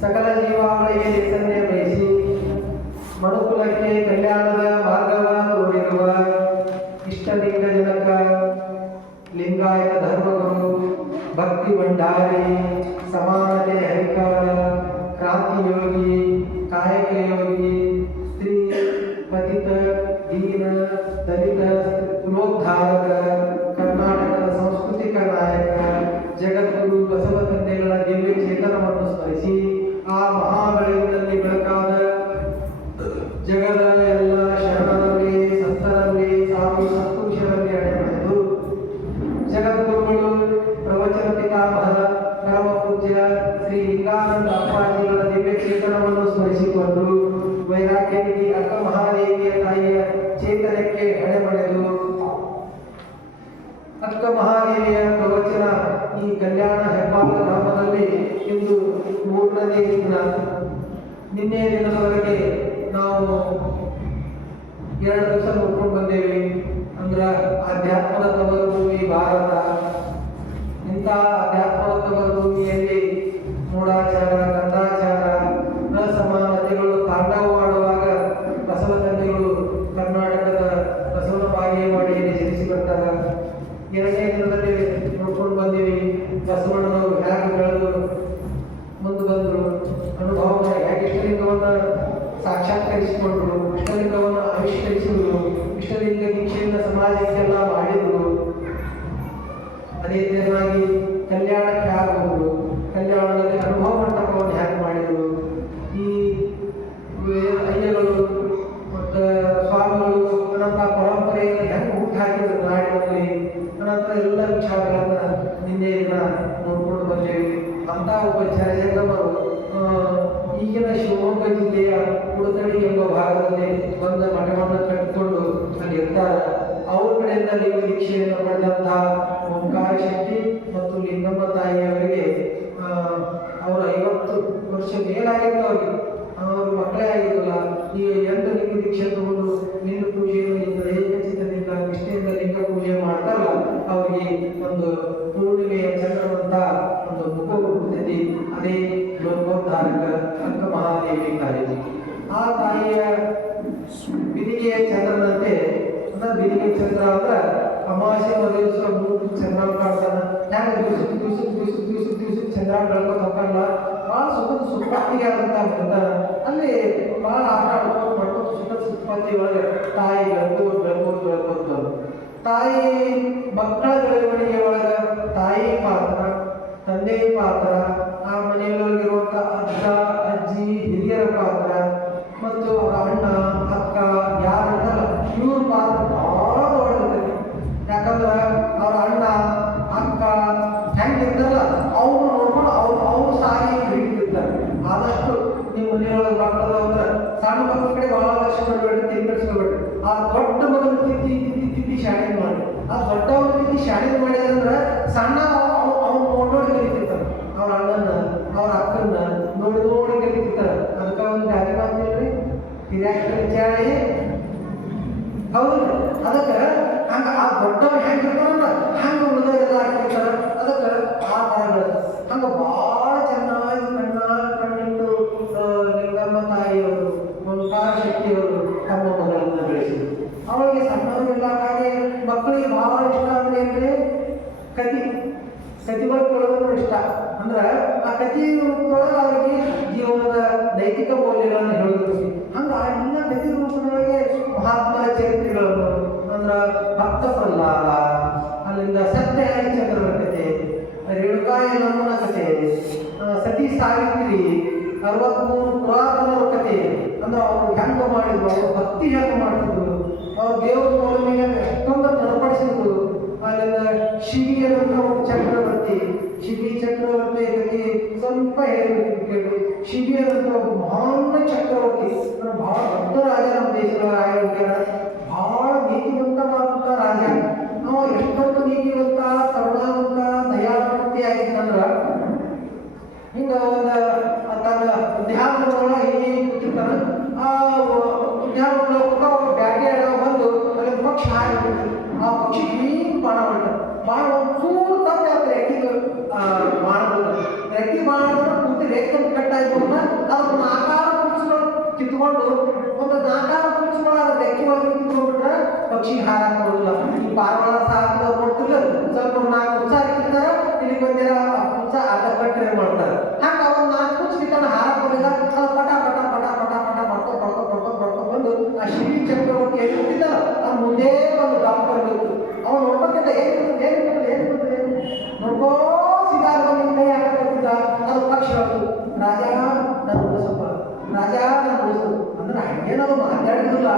ಸಕಲ ಜೀವಾವಳಿಗೆ ಚೈತನ್ಯ ಬಯಸಿ ಮನುಕುಲಕ್ಕೆ ಕಲ್ಯಾಣದ ಮಾರ್ಗವ ತೋರಿರುವ ಇಷ್ಟಲಿಂಗ ಜನಕ ಲಿಂಗಾಯತ ಧರ್ಮಗುರು ಭಕ್ತಿ ಭಂಡಾರಿ ಸಮಾನತೆ ಹರಿಕಾರ ಕ್ರಾಂತಿಯೋಗಿ ಕಾಯಕ ಯೋಗಿ ಸ್ತ್ರೀ ಪತಿತ ದೀನ ದಲಿತ ಕುಲೋದ್ಧಾರಕ ಕರ್ನಾಟಕದ ಸಾಂಸ್ಕೃತಿಕ ನಾಯಕ ಜಗದ್ಗುರು ಬಸವ ತಂದೆಗಳ ದಿವ್ಯ ಚೇತನವನ್ನು ಸ್ಮರಿಸಿ ಆ ಮಹಾಬೆಳಗಿನಲ್ಲಿ ಬೆಳಕಾದ ಜಗದ ಎಲ್ಲ ಶರಣರಲ್ಲಿ ಸಂತರಲ್ಲಿ ಸಾಧು ಸತ್ಪುರುಷರಲ್ಲಿ ಅಡೆಪಡೆದು ಜಗದ್ಗುರುಗಳು ಪ್ರವಚನ ಪಿತಾಮಹ ಪರಮ ಪೂಜ್ಯ ಶ್ರೀ ಲಿಂಗಾನಂದ ಅಪ್ಪಾಜಿಗಳ ದಿವ್ಯ ಚೇತನವನ್ನು ಸ್ಮರಿಸಿಕೊಂಡು ವೈರಾಗ್ಯನಿಧಿ ಅಕ್ಕ ಮಹಾದೇವಿಯ ತಾಯಿಯ ಚೇತನಕ್ಕೆ ಎಡೆಪಡೆದು ಅಕ್ಕ ಮಹಾದೇವಿಯ ಪ್ರವಚನ ಈ ಕಲ್ಯಾಣ ಹೆಬ್ಬಾಳ ಗ್ರಾಮದಲ್ಲಿ ಇಂದು 3ನೇ ದಿನ. ನಿನ್ನೆ ದಿನದವರೆಗೆ ನಾವು 2 ದಿವಸ ನೋಡ್ಕೊಂಡು ಬಂದೇವಿ. ಅಂದ್ರೆ ಅಧ್ಯಾತ್ಮದ ತವರು ಭೂಮಿ ಭಾರತ. ಇಂಥ ಅಧ್ಯಾತ್ಮದ ತವರು ಭೂಮಿಯಲ್ಲಿ ಮೂಢಾಚಾರ ಕಂದಾಚಾರ ಅಸಮಾನತೆಗಳು ತಾಂಡವವಾಡುವಾಗ ಬಸವ ತಂದೆಗಳು ಕರ್ನಾಟಕದ ಬಸವನ ಬಾಗೇವಾಡಿಯಲ್ಲಿ ಜನಿಸಿ ಬರ್ತಾರೆ. 2ನೇ ದಿನದಲ್ಲಿ ನೋಡ್ಕೊಂಡು ಬಂದೀವಿ. ಬಸವಣ್ಣನವರು ಹೇಗೆ ಬೆಳೆದು ಮುಂದೆ ಬಂದರು, ಅನುಭವವನ್ನು ಹೇಗೆ ಇಷ್ಟಲಿಂಗವನ್ನು ಸಾಕ್ಷಾತ್ಕರಿಸಿಕೊಂಡರು, ಇಷ್ಟಲಿಂಗವನ್ನು ಆವಿಷ್ಕರಿಸಿದರು, ಇಷ್ಟಲಿಂಗ ದೀಕ್ಷೆಯನ್ನು ಸಮಾಜಕ್ಕೆಲ್ಲ ಮಾಡಿದರು. ಅದೇ ರೀತಿಯಾಗಿ ಕಲ್ಯಾಣಕ್ಕೆ ಹೇಗೆ ಹೋದರು, ಕಲ್ಯಾಣದಲ್ಲಿ ಅನುಭವ ಮಂಟಪವನ್ನು ಹೇಗೆ ಮಾಡಿದರು, ಈ ಅಯ್ಯಗಳು ಮತ್ತು ಸ್ವಾಮಿಗಳು ಅನಂತ ಪರಂಪರೆಯನ್ನು ಹೆಂಗೆ ಹುಟ್ಟು ಹಾಕಿದ್ರು ನಾಡಿನಲ್ಲಿ ಅನಂತ ಎಲ್ಲ ವಿಚಾರಗಳನ್ನು ನಿನ್ನೆ ದಿನ ನೋಡ್ಕೊಂಡು ಬಂದೇವಿ. ಅಂತ ಒಬ್ಬ ಜಯಜಂಗಮರು ಈಗಿನ ಶಿವ ಶಿವಮೊಗ್ಗ ಜಿಲ್ಲೆಯ ಉಡುತಡಿ ಎಂಬ ಭಾಗದಲ್ಲಿ ಒಂದು ಮಠವನ್ನು ಕಟ್ಟಿಕೊಂಡು ಅಲ್ಲಿ ಇರ್ತಾರೆ. ಅವ್ರ ಕಡೆಯಿಂದ ನೀವು ದೀಕ್ಷೆಯನ್ನು ಪಡೆದಂತಹ ಓಂಕಾರ ಶೆಟ್ಟಿ ಮತ್ತು ಲಿಂಗಮ್ಮ ತಾಯಿಯವರಿಗೆ ಅವರು 50 ವರ್ಷ ಮೇಲಾಗಿತ್ತು. ಅವ್ರಿಗೆ ಅವರು ಮಕ್ಕಳೇ ಆಗಿರಲ್ಲ. ಈ ಎಂಟು ಲಿಂಗ ದೀಕ್ಷೆ ತಗೊಂಡು ಲಿಂಗ ಪೂಜೆಯನ್ನು ಏಕಚಿತ್ತದಿಂದ ನಿಷ್ಠೆಯಿಂದ ಲಿಂಗ ಪೂಜೆ ಮಾಡ್ತಾರಲ್ಲ, ಅವರಿಗೆ ಒಂದು ಪೂರ್ಣಿಮೆಯ ಚಂದ್ರವಂತ ಒಂದು ಮುಖ ಹುಟ್ಟುತ್ತದೆ. ಅದೇ ಲೋಕೋದ್ಧಾರಕ ಅಂಕ ಮಹಾದೇವಿ ತಾಯಿ. ಆ ತಾಯಿಯ ಬಿದಿಗೆಯ ಚಂದ್ರನಂತೆ, ಅಂದ್ರೆ ಬಿದಿಗೆ ಚಂದ್ರ ಅಂದ್ರೆ ಅಮಾವಾಸ್ಯೆ ದಿವಸ 3 ಚಂದ್ರ ಕಾಡ್ತಾನ. ಹ್ಯಾಂಗ ದಿವಸ ಚಂದ್ರ ಬೆಳ್ಕೊಂಡು ಹೋಗಲ್ಲ. ಭಾಳ ಸುಖಪಾತಿಗೆ ಆದಂತ ಬರ್ತಾನ. ಅಲ್ಲಿ ಭಾಳ ಆಟ ಆಡ್ಕೊಂಡು ಮಾಡ್ಕೊಂಡು ಸುಖಪಾತಿ ಒಳಗೆ ತಾಯಿ ಬೆಳ್ಕೋದು. ತಾಯಿ ಮಕ್ಕಳ ಬೆಳವಣಿಗೆ ಒಳಗ ತಾಯಿ ಪಾತ್ರ, ತಂದೆ ಪಾತ್ರ, ಆ ಮನೆಯೊಳಗಿರುವಂತ ಅಜ್ಜ ಅಜ್ಜಿ ಹಿರಿಯರ ಪಾತ್ರ ಮತ್ತು ಅವರ ಅಣ್ಣ ಅಕ್ಕ ಯಾರಂತಲ್ಲ ಇವ್ರ ಪಾತ್ರ ಬಹಳ ದೊಡ್ಡದಿರ್ತೈತಿ. ಯಾಕಂದ್ರೆ ಅವ್ರ ಅಣ್ಣ ಅಕ್ಕ ಹೆಂಗಿರ್ತಾರಲ್ಲ ಅವ್ರು ನೋಡ್ಕೊಂಡು ಅವ್ರು ಸಾಗಿ ಹಿಡಿತಿರ್ತಾರೆ. ಆದಷ್ಟು ನಿಮ್ಮ ಮನೆಯೊಳಗೆ ಮಕ್ಕಳು ಅಂದ್ರೆ ಸಣ್ಣ ಮಕ್ಕಳ ಕಡೆ ಬಹಳ ಲಕ್ಷ ಕೊಡಬೇಡಿ, ತಿನ್ನಿಸ್ಕೊಬೇಡಿ. ಆ ದೊಡ್ಡ ಮಗನ ತಿದ್ದಿ ಶಾಣೆ ಮಾಡಿ. ಆ ದೊಡ್ಡವನ ತಿದ್ದಿ ಶಾಣೆ ಮಾಡಿದಂದ್ರೆ ಸಣ್ಣ ಅವ್ನು ನೋಡಿ ಕಲಿತಿರ್ತಾರೆ. ಅವ್ರ ಅಣ್ಣನ ಅವ್ರ ಅಕ್ಕನ್ನ ನೋಡಿ ಕಲಿತಿರ್ತಾರೆ. ಅದಕ್ಕೆ ಒಂದು ಗಾಡಿ ಮಾತಿಲ್ರಿ, ಹಿರಿಯಾಕ ಚಾಳಿ ಹೌದು. ಅದಕ್ಕೆ ಹಂಗ ಆ ದೊಡ್ಡವ ಹೆಂಗಿರ್ತಾರಲ್ಲ ಹಂಗ ಉಳಿದೆಲ್ಲ ಹಾಕಿರ್ತಾರ. ಅದಕ್ಕೆ ಆ ಥರ ಹಂಗ ಭಾಳ ಚೆನ್ನಾಗಿ ಕಣ್ಣಿಟ್ಟು ಲಿಂಗಮ್ಮ ತಾಯಿಯವರು ಓಂಕಾರ ಶೆಟ್ಟಿಯವರು ತಮ್ಮ ಮಗಳನ್ನು ಬೆಳೆಸಿದರು. ಅವಳಿಗೆ ಸಣ್ಣವರಿಲ್ಲ ಹಾಗೆ ಮಕ್ಕಳಿಗೆ ಭಾಳ ಇಷ್ಟ ಅಂದ್ರೆ ಏನ್ರಿ, ಕತಿಗಳು ಕೇಳೋದು ಇಷ್ಟ. ಅಂದ್ರೆ ಆ ಕತಿ ರೂಪದೊಳಗೆ ಅವರಿಗೆ ಜೀವನದ ನೈತಿಕ ಮೌಲ್ಯಗಳನ್ನು ಹೇಳೋದು. ಹಂಗ ಎಲ್ಲ ಕತಿ ರೂಪದೊಳಗೆ ಮಹಾತ್ಮರ ಚರಿತ್ರೆಗಳನ್ನು ಅಂದ್ರೆ ಭಕ್ತ ಪ್ರಹ್ಲಾದ, ಅಲ್ಲಿಂದ ಸತ್ಯ ಹರಿಶ್ಚಂದ್ರನ ಕತೆ, ರೇಣುಕಾಯ ನಮ್ಮನ ಕತೆ, ಸತಿ ಸಾವಿತ್ರಿ, 63 ಪುರಾತನರ ಕತೆ. ಅಂದ್ರೆ ಅವರು ಹೆಂಗ ಮಾಡಿದ್ರು, ಅವರು ಭಕ್ತಿ ಹೆಂಗ ಮಾಡ್ತಿದ್ರು, ಅವ್ರು ದೇವ್ರ ಮೇಲೆ ಎಷ್ಟೊಂದು ತಡಪಡಿಸಿದ್ರು. ಅಲ್ಲಿಂದ ಶಿಬಿಯರಂತ ಚಕ್ರವರ್ತಿ, ಶಿಬಿ ಚಕ್ರವರ್ತಿ ಕತೆ ಸ್ವಲ್ಪ ಹೇಳಿ. ಶಿಬಿಯರಂತ ಮಹಾನ್ ಚಕ್ರವರ್ತಿ, ಬಹಳ ದೊಡ್ಡ ರಾಜ ನಮ್ಮ ದೇಶದ ರಾಜ, ಬಹಳ ನೀತಿವಂತವಾದಂಥ ರಾಜ. ನಾವು ಎಷ್ಟೊಂದು ನೀತಿವಂತ, ಕರುಣಾವಂತ, ದಯಾಮೂರ್ತಿ ಆಗಿತ್ತಂದ್ರ ಹಿಂಗ ಒಂದು ತನ್ನ ಧ್ಯಾನದೊಳಗೆ ಹೇಗೆ ಕೂತಿರ್ತಾನ. ಆ ಧ್ಯಾನದೊಳಗೆ ಬ್ಯಾಟೆ ಬಂದು ಅಲ್ಲಿ ಪಕ್ಷಿ ಹಾರಿಬಿಡ್ತು. ಆ ಪಕ್ಷಿ ಹಿಂಗೆ ಬಾಣ ಮಾಡ್ತಾರೆ. ಬಾಣ ಒಂಚೂರು ತಪ್ಪೆ ಆಗ್ತದೆ ರೆಕ್ಕಿಗೆ ಬಾಣದ ರೆಕ್ಕಿ ಬಾಣ ಪೂರ್ತಿ ರೇಖೆ ಕಟ್ಟಾಗಿಬಿಟ್ಟ. ಅದನ್ನ ಆಕಾರ ಕುಡಿಸ್ಕೊಂಡು ಕಿತ್ಕೊಂಡು ಒಂದು ಆಕಾರ ಕುಡಿಸ್ಕೊಂಡು ಅದ್ರ ರೆಕ್ಕಿ ಒಳಗೆ ಕಿತ್ಕೊಂಡ್ಬಿಟ್ರೆ ಪಕ್ಷಿ ಹಾರಾಕೋದಿಲ್ಲ. ಈ ಪಾರಿವಾಳ ಸಾಕು ನೋಡ್ತಿಲ್ಲ, ಸ್ವಲ್ಪ 4 ಕುಂಚ ಹಾಕಿರ್ತಾರೆ, ಇಲ್ಲಿ ಬಂದಿರ ಕುಂಚ ಅರ್ಧ ಕಟ್ಟರೆ ಮಾಡ್ತಾರೆ. ಹಂಗ ಅವ್ರು 4 ಕುಂಚ ಕಿತ್ತನ್ನು ಹಾರಾಕೋದಿಲ್ಲ. ಅದು ಪಟ ಪಟ ಪಟ ಪಟ ಪಟ ಮಾಡ್ಕೊಂಡು ಬಂದು ಆ ಶಿಬಿ ಚಕ್ರವರ್ತಿ ಏನು ಕೊಟ್ಟಿದ್ದಲ್ಲ ಅವ್ನು ಮುಂದೆ ಒಂದು ಡಾಕ್ಟರ್ ಬೇಕು. ಅವ್ನು ನೋಡ್ಬೇಕಿದ್ದ ಏನು ನೋಡ್ಕೋ ಸಿಗಾರ ಬಂದು ಕೈ ಹಾಕತ್ತಿದ್ದ. ಅದು ಪಕ್ಷಿ ಹೇಳ್ತು, ರಾಜ ನಾನು ಉಳಿಸಪ್ಪ, ರಾಜ ನಾನು ಉಳಿಸು ಅಂದ್ರೆ ಹಂಗೇನದು ಮಾತಾಡಿದಿಲ್ಲ.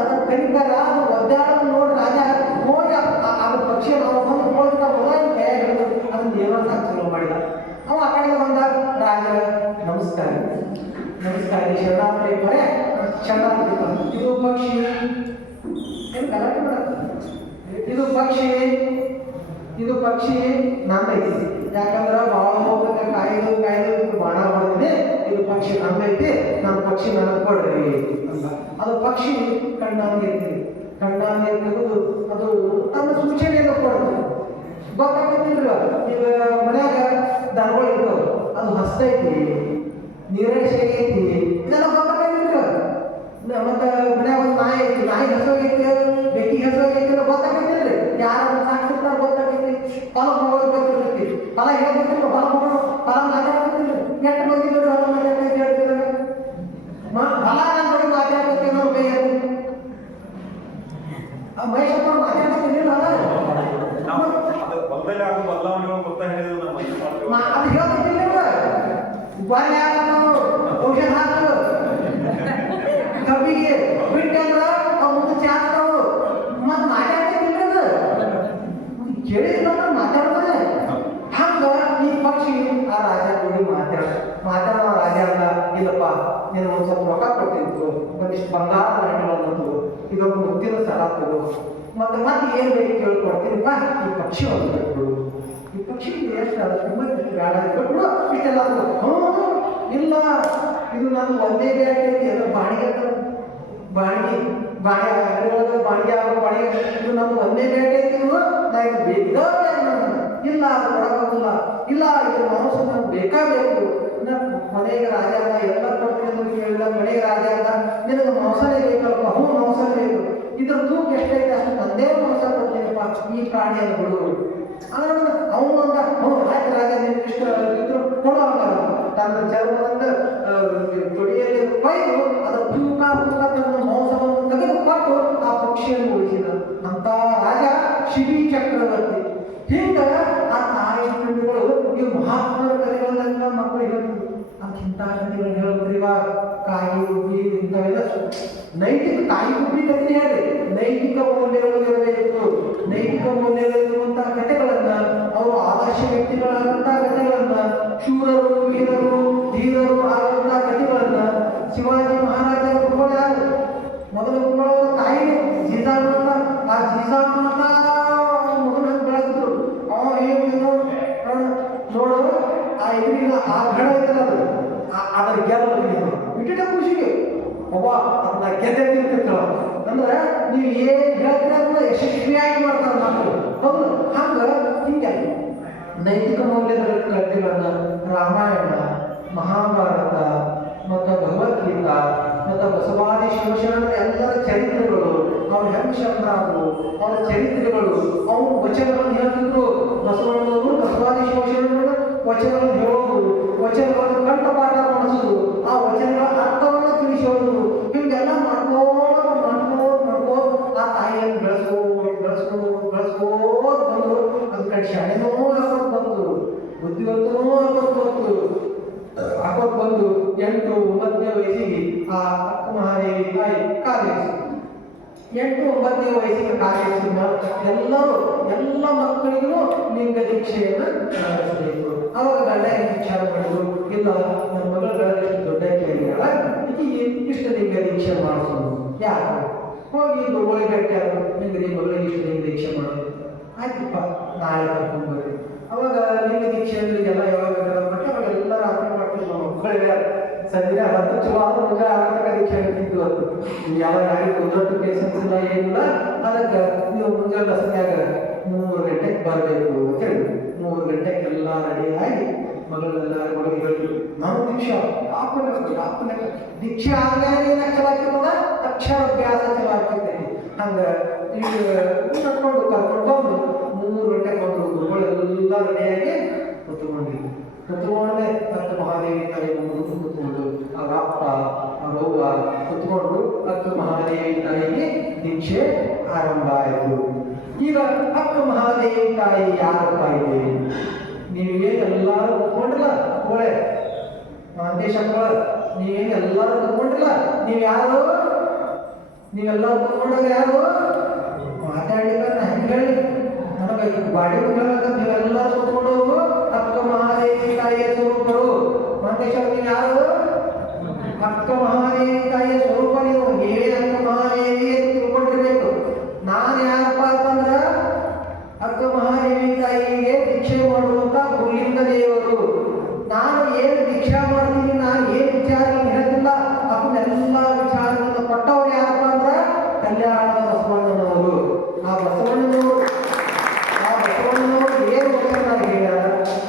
ಅದು ಕನಿಕರ ಅದು ಒದ್ದಾಡೋದು ನೋಡಿ ರಾಜ ಹೋಗಿ ಅದು ಪಕ್ಷಿ ನಾವು ಬಂದು ಹೋಗ್ತಾ ಕೈ ಹಿಡಿದು ಅದನ್ನ ದೇವರ ಸಾಕ್ಷಿ ಮಾಡಿದ. ಅವ ಆ ಕಡೆಗೆ ಬಂದ, ರಾಜ ನಮಸ್ಕಾರ ನಮಸ್ಕಾರ, ಶರಣಾರ್ಥಿ ಬರೇ ಶರಣಾರ್ಥಿ. ಇದು ಪಕ್ಷಿ ಏನು ಗಲಾಟೆ ಮಾಡಕ್ಕೆ, ಇದು ಪಕ್ಷಿ ನಮ್ಮೈತಿ. ಯಾಕಂದ್ರೆ ಭಾಳ ಹೋಗ್ಬೇಕು ಕಾಯ್ದು ಬಾಣ ಮಾಡ್ತೀನಿ. ಇದು ಪಕ್ಷಿ ನಮ್ಮೈತಿ, ನಮ್ಮ ಪಕ್ಷಿ ನನಗೆ ಕೊಡ್ರಿ ಅಂತ. ಅದು ಪಕ್ಷಿ ಕಣ್ಣಾಂಗಿ ತೆಗೆದು ಅದು ತನ್ನ ಸೂಚನೆಯನ್ನು ಕೊಡುತ್ತೆ. ಗೊತ್ತಾಗ್ತಿಲ್ರಿ, ಈಗ ಮನ್ಯಾಗ ದನಗಳು ಇರ್ತವೆ, ಅದು ಹಸ್ತೈತಿ, ನೀರಡಿಸಿ ಐತಿ, ಇದೆಲ್ಲ ಗೊತ್ತಾಗಿಲ್ರಿ. ಮತ್ತೆ ಮನ್ಯಾಗ ಒಂದು ನಾಯಿ ಐತಿ, ನಾಯಿ ಹಸುವಾಗೈತಿ, ಬೆಕ್ಕಿ ಹಸುವಾಗೈತಿ, ಗೊತ್ತಾಗೈತಿಲ್ರಿ. ಯಾರು ಸಾಕ್ತಿರ್ತಾರೆ ಗೊತ್ತಾಗೈತಿ. ಫಲ ಹೋಗೋದು ಗೊತ್ತಿರ್ತೈತಿ, ಫಲ ಹೇಳ್ಬೇಕಿಲ್ಲ, ಫಲ ಮಾತಾಡ್ಬೇಕಿಲ್ಲ. ಕೆಟ್ಟ ಬಂದಿದ್ರು ಫಲ ಮಾತಾಡ್ತೈತಿ ಹೇಳ್ತಿದ್ದಾರೆ. ಫಲ ನನ್ನ ಬಳಿ ಮಾತಾಡ್ಬೇಕು ಅನ್ನೋ ಕೈ ಮಹೇಶಪ್ಪ ಮಾತಾಡ್ಬೇಕಿಲ್ಲ. ಅದು ಹೇಳ್ಬೇಕಿಲ್ಲ, ಬಾಲ್ಯ ಔಷಧ ಹಾಕು ಕಬ್ಬಿಗೆ ಬಿಟ್ಟಂದ್ರ ಅವು ಮುಂದೆ ಚಾಸ್ತಾವು. ಮತ್ತೆ ಮಾತಾಡ್ತಿಲ್ಲ, ಕೇಳಿದ್ರೆ ಮಾತಾಡ್ತಾರೆ. ಹಂಗ ಈ ಪಕ್ಷಿ ಆ ರಾಜ ನೋಡಿ ಮಾತಾಡೋ ರಾಜ ಅಲ್ಲ, ನೀನು ಒಂದು ಸ್ವಲ್ಪ ರೊಕ್ಕ ಕೊಡ್ತಿದ್ರು, ಒಂದಿಷ್ಟು ಬಂಗಾರದ ಹಣ್ಣುಗಳನ್ನಂತು, ಇದೊಂದು ಮುತ್ತಿನ ಸರ ತಗೋ, ಮತ್ತೆ ಏನು ಬೇಕು ಕೇಳ್ಕೊಡ್ತೀನಿಪ್ಪ, ಈ ಪಕ್ಷಿ ಒಂದು ಕಟ್ಬಿಡು, ಈ ಪಕ್ಷಿ ಎಷ್ಟು ಅದು ತುಂಬ ಬೇಡ ಕಟ್ಬಿಡು ಇಷ್ಟೆಲ್ಲ. ಇಲ್ಲ, ಇದು ನಾನು ಒಂದೇ ಬ್ಯಾಟ್ ಐತಿ, ಎಲ್ಲ ಬಾಣಿಗೆ ಬಾಣಿಗೆ ಬಾಣಿಗೆ ಆಗೋ ಬಾಣಿಗೆ, ಇದು ನಮ್ದು ಒಂದೇ ಬ್ಯಾಟ್ ಐತಿ, ನಾ ಇದು ಬೇಗ ಇಲ್ಲ ಅದು ಕೊಡೋದಿಲ್ಲ, ಇಲ್ಲ ಇದು ಮಾಂಸ ನಮ್ಗೆ ಬೇಕಾಗಬೇಕು, ಮನೆಗೆ ರಾಜ ಅಲ್ಲ ಎಲ್ಲ ಕೊಟ್ಟು ಕೇಳಿದ ಮನೆಗೆ ರಾಜ ಅಲ್ಲ, ನಿನಗೆ ಮಾಂಸನೇ ಬೇಕಲ್ಪ, ಮಾಂಸನೇ ಬೇಕು, ಇದ್ರ ತೂಕ ಎಷ್ಟೈತೆ ಅಷ್ಟು ತಂದೇ ಮಾಂಸ ಕೊಡ್ತೀನಪ್ಪ, ಈ ಪ್ರಾಣಿಯನ್ನು ಬಿಡು. ಅವನು ಅಂದ ಆಯ್ತು ರಾಜ ನಿಮ್ಗೆ ಇಷ್ಟ ಇದ್ರು ಕೊಡುವಾಗ ತನ್ನ ಚರ್ಮದಿಂದ ತೊಡಿಯಲ್ಲಿ ಬೈದು ಅದರ ತೂಕ ತನ್ನ ಮಾಂಸವನ್ನು ತೆಗೆದುಕೊಂಡು ಆ ಪಕ್ಷಿಯನ್ನು ಉಳಿಸಿದ ಅಂತ ರಾಜ ಶಿಬಿ ಚಕ್ರವರ್ತಿ. ಹಿಂಗ ಆ ತಾಯಿ ಕಣ್ಣುಗಳು ಇವು ಮಹಾತ್ಮರ ಕಥೆಗಳನ್ನೆಲ್ಲ ಮಕ್ಕಳು ಹೇಳ್ತಿದ್ರು. ಅಂಥ ಕಥೆಗಳನ್ನ ಹೇಳಿದ್ರು ಇವಾಗ ಕಾಯಿ ಗುಬ್ಬಿ ಇಂಥವೆಲ್ಲ ನೈತಿಕ ಕಾಯಿ ಗುಬ್ಬಿ ಕಥೆ ಹೇಳಿ ನೈತಿಕ ಮೌಲ್ಯಗಳು ಇರಬೇಕು, ನೈತಿಕ ಮೌಲ್ಯಗಳಿರುವಂತಹ ಕಥೆಗಳನ್ನ, ಅವರು ಆದರ್ಶ ವ್ಯಕ್ತಿಗಳಾದಂತಹ ಕಥೆಗಳನ್ನ, ಶೂರರು ವೀರರು ಧೀರರು ಆದಂತಹ ಕಥೆಗಳನ್ನ, ಶಿವಾಜಿ ಮಹಾರಾಜರು ಕೂಡ ಯಾರು ಮೊದಲು ಕುಮಾರವರ ತಾಯಿ ಜೀಜಾನು ಅಂತ, ಆ ಜೀಜಾನು ಅಂತ ಮಗನ ಬೆಳೆಸಿದ್ರು. ಅವ ಏನು ನೋಡು ಆ ಎದುರಿನ ಆ ಗಣ ಐತಲ್ಲ ಅದು ಅದರ ಗೆಲ್ಲ ಬಿಟ್ಟಿಟ ಖುಷಿಗೆ ಒಬ್ಬ ಅದನ್ನ ಗೆದ್ದೆ ತಿಳ್ತಿರ್ತಾರ. ಅಂದ್ರೆ ನೀವು ಏನು ಹೇಳ್ತೀರ ಯಶಸ್ವಿಯಾಗಿ ಮಾಡ್ತಾರೆ ಮಕ್ಕಳು. ಹೌದು, ಹಂಗ ಹಿಂಗೆ ನೈತಿಕ ಮೌಲ್ಯದ ಕಥೆಗಳನ್ನ ರಾಮಾಯಣ, ಮಹಾಭಾರತ ಮತ್ತು ಭಗವದ್ಗೀತಾ ಮತ್ತು ಬಸವಾದಿ ಶಿವಶರಣರ ಎಲ್ಲರ ಚರಿತ್ರೆಗಳು, ಅವ್ರು ಹೆಂಗ್ ಶರಣರಾದರು, ಅವರ ಚರಿತ್ರೆಗಳು, ಅವ್ರು ವಚನಗಳನ್ನು ಹೇಳ್ತಿದ್ರು. ಬಸವಣ್ಣವರು ಬಸವಾದಿ ಶಿವಶರಣರ ವಚನಗಳನ್ನು ಹೇಳೋದು, ವಚನಗಳನ್ನು ಕಂಠಪಾಠ ಮಾಡಿಸೋದು, ಆ ವಚನಗಳ ಅರ್ಥವನ್ನು ತಿಳಿಸೋದು, ಹೀಗೆಲ್ಲ ಮಾಡ್ಕೋದು ಆ ತಾಯಿಯನ್ನು ಬೆಳೆಸ್ಕೋದು ಬಂದು ಅದ್ ಕಡೆ ಶಾಲೆನೂ ಹಾಕೋದು ಬಂತು, ಬುದ್ಧಿವಂತನೂ ಹಾಕೋದು ಬಂದು 8-9ನೇ ವಯಸ್ಸಿಗೆ ಆ ಅಕ್ಕ ಮಹಾದೇವಿ ತಾಯಿ ಕಾಲೇಜು 8-9ನೇ ವಯಸ್ಸಿಗೆ ಕಾಲೇಜು ಎಲ್ಲ ಮಕ್ಕಳಿಗೂ ಲಿಂಗ ದೀಕ್ಷೆಯನ್ನು ನಡೆಸಬೇಕು. ಅವಾಗ ಗಂಡ ವಿಚಾರ ಮಾಡಿದ್ರು, ಇಲ್ಲ ನನ್ನ ಮಗಳ ದೊಡ್ಡ ಕೇಳಿಗಳ ಇಷ್ಟು ಲಿಂಗ ದೀಕ್ಷೆ ಮಾಡಿಸೋದು ಯಾರು ಹೋಗಿ ಗೋಳಿ ಕಟ್ಟಾರು, ನಿಮ್ಗೆ ನಿಮ್ಮ ಮಗಳಿಗೆ ಇಷ್ಟು ಲಿಂಗ ದೀಕ್ಷೆ ಮಾಡೋದು ಆಯ್ತಪ್ಪ, ನಾಳೆ ಕರ್ಕೊಂಡು ಬರ್ರಿ. ಅವಾಗ ಲಿಂಗ ದೀಕ್ಷೆ ಅಂದ್ರೆ ಎಲ್ಲ ಯಾವಾಗ ಮತ್ತೆ ಅವಾಗ ಎಲ್ಲರೂ ಅರ್ಥ ಮಾಡ್ತೀವಿ. ನಮ್ಮ ಮಕ್ಕಳಿಗೆ ಸಂಜೆ 10 ಚಲೋ ಆದ್ರೂ ಮುಂಜಾನೆ 6 ದೀಕ್ಷೆ ಹೇಳ್ತಿದ್ದು ಅದು ಯಾವಾಗ ಯಾರಿಗೆ ಕುದರಟ್ಟು ಪೇಷನ್ಸ್ ಇಲ್ಲ ಏನಿಲ್ಲ. ಅದಕ್ಕೆ ನೀವು ಮುಂಜಾನೆ ರಸ್ತೆಯಾಗ 3 ಗಂಟೆಗೆ ಬರಬೇಕು ಅಂತ ಹೇಳಿ 3 ಗಂಟೆಗೆಲ್ಲ ರೆಡಿ ಆಗಿ ಮಗಳೆಲ್ಲ ಮಗಳಿಗೆ ಹೇಳಿದ್ರು, ನಾನು ದೀಕ್ಷೆ ಆದ್ಮೇಲೆ ಏನಾಗ ಚಲಾಕಿರ್ತದ ಅಕ್ಷರಾಭ್ಯಾಸ ಚಲಾಕಿರ್ತೈತಿ. ಹಂಗೆ ಈಗ ಕರ್ಕೊಂಡು ಬಂದು 3 ಗಂಟೆಗೆ ಬಂದರು. ಗುರುಗಳೆಲ್ಲ ರೆಡಿಯಾಗಿ ಕುತ್ಕೊಂಡಿದ್ರು. ಕುತ್ಕೊಂಡ್ರೆ ಅಕ್ಕ ಮಹಾದೇವಿ ತಾಯಿ ಮುಂದೆ ಕುತ್ಕೊಂಡು ಅವ್ರ ಅಪ್ಪ ಅವ್ರವ್ವ ಕುತ್ಕೊಂಡು ಅಕ್ಕ ಮಹಾದೇವಿ ತಾಯಿಗೆ ದೀಕ್ಷೆ ಆರಂಭ ಆಯಿತು. ಈಗ ಅಕ್ಕ ಮಹಾದೇವಿ ತಾಯಿ ಯಾರಪ್ಪ ಇದೆ? ನೀವೇನು ಎಲ್ಲರೂ ಕುತ್ಕೊಂಡಿಲ್ಲ ಒಳ್ಳೆ ದೇಶಪ್ಪ, ನೀವೇನು ಎಲ್ಲರೂ ಕುತ್ಕೊಂಡಿಲ್ಲ, ನೀವು ಯಾರು? ನೀವೆಲ್ಲ ಕುತ್ಕೊಂಡಾಗ ಯಾರು ಮಾತಾಡ್ಲಿಕ್ಕೆ ಹೆಂಗೆ ಹೇಳಿ ನನಗೆ ಬಾಡಿ ಮುಗಿಯಬೇಕಂತ ನೀವೆಲ್ಲ ಕುತ್ಕೊಂಡವರು ಅಕ್ಕ ಮಹಾದೇವಿ ತಾಯಿಯ ಸ್ವರೂಪರು. ಮಂದೇಶ್ವರ ನೀವು ಯಾರು? ಅಕ್ಕ ಮಹಾದೇವಿ ತಾಯಿಯ ಸ್ವರೂಪ. ನೀವೇ ಅಕ್ಕ ಮಹಾದೇವಿ ಅಂತ ತಿಳ್ಕೊಂಡಿರ್ಬೇಕು. ನಾನು ಯಾರಪ್ಪ ಅಂತಂದ್ರ ಅಕ್ಕ ಮಹಾದೇವಿ ತಾಯಿಗೆ ದೀಕ್ಷೆ ಮಾಡುವಂತ ಗುರುಲಿಂಗ ದೇವರು. ನಾನು ಏನು ದೀಕ್ಷಾ ಮಾಡ್ತೀನಿ, ನಾನು ಏನು ವಿಚಾರಗಳನ್ನು ಹೇಳ್ತಿಲ್ಲ, ಅದನ್ನೆಲ್ಲ ವಿಚಾರಗಳನ್ನು ಕೊಟ್ಟವ್ರು ಯಾರಪ್ಪ ಅಂದ್ರ ಕಲ್ಯಾಣದ ಬಸವಣ್ಣನವರು. ಆ ಬಸವಣ್ಣನವರು ಏನು ವಚನ ಹೇಳ್ಯಾರ,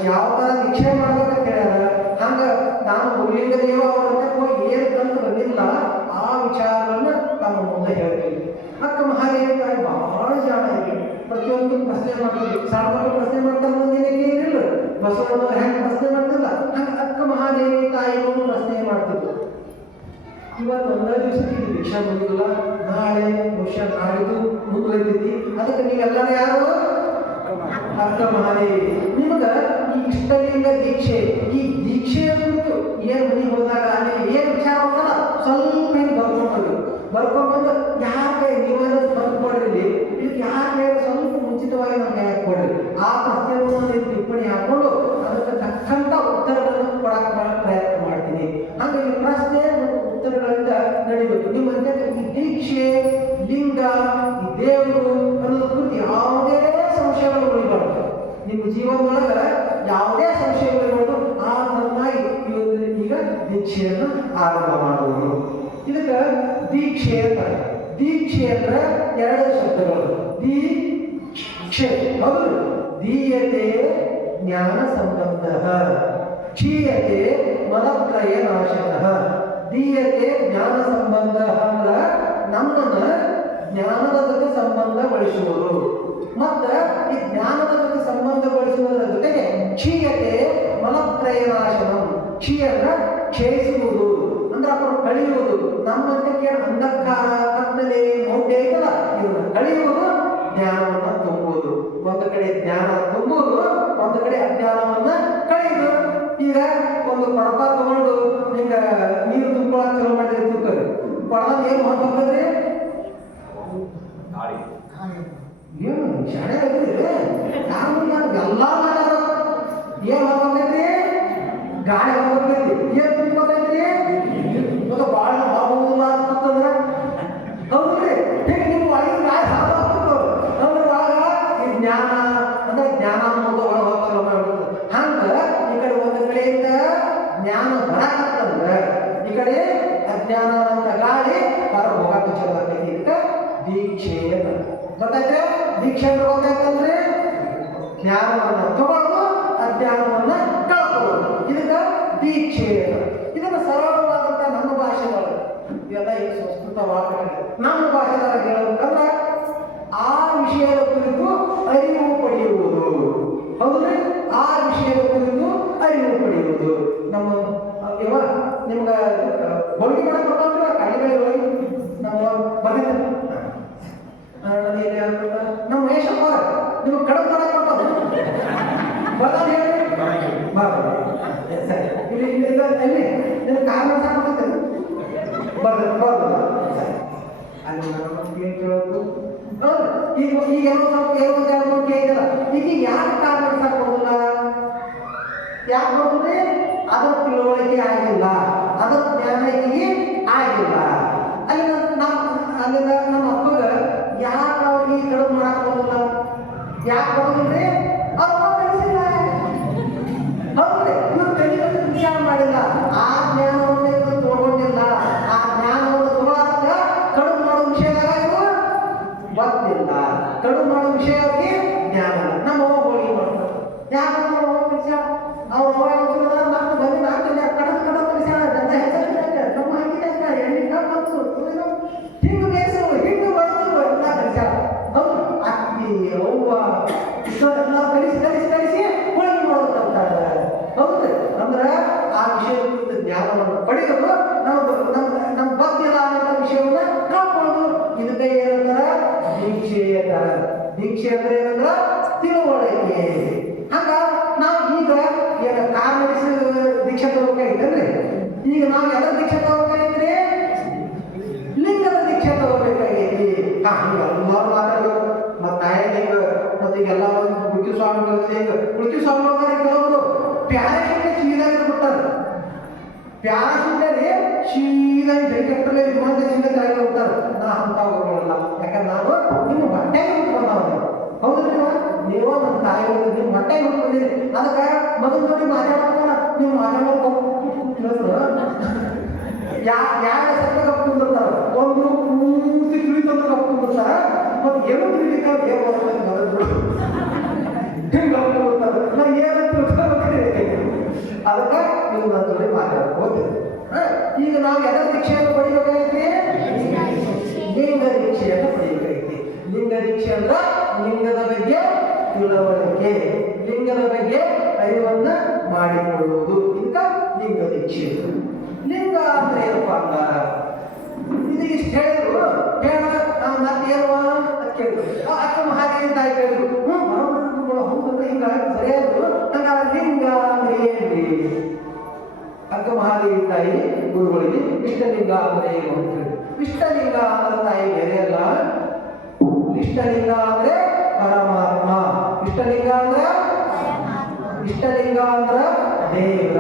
ಯಾವ ತರ ದೀಕ್ಷೆ ಮಾಡ್ಬೇಕಂತ ಹೇಳ್ಯಾರ. ಹಂಗ ನಾನು ಗುರುಲಿಂಗ ದೇವ ಅವರಂತ ಹೋಗಿ ಏನು ತಂದು ಬಂದಿಲ್ಲ, ಆ ವಿಚಾರಗಳನ್ನ ನಮ್ಮ ಮುಂದೆ ಹೇಳ್ತೀವಿ. ಅಕ್ಕ ಮಹಾದೇವಿ ತಾಯಿ ಬಹಳ ಜಾಣ ಇದೆ. ಪ್ರತಿಯೊಂದು ಪ್ರಶ್ನೆ ಮಾಡ್ತೀವಿ. ಸಣ್ಣ ಮಕ್ಕಳು ಪ್ರಶ್ನೆ ಮಾಡ್ತಾರೆ, ಮುಂದಿನ ಏನಿಲ್ಲ ಬಸವಣ್ಣ ಹೆಂಗೆ ಪ್ರಶ್ನೆ ಮಾಡ್ತಿಲ್ಲ, ಹಂಗೆ ಅಕ್ಕ ಮಹಾದೇವಿ ತಾಯಿಗೂ ಪ್ರಶ್ನೆ ಮಾಡ್ತಿದ್ರು. ಇವತ್ತು ಒಂದೇ ದಿವಸಕ್ಕೆ ದೀಕ್ಷಾ ಬಂದಿಲ್ಲ, ನಾಳೆ ಬಹುಶಃ ನಾಡಿದ್ದು ಮುಂದುವರಿತೈತಿ. ಅದಕ್ಕೆ ನೀವೆಲ್ಲರೂ ಯಾರು? ಅಕ್ಕ ಮಹಾದೇವಿ. ನಿಮಗ ಈ ಇಷ್ಟಲಿಂಗ ದೀಕ್ಷೆ, ಈ ದೀಕ್ಷೆ ಕುರಿತು ಏನು ಮನೆಗೆ ಹೋದಾಗ ಅಲ್ಲಿ ಏನು ವಿಚಾರ ಹೋಗಲ್ಲ, ಸ್ವಲ್ಪ ಏನು ಬರ್ಕೊಂಡ್ಬಂದು ಯಾರ ಕೈ ನೀವೆಲ್ಲ ಬರ್ಕೊಡ್ರಿ, ಇದಕ್ಕೆ ಯಾರ ಕೈ ಸ್ವಲ್ಪ ಮುಂಚಿತವಾಗಿ ನಮ್ಮ ಕೈ ಹಾಕೊಡ್ರಿ. ಆ ಪ್ರಶ್ನೆಯನ್ನು ಟಿಪ್ಪಣಿ ಹಾಕೊಂಡು ಅದಕ್ಕೆ ತಕ್ಕಂತ ಉತ್ತರಗಳನ್ನು ಕೊಡಕ್ಕೆ ಪ್ರಯತ್ನ ಮಾಡ್ತೀನಿ. ಹಂಗೆ ಈ ಪ್ರಶ್ನೆ ದೀಕ್ಷೆ, ಲಿಂಗ, ಈ ದೇವರು ಅನ್ನೋದು ಕುರಿತು ಯಾವುದೇ ಸಂಶಯಗಳು ಉಳಿಬಾರ್ದು. ನಿಮ್ಮ ಜೀವನದೊಳಗ ಯಾವುದೇ ಸಂಶಯಗಳು ಇರಬಾರ್ದು. ಆ ತರನಾಗಿ ಈಗ ದೀಕ್ಷೆಯನ್ನು ಆರಂಭ ಮಾಡುವುದು. ಇದಕ್ಕೆ ದೀಕ್ಷೆ ಅಂತ. ದೀಕ್ಷೆ ಅಂದ್ರೆ ಎರಡು ಶಬ್ದಗಳು. ದೀಕ್ಷೆ ಹೌದು. ದೀಯತೆ ಜ್ಞಾನ ಸಂಬಂಧ, ಕ್ಷೀಯತೆ ಮಲತ್ರಯ ನಾಶಕ. ದೀಯತೆ ಜ್ಞಾನ ಸಂಬಂಧ ಅಂದ್ರ ನಮ್ಮನ್ನ ಜ್ಞಾನದ ಜೊತೆ ಸಂಬಂಧಗೊಳಿಸುವುದು. ಮತ್ತು ಈ ಜ್ಞಾನದ ಜೊತೆ ಸಂಬಂಧಗೊಳಿಸುವುದರ ಜೊತೆಗೆ ಕ್ಷೀಯತೆ ಮಲತ್ರಯ ನಾಶನ. ಕ್ಷೀಯ ಅಂದ್ರೆ ಕ್ಷಯಿಸುವುದು ಅಂದ್ರೆ ಅವರು ಕಳೆಯುವುದು. ನಮ್ಮಂತೆ ಅಂಧಕಾರ, ಕತ್ತಲೆ, ಮೌಢ್ಯ ಐತಲ್ಲ, ಇದನ್ನು ಕಳೆಯುವುದು, ಜ್ಞಾನವನ್ನ ತುಂಬುವುದು. ಒಂದು ಕಡೆ ಜ್ಞಾನ ತುಂಬುವುದು, ಒಂದು ಕಡೆ ಅಜ್ಞಾನವನ್ನ ಕಳೆಯುವುದು. ಈಗ ಒಂದು ಕೊಡಪ ತಗೊಂಡು ಈಗ ನೀರು ತುಂಬಿಕೊಳ್ಳೋಕೆ ಚಲೋ ಮಾಡಿದ್ರೆ ತುಕ್ಕರಿ ಕೊಡದ ಏನು ಮಾಡ್ಬೇಕಂದ್ರೆ ಏನು ಶಾಣೆ ಆಗಿದ್ರೆ ನಾನು ಎಲ್ಲ ಮಾಡೋದು ಏನ್ ಮಾಡ್ಬೇಕೈತ್ರಿ? ಗಾಳಿ ಹೋಗ್ಬೇಕೈತಿ. ಏನ್ ತುಂಬ್ಬೇಕೈತ್ರಿ? ಮತ್ತು ಭಾಳ ಹೋಗುದಿಲ್ಲ ಅಂತಂದ್ರೆ ಹೌದ್ರಿ. ಈಗ ನಿಮ್ಮ ಒಳಗಿನ ಗಾಳಿ ಹಾಕಬೇಕು ಅಂದ್ರೆ ಒಳಗ ಈ ಜ್ಞಾನ ಅಂದ್ರೆ ಜ್ಞಾನ ಅನ್ನೋದು ಒಳಗೆ ಹೋಗಿ ಚಲೋ ಮಾಡ್ಬಿಡ್ತದೆ. ಹಂಗ ಈ ಕಡೆ ಒಂದು ಕಡೆಯಿಂದ ಜ್ಞಾನ ಬರಾಕತ್ತಂದ್ರೆ ಈ ಕಡೆ ಅಜ್ಞಾನ ಅಂತ ಗಾಳಿ ಹೊರ ಹೋಗಕ್ಕೆ ಚಲೋ ಆಗ್ತೈತಿ. ಇದಕ್ಕೆ ದೀಕ್ಷೆ ಗೊತ್ತಾಯ್ತೆ? ದೀಕ್ಷೆ ಅಂದ್ರೆ ಗೊತ್ತಾಯ್ತಂದ್ರೆ ಜ್ಞಾನವನ್ನ ತಗೊಳ್ಳೋದು, ಅಜ್ಞಾನವನ್ನ ಕಳ್ಕೊಳ್ಳೋದು. ಇದಕ್ಕೆ ದೀಕ್ಷೆ. ಇದನ್ನು ಸರಳವಾದಂತ ನಮ್ಮ ಭಾಷೆಗಳು ಇವೆಲ್ಲ ಈಗ ಸಂಸ್ಕೃತ ವಾಕ್ಯಗಳು. ನಮ್ಮ ಭಾಷೆದಾಗ ಹೇಳಬೇಕಂದ್ರೆ ಆ ವಿಷಯದ ಕುರಿತು ಅರಿವು ಪಡೆಯುವುದು. ಹೌದ್ರಿ? ಆ ವಿಷಯದ ಕುರಿತು ಅರಿವು ಪಡೆಯುವುದು. ನಮ್ಮ ಇವ ನಿಮ್ಗೆ ಹೋಳಿಗೆ ಮಾಡಕ್ ಬರ್ತಾವ್ರ ಕಡಿಮೆ ಹೋಳಿಗೆ ನಮ್ಮ ಬಂದಿದ್ದ ನಮ್ಮ ಮಹೇಶಪ್ಪ ನಿಮ್ಗೆ ಕಡಕ್ ಮಾಡಕ್ ಬರ್ತಾವ ಬರ್ತಾವ ಹೇಳಿ ಇಲ್ಲಿ ಅಲ್ಲಿ ನಿನ್ನ ಕಾರಣ ಸಾಕುತ್ತೇನೆ ಬರ್ದ ಅಲ್ಲಿ ಏನ್ ಕೇಳೋದು ಈಗ ಈಗ ಏನೋ ಸ್ವಲ್ಪ ಏನೋ ಕೇಳಿದಲ್ಲ ಈಗ ಯಾಕೆ ಕಾರಣ ಸಾಕೋದಿಲ್ಲ? ಯಾಕೆ ಬರ್ತದೆ? ಅದರ ತಿಳುವಳಿಕೆ ಆಗಿಲ್ಲ, ಅದರ ಜ್ಞಾನ ಈಗ ಆಗಿಲ್ಲ. ಅಲ್ಲಿಂದ ನಮ್ಮ ಅಪ್ಪಗ ಯಾಕೆ ಅವ್ರಿಗೆ ಕಡಿಮೆ ಮಾಡಕ್ ಬರೋದಿಲ್ಲ? ಯಾಕೆ ಬರೋದಿಲ್ರಿ? ಅವ್ರು ಕಲಿಸಿಲ್ಲ. ಹೌದ್ರಿ? ಇವ್ರು ಕಲಿಯೋದು ವಿಚಾರ ಮಾಡಿಲ್ಲ, ಆ ಜ್ಞಾನವನ್ನೇ ತಗೊಂಡಿಲ್ಲ. ಆ ಜ್ಞಾನವನ್ನು ತಗೊಳಕ ಕಡಿಮೆ ಮಾಡೋ ವಿಷಯದಾಗ ಇವರು ಗೊತ್ತಿಲ್ಲ. ಕಡಿಮೆ ಮಾಡೋ ವಿಷಯಕ್ಕೆ ಜ್ಞಾನ ಇಲ್ಲ. ನಮ್ಮ ಹೋಗಿ ಮಾಡ್ತಾರೆ. ಯಾಕಂದ್ರೆ ವಿಚಾರ ಅವ್ರು ಮತ್ತೆ ಬಂದು ನಾಲ್ಕಲ್ಲಿ ಕಡದ ಕಲಿಸ್ಯಾಳ ನಮ್ಮ ಹಾಕಿದಾಗ ಎಣ್ಣೆ ಕಟ್ಟು ಹಿಂಗೆ ಬೇಸು ಹಿಂಗೆ ಬರ್ತದೆ ಎಲ್ಲ ಕಲಿಸ್ಯಾಳ. ಹೌದು ಅಕ್ಕಿ ಅವ್ವ ಇಷ್ಟೆಲ್ಲ ಕಲಿಸಿ ಹೋಳಿಗೆ ಮಾಡೋದಂತಾರೆ. ಹೌದು ಅಂದ್ರೆ ಆ ವಿಷಯದ ಕುರಿತು ಜ್ಞಾನವನ್ನು ಪಡೆಯೋದು, ನಮ್ಮ ಗೊತ್ತಿಲ್ಲ ಅನ್ನೋ ವಿಷಯವನ್ನ ಕಾಪಾಡೋದು. ಇದಕ್ಕೆ ಏನಂತಾರ? ದೀಕ್ಷೆ ಅಂತಾರ. ದೀಕ್ಷೆ ಅಂದ್ರೆ ಏನಂದ್ರ ತಿಳುವಳಿಕೆ. ಹಂಗ ನಾವು ಈಗ ಏನು ಕಾರ್ ನಡೆಸಿ ದೀಕ್ಷೆ ತಗೋಬೇಕಾಗಿತ್ತಂದ್ರೆ ಈಗ ನಾವು ಎಲ್ಲ ದೀಕ್ಷೆ ತಗೋಬೇಕಾಗಿದ್ರಿ? ಲಿಂಗದ ದೀಕ್ಷೆ ತಗೋಬೇಕಾಗೈತಿ. ಹಿಂಗ ಎಲ್ಲರೂ ಮಾತಾಡೋದು ಮತ್ತೆ ಹಿಂಗ ಮತ್ತೆ ಈಗೆಲ್ಲ ಗುರುತಿ ಸ್ವಾಮಿಗಳು ಹಿಂಗ ಗುರುತಿ ಸ್ವಾಮಿಗಳು ಕೆಲವರು ಪ್ಯಾರಾಶೂಟ್ ಸೀದಾಗ ಬಿಡ್ತಾರೆ. ಪ್ಯಾರಾಶೂಟಲ್ಲಿ ಸೀದಾ ಹೆಲಿಕಾಪ್ಟರ್ಲೆ ವಿಮಾನದಿಂದ ಕೆಳಗೆ ಹೋಗ್ತಾರೆ. ನಾ ಅಂತ ಹೋಗೋಲ್ಲ, ಯಾಕಂದ್ರೆ ನಾನು ನಿಮ್ಮ ಬಟ್ಟೆ ಉಟ್ಕೊಂಡವ್ರು. ಹೌದ್ರಿ? ನೀವು ನಮ್ಮ ತಾಯಿ ನಿಮ್ಮ ಬಟ್ಟೆ ಉಟ್ಕೊಂಡಿರಿ. ಅದಕ್ಕೆ ಮಗನ ನೋಡಿ ಮಾತಾಡ್ತಾರ. ನೀವು ಮಾತಾಡೋದು ಯಾರು ಸತ್ತ ಕಪ್ಕೊಂಡಿರ್ತಾರ, ಒಂದು ಪೂರ್ತಿ ತಿಳಿತಂದು ಕಪ್ಕೊಂಡಿರ್ತಾರ. ಮತ್ತು ಏನು ತಿಳಿಲಿಕ್ಕೆ ಹಿಂಗೆ ಕಪ್ಕೊಂಡಿರ್ತಾರೆ. ನಾ ಏನು ಅದಕ್ಕೆ ನೀವು ನನ್ನ ಜೊತೆ ಮಾತಾಡ್ಬೋದು. ಈಗ ನಾವು ಎಲ್ಲ ದೀಕ್ಷೆಯನ್ನು ಪಡಿಬೇಕಾಗೈತಿ? ಲಿಂಗ ದೀಕ್ಷೆಯನ್ನು ಪಡಿಬೇಕಾಗೈತಿ. ಲಿಂಗ ದೀಕ್ಷೆ ಅಂದ್ರೆ ಲಿಂಗದ ಬಗ್ಗೆ ತಿಳುವಳಿಕೆ, ಲಿಂಗದ ಬಗ್ಗೆ ಅರಿವನ್ನ ಮಾಡಿಕೊಳ್ಳುವುದು. ಇದಕ್ಕೆ ಲಿಂಗ ದೀಕ್ಷೆ. ಲಿಂಗ ಅಂದ್ರೆ ಏನಪ್ಪ ಅಂದ ಇದು ಇಷ್ಟು ಹೇಳಿದ್ರು. ಮತ್ತೇನು ಅಂತ ಕೇಳಿದ್ರು. ಅಕ್ಕ ಮಹಾದೇವಿ ತಾಯಿ ಕೇಳಿದ್ರು. ಹೌದು ಹಿಂಗ ಸರಿಯಾದ್ರು. ಹಂಗಾರ ಲಿಂಗ ಅಂದ್ರೆ ಏನ್ರಿ? ಅಕ್ಕ ಮಹಾದೇವಿ ತಾಯಿ ಗುರುಗಳಿಗೆ ಇಷ್ಟಲಿಂಗ ಅಂದ್ರೆ ಏನು ಅಂತ ಹೇಳಿ. ಇಷ್ಟಲಿಂಗ ಅಂದ್ರೆ ತಾಯಿ ಬೇರೆ ಅಲ್ಲ. ಇಷ್ಟಲಿಂಗ ಅಂದ್ರೆ ಪರಮಾತ್ಮ. ಇಷ್ಟಲಿಂಗ ಅಂದ್ರ ದೇವ್ರ.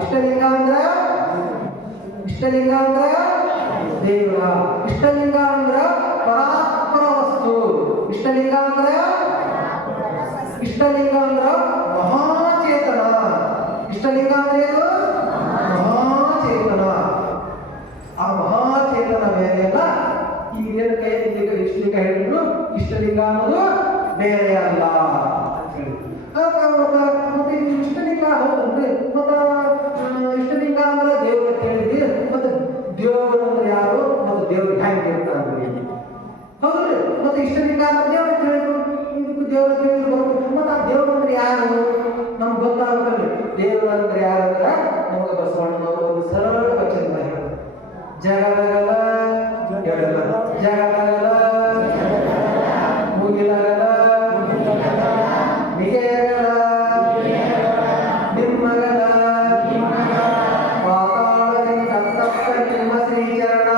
ಇಷ್ಟಲಿಂಗ ಅಂದ್ರ ದೇವ. ಇಷ್ಟಲಿಂಗ ಅಂದ್ರ ಪರಾತ್ಪರ ವಸ್ತು. ಇಷ್ಟಲಿಂಗ ಅಂದ್ರ ಮಹಾಚೇತನ. ಇಷ್ಟಲಿಂಗ ಅಂದ್ರೆ ಏನು? ಮಹಾಚೇತನ. ಆ ಮಹಾಚೇತನ ಬೇರೆ ಅಲ್ಲ. ಈಗೇನು ಕೈಯಲ್ಲಿ ಇಷ್ಟಲಿಂಗ ಹೇಳಿದ್ರು, ಇಷ್ಟಲಿಂಗ ಅನ್ನೋದು ಬೇರೆ ಅಲ್ಲ ಅಂತ ಹೇಳಿ. ಮತ್ತೆ ಇಷ್ಟಲಿಂಗ ಹೌದನ್ರಿ. ಮತ್ತ ಇಷ್ಟಲಿಂಗ ಅಂದ್ರೆ ದೇವ್ರ ಹೇಳಿದ್ರಿ. ಮತ್ತೆ ದೇವರು ಅಂದ್ರೆ ಯಾರು? ಮತ್ತೆ ದೇವ್ರು ಹ್ಯಾಂಗೆ ಇರ್ತಾನ್ರಿ? ಹೌದ್ರಿ. ಮತ್ತೆ ಇಷ್ಟಲಿಂಗ ಅಂದ್ರೆ ದೇವ್ರ ಹೇಳಿದ್ರು, ಇದಕ್ಕೂ ದೇವ್ರ ಹೇಳಿದ್ರು. ಮತ್ತೆ ಆ ದೇವ್ರ ಅಂದ್ರೆ ಯಾರು ನಮ್ಗೆ ಗೊತ್ತಾಗಬೇಕಲ್ರಿ. ದೇವ್ರ ಅಂದ್ರೆ ಯಾರಂದ್ರ ನಮಗೆ ಬಸವಣ್ಣನವರು ಒಂದು ಸರಳ ವಚನ ಹೇಳಿದ್ರು. ಜಗದಗಲ ಜಗದಗಲ ಮುಗಿಲಗಲ ಮಿಗೆಯಗಲ ನಿಮ್ಮಗಲ ಪಾತಾಳದಿಂದ ತಪ್ಪ ನಿಮ್ಮ ಶ್ರೀಚರಣ,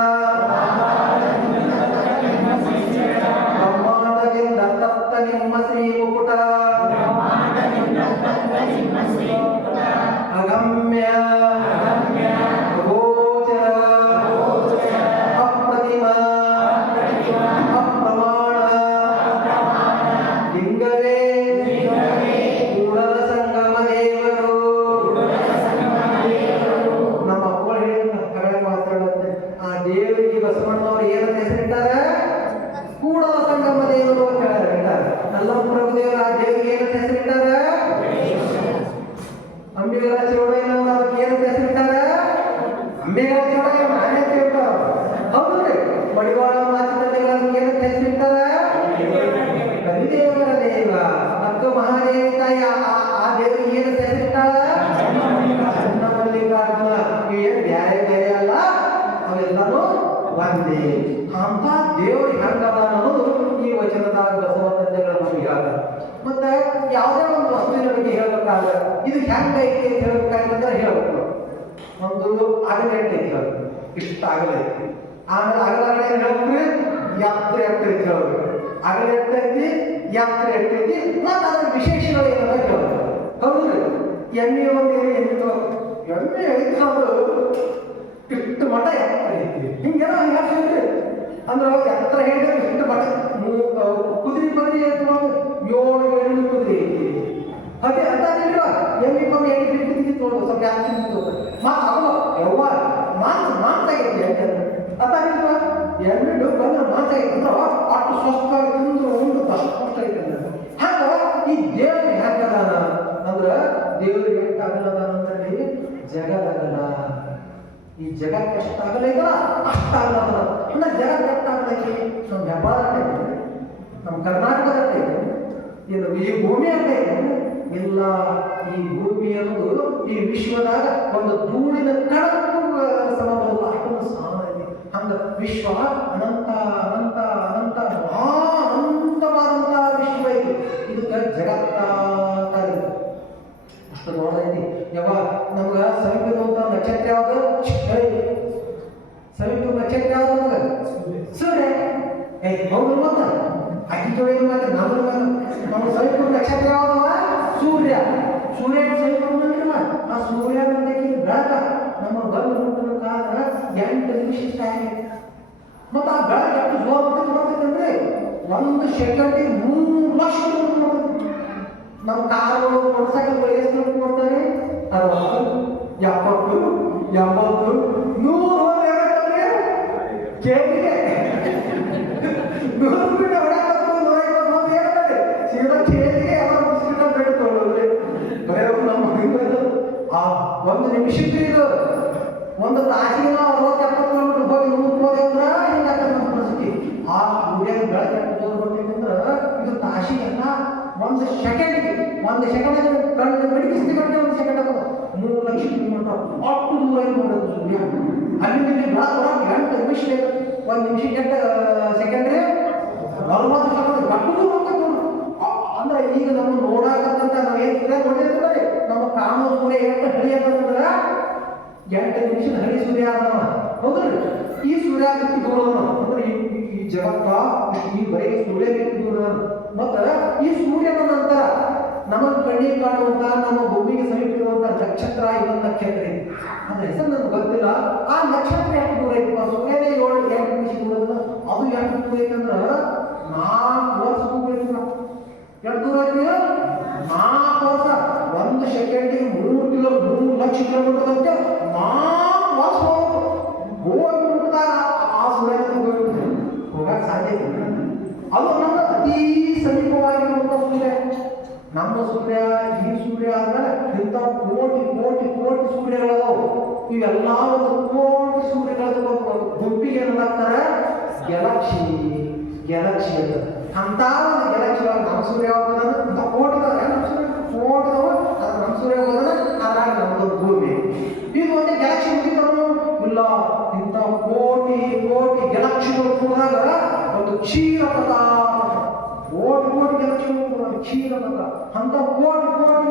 ಬ್ರಹ್ಮಾಂಡದಿಂದ ತಪ್ಪ ನಿಮ್ಮ ಶ್ರೀ ಮುಕುಟ, ಅಗಮ್ಯ ಅಗೋಚರ ಅಪ್ರತಿಮ ಅಪ್ರಮಾಣ ಲಿಂಗವೇ ಕೂಡಲ ಸಂಗಮ ದೇವರು. ನಮ್ಮ ಅಪ್ಪಗಳು ಹೇಳಿದ ಮಾತಾಡುತ್ತೆ. ಆ ದೇವರಿಗೆ ಬಸವಣ್ಣನವರು ಏನಂತ ಹೆಸರಿಟ್ಟಾರ? ಕೂಡಲ ಸಂಗಮ ದೇವರು ಅಂತ ಹೇಳ್ತಾರೆ. ಅಲ್ಲಮಪ್ರಭು ದೇವರು ಆ ದೇವರಿಗೆ ಏನಂತ ಹೆಸರಿಟ್ಟಾರ? ಅಂಬಿಗರ ಚೌಡಯ್ಯನವರು ಅದಕ್ಕೆ ಏನಂತ ಹೆಸರಿಟ್ಟಾರ? ಅಂಬಿಗರ ಚೌಡಯ್ಯ ನಾನೇ ಕೇಳ್ತಾರ. ಹೌದ್ರಿ. ಮಡಿವಾಳ ಮಾಚಿನಲ್ಲಿ ಏನಂತ ಹೆಸರಿಟ್ಟಾರ? ಕವಿದೇವರ ದೇವ. ಅಕ್ಕ ಮಹಾದೇವಿ ತಾಯಿ ಆ ದೇವರಿಗೆ ಏನಂತ ಹೆಸರಿಟ್ಟಾರ? ಚನ್ನಮಲ್ಲಿಕಾರ್ಜುನ. ಏನು ಬೇರೆ ಬೇರೆ ಅಲ್ಲ, ಅವೆಲ್ಲರೂ ಒಂದೇ. ಅಂತ ದೇವರು ಹೆಂಗದ ಅನ್ನೋದು ಈ ವಚನದಾಗ ಬಸವಣ್ಣಗಳ ನಮಗೆ ಹೇಳ್ತಾರೆ. ಮತ್ತೆ ಯಾವುದೇ ಒಂದು ವಸ್ತುವಿನ ಬಗ್ಗೆ ಹೇಳ್ಬೇಕಾದ್ರೆ ಇದು ಹೆಂಗೈತಿ ಅಂತ ಹೇಳ್ಬೇಕಾದ್ರೆ ಹೇಳ್ಬೇಕು. ಒಂದು ಅಗಲೈತಿ ಅಂತ ಹೇಳ್ಬೇಕು, ಇಷ್ಟ ಅಗಲೈತಿ. ಆಮೇಲೆ ಅಗಲಗಡೆ ಹೇಳ್ತೀವಿ, ಎತ್ತರ ಐತಿ ಹೇಳ್ಬೇಕು. ಅಗಲ ಎತ್ತೈತಿ, ಎತ್ತರ ಎತ್ತೈತಿ, ಮತ್ತೆ ಅದ್ರ ವಿಶೇಷಗಳು ಏನಂತ ಹೇಳ್ಬೇಕು. ಹೌದ್ರಿ. ಎಣ್ಣೆ ಒಂದು ಎಣ್ಣೆ ಐತಿ, ಅದು ಇಷ್ಟು ಮಠ ಎತ್ತರ ಐತಿ. ಹಿಂಗೆಲ್ಲ ಹೇಳ್ತೀವಿ ಅಂದ್ರೆ ಎತ್ತರ ಹೇಳಿದ್ರೆ ಇಷ್ಟು ಮಠ. ಕುದುರೆ ಬರಿ 7 ಕುದುರೆ ಐತಿ. ಅದೇ ಅಂತ ಎಮ್ಮಿ ಕಮ್ಮಿ ಎಣ್ಣೆ ಬಿಟ್ಟು ನೋಡ್ಬೋದು. ಸ್ವಲ್ಪ ಯಾಕೆ ಮಾತು ಅವ ಯವ್ವ ಮಾತಾಗೈತಿ ಎಣ್ಣೆ ಅದಾಗಿಲ್ವ? ಎಣ್ಣೆ ಬಂದ್ರೆ ಮಾತಾಗೈತಿ ಅಂದ್ರೆ ಅಷ್ಟು ಸ್ವಸ್ಥವಾಗಿ ತಿಂದ್ರು ಉಂಡು ಅಷ್ಟು ಐತೆ. ಹಂಗ ಈ ದೇವ್ರಿಗೆ ಹೆಂಗದಾನ ಅಂದ್ರೆ ದೇವ್ರಿಗೆ ಎಷ್ಟಾಗಲ್ಲದ ಅಂತಂದ್ರೆ ಜಗದಗಲ. ಈ ಜಗಕ್ಕೆ ಎಷ್ಟಾಗಲ್ಲ ಅಷ್ಟಾಗಲ್ಲ ಅಂದ್ರೆ ಜಗತ್ ಎಷ್ಟಾಗಲೈತಿ? ನಮ್ಮ ಹೆಬ್ಬಾಳ ನಮ್ಮ ಕರ್ನಾಟಕದಲ್ಲಿ ಏನು ಈ ಭೂಮಿ ಅಂತ ಇಲ್ಲ. ಈ ಭೂಮಿ ಅನ್ನೋದು ಈ ವಿಶ್ವದಾಗ ಒಂದು ಧೂಳಿನ ಕಣಕ್ಕೂ ಸಮಬಲ್ಲ, ಅಷ್ಟೊಂದು ಸ್ಥಾನ ಇದೆ. ಹಂಗ ವಿಶ್ವ ಅನಂತ ಅನಂತ ಅನಂತ ಅನಂತವಾದಂತಹ ವಿಶ್ವ ಇದೆ. ಇದಕ್ಕೆ ಜಗತ್ತ ಅಷ್ಟು ನೋಡೈತಿ. ಯಾವಾಗ ನಮ್ಗ ಸಮೀಪದಂತ ನಕ್ಷತ್ರ ಯಾವ್ದು? ಸಮೀಪ ನಕ್ಷತ್ರ ಯಾವ್ದು ನಮ್ಗ? ಸೂರ್ಯ. ಹೌದು. ಮತ್ತೆ ಅಕ್ಕಿ ತೊಳೆಯೋದು ಮತ್ತೆ ನಮ್ಮ ಸಮೀಪ ನಕ್ಷತ್ರ ಯಾವ್ದವ? ಸೂರ್ಯ. ಸೂರ್ಯ ಸಮೀಪ ಬಂದಿರುವ ಆ ಸೂರ್ಯ ಬೆಳಕ ನಮ್ಮ ಬಂದು ಮುಟ್ಟಿನ ಕಾಲ 8 ನಿಮಿಷ ಟೈಮ್. ಮತ್ತು ಆ ಬೆಳಕು ಎಷ್ಟು ಜೋರ್ ಬರ್ತೈತೆ ಒಂದು ಸೆಕೆಂಡಿಗೆ 3 ಲಕ್ಷ ನಮ್ಮ ಕಾರು ಮೋಟರ್ ಸೈಕಲ್ ಎಷ್ಟು ಕೊಡ್ತಾರೆ? 60, 70, 80, 100 ಕೇಳಿಗೆ 100 ರೂಪಾಯಿ ಹೊಡಾಕತ್ತು 150 ಹೇಳ್ತಾರೆ. ಸೀದಾ ಕೇಳಿಗೆ ಅವರ ಬಿಸ್ಕಿಟ ಬೇಡ್ಕೊಳ್ಳೋದ್ರಿ. ಆ 1 ನಿಮಿಷಕ್ಕೆ ಇದು 1 ತಾಸಿಗೆ ನಾವು 60-70 ಕಿಲೋಮೀಟರ್ ಹೋಗಿ ಹೋದೆ ಅಂದ್ರೆ ಹಿಂಗಾಗ್ತದೆ ನಮ್ಮ ಪರಿಸ್ಥಿತಿ. ಆ ಸೂರ್ಯನ ಬೆಳಕು ಎಷ್ಟು ಜೋರ್ ಬರ್ತೈತೆ ಅಂದ್ರೆ ಇದು ತಾಸಿಗೆಲ್ಲ 1 ಸೆಕೆಂಡ್ಗೆ ಕಣ್ಣು ಮೆಡಿಕಿಸ್ತಿ ಕಟ್ಟೆ 1 ಸೆಕೆಂಡ್ ಆಗೋದು 3 ಲಕ್ಷ ಕಿಲೋಮೀಟರ್ ಅಷ್ಟು ದೂರ ಐತೆ ನೋಡೋದು ಸೂರ್ಯ. ಅಲ್ಲಿ ಬೆಳಕು 8 ನಿಮಿಷ 1 ನಿಮಿಷಕ್ಕೆ 8 ಸೆಕೆಂಡ್ 40 ಸೆಕೆಂಡ್ ಅಷ್ಟು ದೂರ ಹೋಗ್ತೈತೆ ನೋಡು. ಅಂದ್ರೆ ಈಗ ನಮ್ಮ ನೋಡಾಕಂತ ನಾವು ಏನು ಸೂರ್ಯ ನೋಡಿರ್ತೀವಿ, ನಮ್ಮ ಕಾಣೋ ಸೂರ್ಯ ಎಷ್ಟು ಹಳಿ ಅಂತಂದ್ರೆ 8 ನಿಮಿಷದ ಹಳಿ ಸೂರ್ಯ ಆದವ. ಹೌದ್ರಿ. ಈ ಸೂರ್ಯ ದೂರ ಅಂದ್ರೆ ಈ ಜಗತ್ತ ಈ ಬರೀ ಸೂರ್ಯ ದೂರ. ಮತ್ತು ಈ ಸೂರ್ಯನ ನಂತರ ನಮ್ಮ ಕಣ್ಣಿಗೆ ಕಾಣುವಂತ ನಮ್ಮ ಭೂಮಿಗೆ ಸಮೀಪ ಇರುವಂತ ನಕ್ಷತ್ರ ಇನ್ನೊಂದು ನಕ್ಷತ್ರ ಇದೆ. ಅದ್ರ ಹೆಸರು ನನಗೆ ಗೊತ್ತಿಲ್ಲ. ಆ ನಕ್ಷತ್ರ ಎಷ್ಟು ದೂರ ಐತಿ? ಸೂರ್ಯನೇ ಎಷ್ಟು ದೂರ ಐತಂದ್ರ 4 ವರ್ಷ ದೂರ ಐತಿ. ಎಷ್ಟು ದೂರ ಐತಿ? 4 ವರ್ಷ. 1 ಸೆಕೆಂಡಿಗೆ 3 ಲಕ್ಷ ಕಿಲೋಮೀಟರ್ ಅಂತೆ. 4 ವರ್ಷ ಹೋಗ್ಬಿಡ್ತಾರ ಆ ಸೂರ್ಯನಿಗೆ ಹೋಗಕ್ಕೆ ಸಾಧ್ಯ ಇಲ್ಲ. ಅದು ನಮ್ಮ ಅತೀ ಸಮೀಪವಾಗಿರುವಂಥ ಸೂರ್ಯ. ನಮ್ಮ ಸೂರ್ಯ, ಈ ಸೂರ್ಯ ಆದ್ಮೇಲೆ ಇಂಥ ಕೋಟಿ ಕೋಟಿ ಕೋಟಿ ಸೂರ್ಯಗಳದಾವು. ಇವೆಲ್ಲ ಒಂದು ಕೋಟಿ ಸೂರ್ಯಗಳ ಗುಂಪಿಗೆ ಏನಾಗ್ತಾರೆ ಗ್ಯಾಲಕ್ಸಿ ಅಂತ. ಅಂತ ಒಂದು ಗ್ಯಾಲಕ್ಸಿ ನಮ್ಮ ಸೂರ್ಯ ಇಂಥ ಕೋಟಿದವ ನಮ್ಮ ಸೂರ್ಯ ಕೋಟಿದವ, ಅದು ನಮ್ಮ ಸೂರ್ಯ ಹೋದ್ರೆ ಅದ್ರಾಗ ನಮ್ಮದೊಂದು ಭೂಮಿ. ಇದು ಒಂದೇ ಗ್ಯಾಲಕ್ಸಿ ಮುಗಿದವನು ಇಲ್ಲ. ಇಂಥ ಕೋಟಿ ಕೋಟಿ ಗ್ಯಾಲಕ್ಸಿಗಳು ಕೂಡಿದಾಗ ಒಂದು ಕ್ಷೀರಪಥ, ಕೋಟಿ ಕೋಟಿ ಗ್ಯಾಲಕ್ಸಿಗಳು ಕೂಡ ಕ್ಷೀರಪಥ. ಅಂತ ಕೋಟಿ ಕೋಟಿ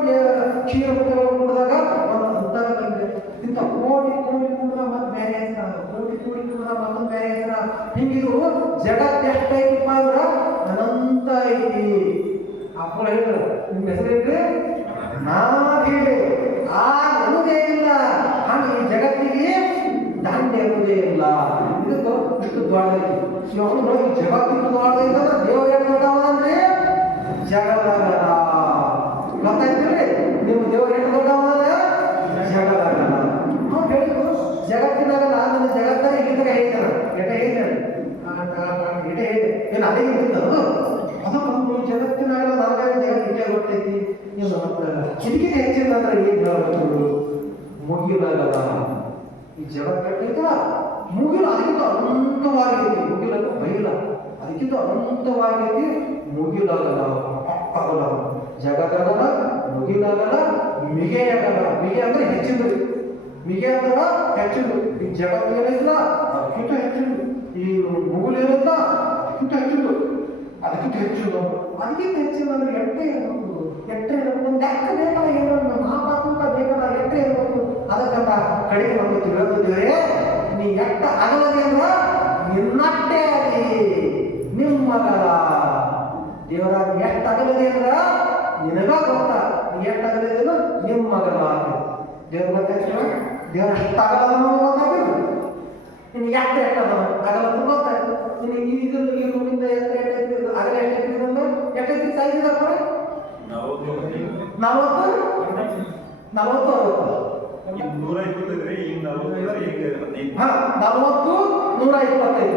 ಕ್ಷೀರಪಥಗಳು ಕೂಡಿದಾಗ ಒಂದು ಅಂತರ ಬಂದಿದೆ. ಇಂಥ ಕೋಟಿ ಕೋಟಿ ಕೂಡ ಮತ್ತೆ ಬೇರೆ ಹೆಸರ, ಕೋಟಿ ಕೋಟಿ ಕೂಡ ಮತ್ತೊಂದು ಬೇರೆ ಹೆಸರ. ಹಿಂಗಿದು ಜಗತ್ ಎಷ್ಟೈತಿಪ್ಪ ಅಂದ್ರೆ ಅನಂತ ಐತಿ. ಅಪ್ಪ ಹೇಳಿದ್ರು ನಿಮ್ಮ ಹೆಸರೇನ್ರಿ? ನಾವಿದೆ ಆ ಅನ್ನೋದೇ ಇಲ್ಲ. ಹಂಗೆ ಈ ಜಗತ್ತಿಗೆ ದಾಂಡೆ ಇರುವುದೇ ಇಲ್ಲ. ಇದಕ್ಕೆ ಇಷ್ಟು ದ್ವಾರೈತಿ. ಇವನು ನೋಡಿ ಜಗತ್ತಿನ ದ್ವಾರೈತಂದ್ರೆ ದೇವ ಏನು ದೊಡ್ಡವನಂದ್ರೆ ಜಗದಾಗಲ್ಲ. ಗೊತ್ತಾಯ್ತಿಲ್ರಿ? ನೀವು ದೇವ್ರು ಎಷ್ಟು ದೊಡ್ಡವನಲ್ಲ? ಜಗದಾಗಲ್ಲ. ನಾವು ಹೇಳಿದ್ರು ಜಗತ್ತಿನಾಗಲ್ಲ. ನನ್ನ ಜಗತ್ತನ್ನ ಇಲ್ಲಿ ಹೇಳ್ತಾನೆ ಎಟ ಹೇಳ್ತಾನೆ ಎಟ ಹೇಳಿದೆ ಏನು ಅದೇ ಇರ್ತದ್ದು. ಅದು ಜಗತ್ತಿನಾಗಲ್ಲ. ನನಗೆ ಜಗತ್ತು ಇಟ್ಟೇ ಗೊತ್ತೈತಿ. ನೀವು ಇದಕ್ಕಿಂತ ಹೆಚ್ಚಿನ ಅಂದ್ರೆ ಏನು ಹೇಳಬೇಕು? ಮುಗಿಲಾಗಲ್ಲ. ಈ ಜಗತ್ತೈತಲ್ಲ ಮುಗಿಲು ಅದಕ್ಕಿಂತ ಅನಂತವಾಗೈತಿ. ಮುಗಿಲನ್ನು ಬೈಲ ಅದಕ್ಕಿಂತ ಅನಂತವಾಗೈತಿ. ಮುಗಿಲಾಗಲ್ಲ, ಆಗಲ್ಲ. ಜಗತ್ತಾಗಲ್ಲ, ಮುಗಿಲಾಗಲ್ಲ, ಮಿಗೆಯಾಗಲ್ಲ. ಮಿಗೆ ಅಂದ್ರೆ ಹೆಚ್ಚಿದ್ರು. ಮಿಗೆ ಅಥವಾ ಹೆಚ್ಚಿದ್ರು. ಈ ಜಗತ್ತು ಏನಿಲ್ಲ ಅದಕ್ಕಿಂತ ಹೆಚ್ಚಿದ್ರು. ಈ ಮುಗುಲು ಏನಿಲ್ಲ ಅದಕ್ಕಿಂತ ಹೆಚ್ಚಿದ್ರು. ಅದಕ್ಕಿಂತ ಹೆಚ್ಚಿದ್ರು. ಅದಕ್ಕಿಂತ ಹೆಚ್ಚಿನ ಅಂದ್ರೆ ಎಟ್ಟೆ ಇರಬೇಕು. ಎಟ್ಟೆ ಇರಬೇಕು. ಒಂದು ಲೆಕ್ಕ ಬೇಕಲ್ಲ. ಏನೋ ಮಹಾಪಾತ್ಮಕ ಬೇಕಲ್ಲ. ಎಟ್ಟೆ ಇರಬೇಕು. ಅದಕ್ಕಂತ ಕಡೆಗೆ ನಮಗೆ ತಿಳಿದಿದ್ದೇವೆ. ನೀ ಎಟ್ಟ ಅಗಲದೆ ಅಂದ್ರ ನಿನ್ನಟ್ಟೆ ಅದಿ ನಿಮ್ಮಗಲ. ದೇವರಾಗ ಎಷ್ಟು ಅಗಲದೆ ಅಂದ್ರ ನಿನಗ ಗೊತ್ತ. ನೀ ಎಷ್ಟು ಅಗಲದೆ ನಿಮ್ಮಗಲ. ದೇವ್ರ ಗೊತ್ತಾಯ್ತು. ದೇವ್ರ ಎಷ್ಟು ಅಗಲದ ಗೊತ್ತಾಗಿಲ್ಲ. ನಿನಗೆ ಎಷ್ಟು ಅಗಲದ ಗೊತ್ತಾಯ್ತು. ನಿನಗೆ ಇದು ಈ ರೂಮಿಂದ ಎಷ್ಟು ಎಷ್ಟೈತಿ ಅಗಲ ಎಷ್ಟೈತಿ ಅಂದ್ರೆ ಎಷ್ಟೈತಿ ಸೈಜ್ ಇದಾವ 40 125.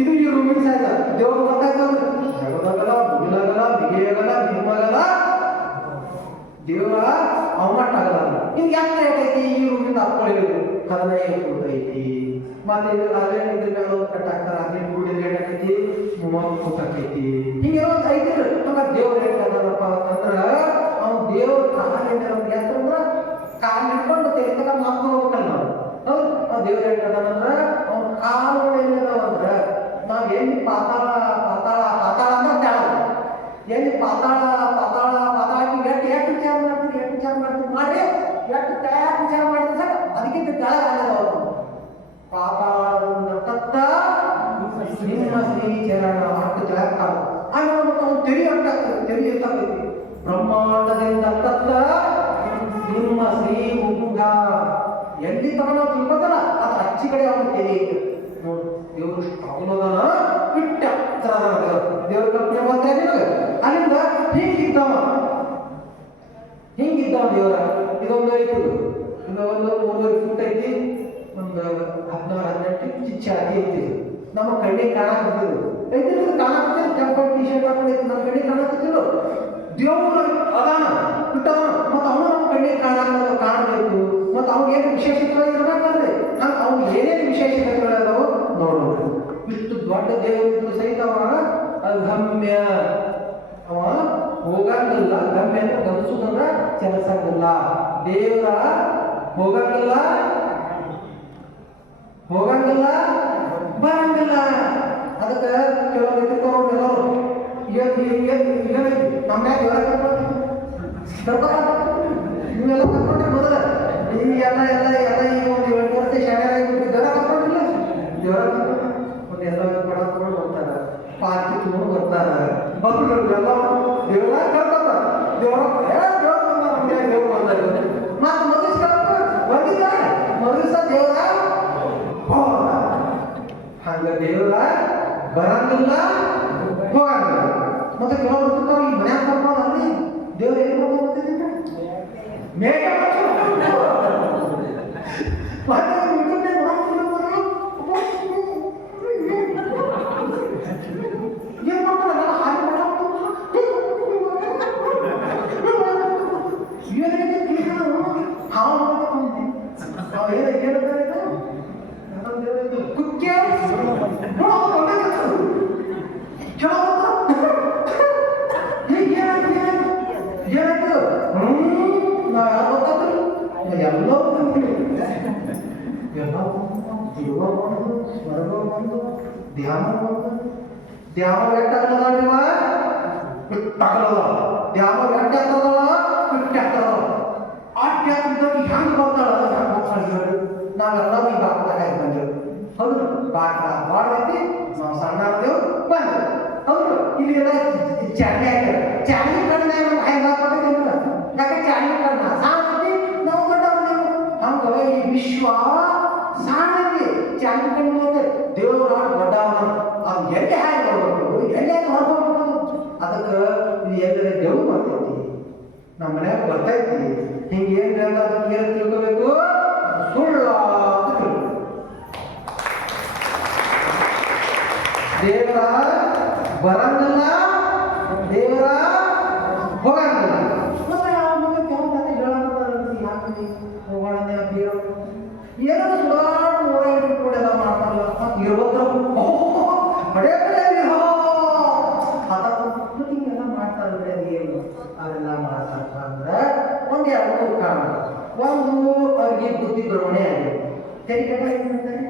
ಇದು ಈ ರೂಮಿನ ಸೈಜ್. ದೇವ್ರು ಗೊತ್ತಾಯ್ತು. ಜಗದಾಗಲ್ಲ, ಮುಗಿಲಾಗಲ್ಲ, ಬಿಗಿಯಾಗಲ್ಲ, ನಿಮ್ಮಗಲ್ಲ. ದೇವರ ಅವಮಟ್ಟ ಆಗಲ್ಲ. ಇನ್ನು ಎಷ್ಟು ರೇಟ್ ಐತಿ? ಈ ರೂಮಿಂದ ಅಪ್ಕೊಳ್ಳಿದ್ರು 15 ಫೂಟ್ ಐತಿ. ಮತ್ತೆ ಅದೇ ಇದ್ರ ಕಟ್ಟಾಕ್ತಾರೆ. 15 ಫೂಟ್ ರೇಟ್ ಆಕೈತಿ 30 ಫೂಟ್ ಆಕೈತಿ. ಹಿಂಗೆ ಒಂದು ಐತಿ. ನಮ್ಗೆ ದೇವ್ರ ರೇಟ್ ಅದಪ್ಪ ಅಂತಂದ್ರೆ ಅವ್ನು ದೇವ್ರ ಕಾಲಿಂದ ನಮ್ಗೆ ಯಾಕಂದ್ರೆ ಕಾಲು ಹಿಡ್ಕೊಂಡು ತೆಗಿತಕ್ಕ ಮಾತು ಹೋಗ್ಬೇಕಲ್ಲ ನಾವು. ಹೌದು, ಆ ದೇವ್ರ ರೇಟ್ ಅದಂದ್ರೆ ಅವ್ನ ಕಾಲುಗಳು ಏನಿದಾವಂದ್ರೆ ನಾವು ಎಲ್ಲಿ ಪಾತಾಳ ಪಾತಾಳ ಪಾತಾಳ ಅಂದ್ರೆ ತೆಳ. ಎಲ್ಲಿ ಪಾತಾಳ ಪಾತಾಳ ಪಾತಾಳಕ್ಕೆ ಎಷ್ಟು ವಿಚಾರ ಮಾಡ್ತೀವಿ, ಎಷ್ಟು ವಿಚಾರ ಮಾಡ್ತೀವಿ ಮಾಡಿ ಎಷ್ಟು ತಯಾರು ವಿಚಾರ ಮಾಡ್ತೀವಿ ಸರ್. ಅದಕ್ಕಿಂತ ತೆಳಗ ಆಗಲ್ಲ. ಪಾತಾಳದಿಂದ ತತ್ತ ನಿಮ್ಮ ಶ್ರೀಚರಣ ಅಷ್ಟು ತೆಳಗ ಕಾಲ. ಆಗ ಅವ್ನು ತೆರಿ ಹೊಟ್ಟಾಗ್ತದೆ. ತೆರಿ ಇರ್ತಾಕೈತಿ. ಬ್ರಹ್ಮಾಂಡದಿಂದ ತತ್ತ ನಿಮ್ಮ ಶ್ರೀ ಮುಗುಗ ಎಲ್ಲಿ ತಗೊಂಡು ತಿಳ್ಕೊತಾನ ಅದು ಅಚ್ಚಿ ಕಡೆ ಅವನು ತೆರಿ ಐತೆ. ನೋಡಿ ದೇವರು ಅವನದನ ಇಟ್ಟ ದೇವ್ರ ಕಲ್ಪನೆ ಬರ್ತಾ ಇದ್ದೀವಿ. ಅಲ್ಲಿಂದ ಹಿಂಗಿದ್ದವ ದೇವರ. ಇದೊಂದು ಐತಿ. ಇದೊಂದು 3 ಫೂಟ್ ಐತಿ. ಒಂದು 16-18 ಚಿಚ್ಚಾಗಿ ಐತಿ. ನಮ್ಮ ಕಣ್ಣಿಗೆ ಕಾಣಕತ್ತಿದ್ರು ಐತಿ. ಕಾಣಕತ್ತಿದ್ರು ಕೆಂಪು ಟಿ ಶರ್ಟ್ ಹಾಕೊಂಡಿದ್ದು ನಮ್ಮ ಕಣ್ಣಿಗೆ ಕಾಣಕತ್ತಿದ್ರು. ದೇವ್ರು ಅದಾನ ಬಿಟ್ಟವನ. ಮತ್ತು ಅವನು ನಮ್ಮ ಕಣ್ಣಿಗೆ ಕಾಣಬೇಕು. ಮತ್ತು ಅವ್ನಿಗೆ ಏನು ವಿಶೇಷತೆಗಳು ಇರಬೇಕಂದ್ರೆ ಅವ್ನಿಗೆ ಏನೇನು ವಿಶೇಷತೆಗಳದಾವು ನೋಡೋದು. ಇಷ್ಟು ದೊಡ್ಡ ದೇವರು ಸಹಿತ ಅದು ಗಮ್ಯ. ಅವ ಹೋಗಂಗಿಲ್ಲ. ಗಮ್ಯ ಅಂತ ಗಮನಿಸೋದಂದ್ರ ಕೆಲಸಂಗಿಲ್ಲ. ದೇವರ ಹೋಗಂಗಿಲ್ಲ, ಬರಂಗಿಲ್ಲ. ಅದಕ್ಕೆ ಕೆಲವರು ಎತ್ತಿಕೊಂಡು ಎಲ್ಲರೂ ನಮ್ಮ ದೇವರ ನೀವೆಲ್ಲ ಕರ್ಕೊಂಡ್ರೆ ಮೊದಲ ಈ ಎಲ್ಲ ಈ ಒಂದು 7 ವರ್ಷ ಶಾಲೆಯಾಗಿಬಿಟ್ಟು ದೇವರ ಕರ್ಕೊಂಡಿಲ್ಲ. ದೇವರ ಒಂದು ಎಲ್ಲ ಪಡ ತಗೊಂಡು ಬರ್ತಾರೆ. ಪಾರ್ಕಿ ತಗೊಂಡು ಬರ್ತಾರೆ. ಮಕ್ಕಳು ಎಲ್ಲ ದೇವರ ಕರ್ಕೊಂಡ ದೇವರ ದೇವ್ರು ಬರ್ತಾರೆ. ಮತ್ತೆ ಮದುವೆ ಬಂದಿದ್ದಾರೆ. ಮದುವೆ ದೇವರ ಹಂಗ ದೇವರ ಬರಂಗಿಲ್ಲ ಹೋಗಂಗಿಲ್ಲ. ಮತ್ತೆ ಕೆಲವರು ಇರ್ತಾವ ಈ ಮನ್ಯಾಗ ಕರ್ಕೊಂಡು ಅಲ್ಲಿ ದೇವ್ರು ಏನು ಮಾಡ್ತಿದ್ದ ಮೇಘ ಏನ್ ಮಾಡ್ತಾರಲ್ಲ ಹಾಗೆ ಕುಕ್ಕೆ ಧ್ಯಾನ ಧ್ಯಾನ ಎಟ್ಟಾಗ್ತದ ನೀವ ಬಿಟ್ಟಾಗಲ್ಲ ಧ್ಯಾನ ಎಟ್ಟಾಗ್ತದಲ್ಲ ಬಿಟ್ಟಾಗ್ತದ ಆಟ್ಯಾಗ್ತದಾಗ ಹೆಂಗ್ ಬರ್ತಾಳ ಹೆಂಗ್ ಬರ್ತಾಳೆ ನಾವೆಲ್ಲ ಈ ಬಾಕ್ದಾಗ ಬಂದೆವು ಹೌದು ಬಾಕ್ಲ ಬಾಳೈತಿ ನಾವು ಸಣ್ಣ ಆದೇವು ಬಂದು ಹೌದು ಇಲ್ಲಿ ಎಲ್ಲ ಚಾಣಿ ಹಾಕ್ಯಾರ ಚಾಣಿ ಕಣ್ಣ ಹೆಂಗ್ ಹಾಕ್ಬೇಕಂದ್ರ ಯಾಕೆ ಚಾಣಿ ಕಣ್ಣ ಸಾಂತಿ ನಾವು ದೊಡ್ಡವ್ರು ಹಂಗ ಈ ವಿಶ್ವ ಸಾಣಿ ಚಾಣಿ ಕಣ್ಣ ದೇವ್ರ ದೊಡ್ಡವನ ಅವ್ನು ಎಲ್ಲಿ ಹಾಕಿ ಬರ್ಬೇಕು ಎಲ್ಲಿ ಹೊರಬೇಕು ಅದಕ್ಕೆ ಇದು ಎಲ್ಲರ ದೇವ್ ಬರ್ತೈತಿ ನಮ್ಮ ಮನ್ಯಾಗ ಬರ್ತೈತಿ ಹಿಂಗೆ ಏನು ಅದಕ್ಕೆ ಏನು ತಿಳ್ಕೋಬೇಕು ಸುಳ್ಳ ಅಂತ ತಿಳ್ಬೇಕು ದೇವರ ಬರಂಗಿಲ್ಲ ದೇವರ ಹೋಗಂಗಿಲ್ಲ ಮತ್ತೆ ಆಮೇಲೆ ಕೆಲವು ಕತೆ ಹೇಳೋದು ಯಾಕೆ ಹೋಗೋಣ ಬೀರೋ ಏನೋ ಸುಧಾರ ನೂರ ಕೂಡ ಎಲ್ಲ ಮಾಡ್ತಾರಲ್ಲ ಮತ್ತೆ 20 ಬಡೇ ಹಿಂಗೆಲ್ಲ ಮಾಡ್ತಾರಲ್ರಿ ಅದು ಏನು ಅವೆಲ್ಲ ಮಾಡ್ತಾರಪ್ಪ ಅಂದ್ರೆ ಒಂದು ಎರಡು ಕಾರಣ ಒಂದು ಅವ್ರಿಗೆ ಬುದ್ಧಿ ಭ್ರಮಣೆ ಆಗಿದೆ ತೆರಿಗೆ ಏನು ಮಾಡ್ತಾರೆ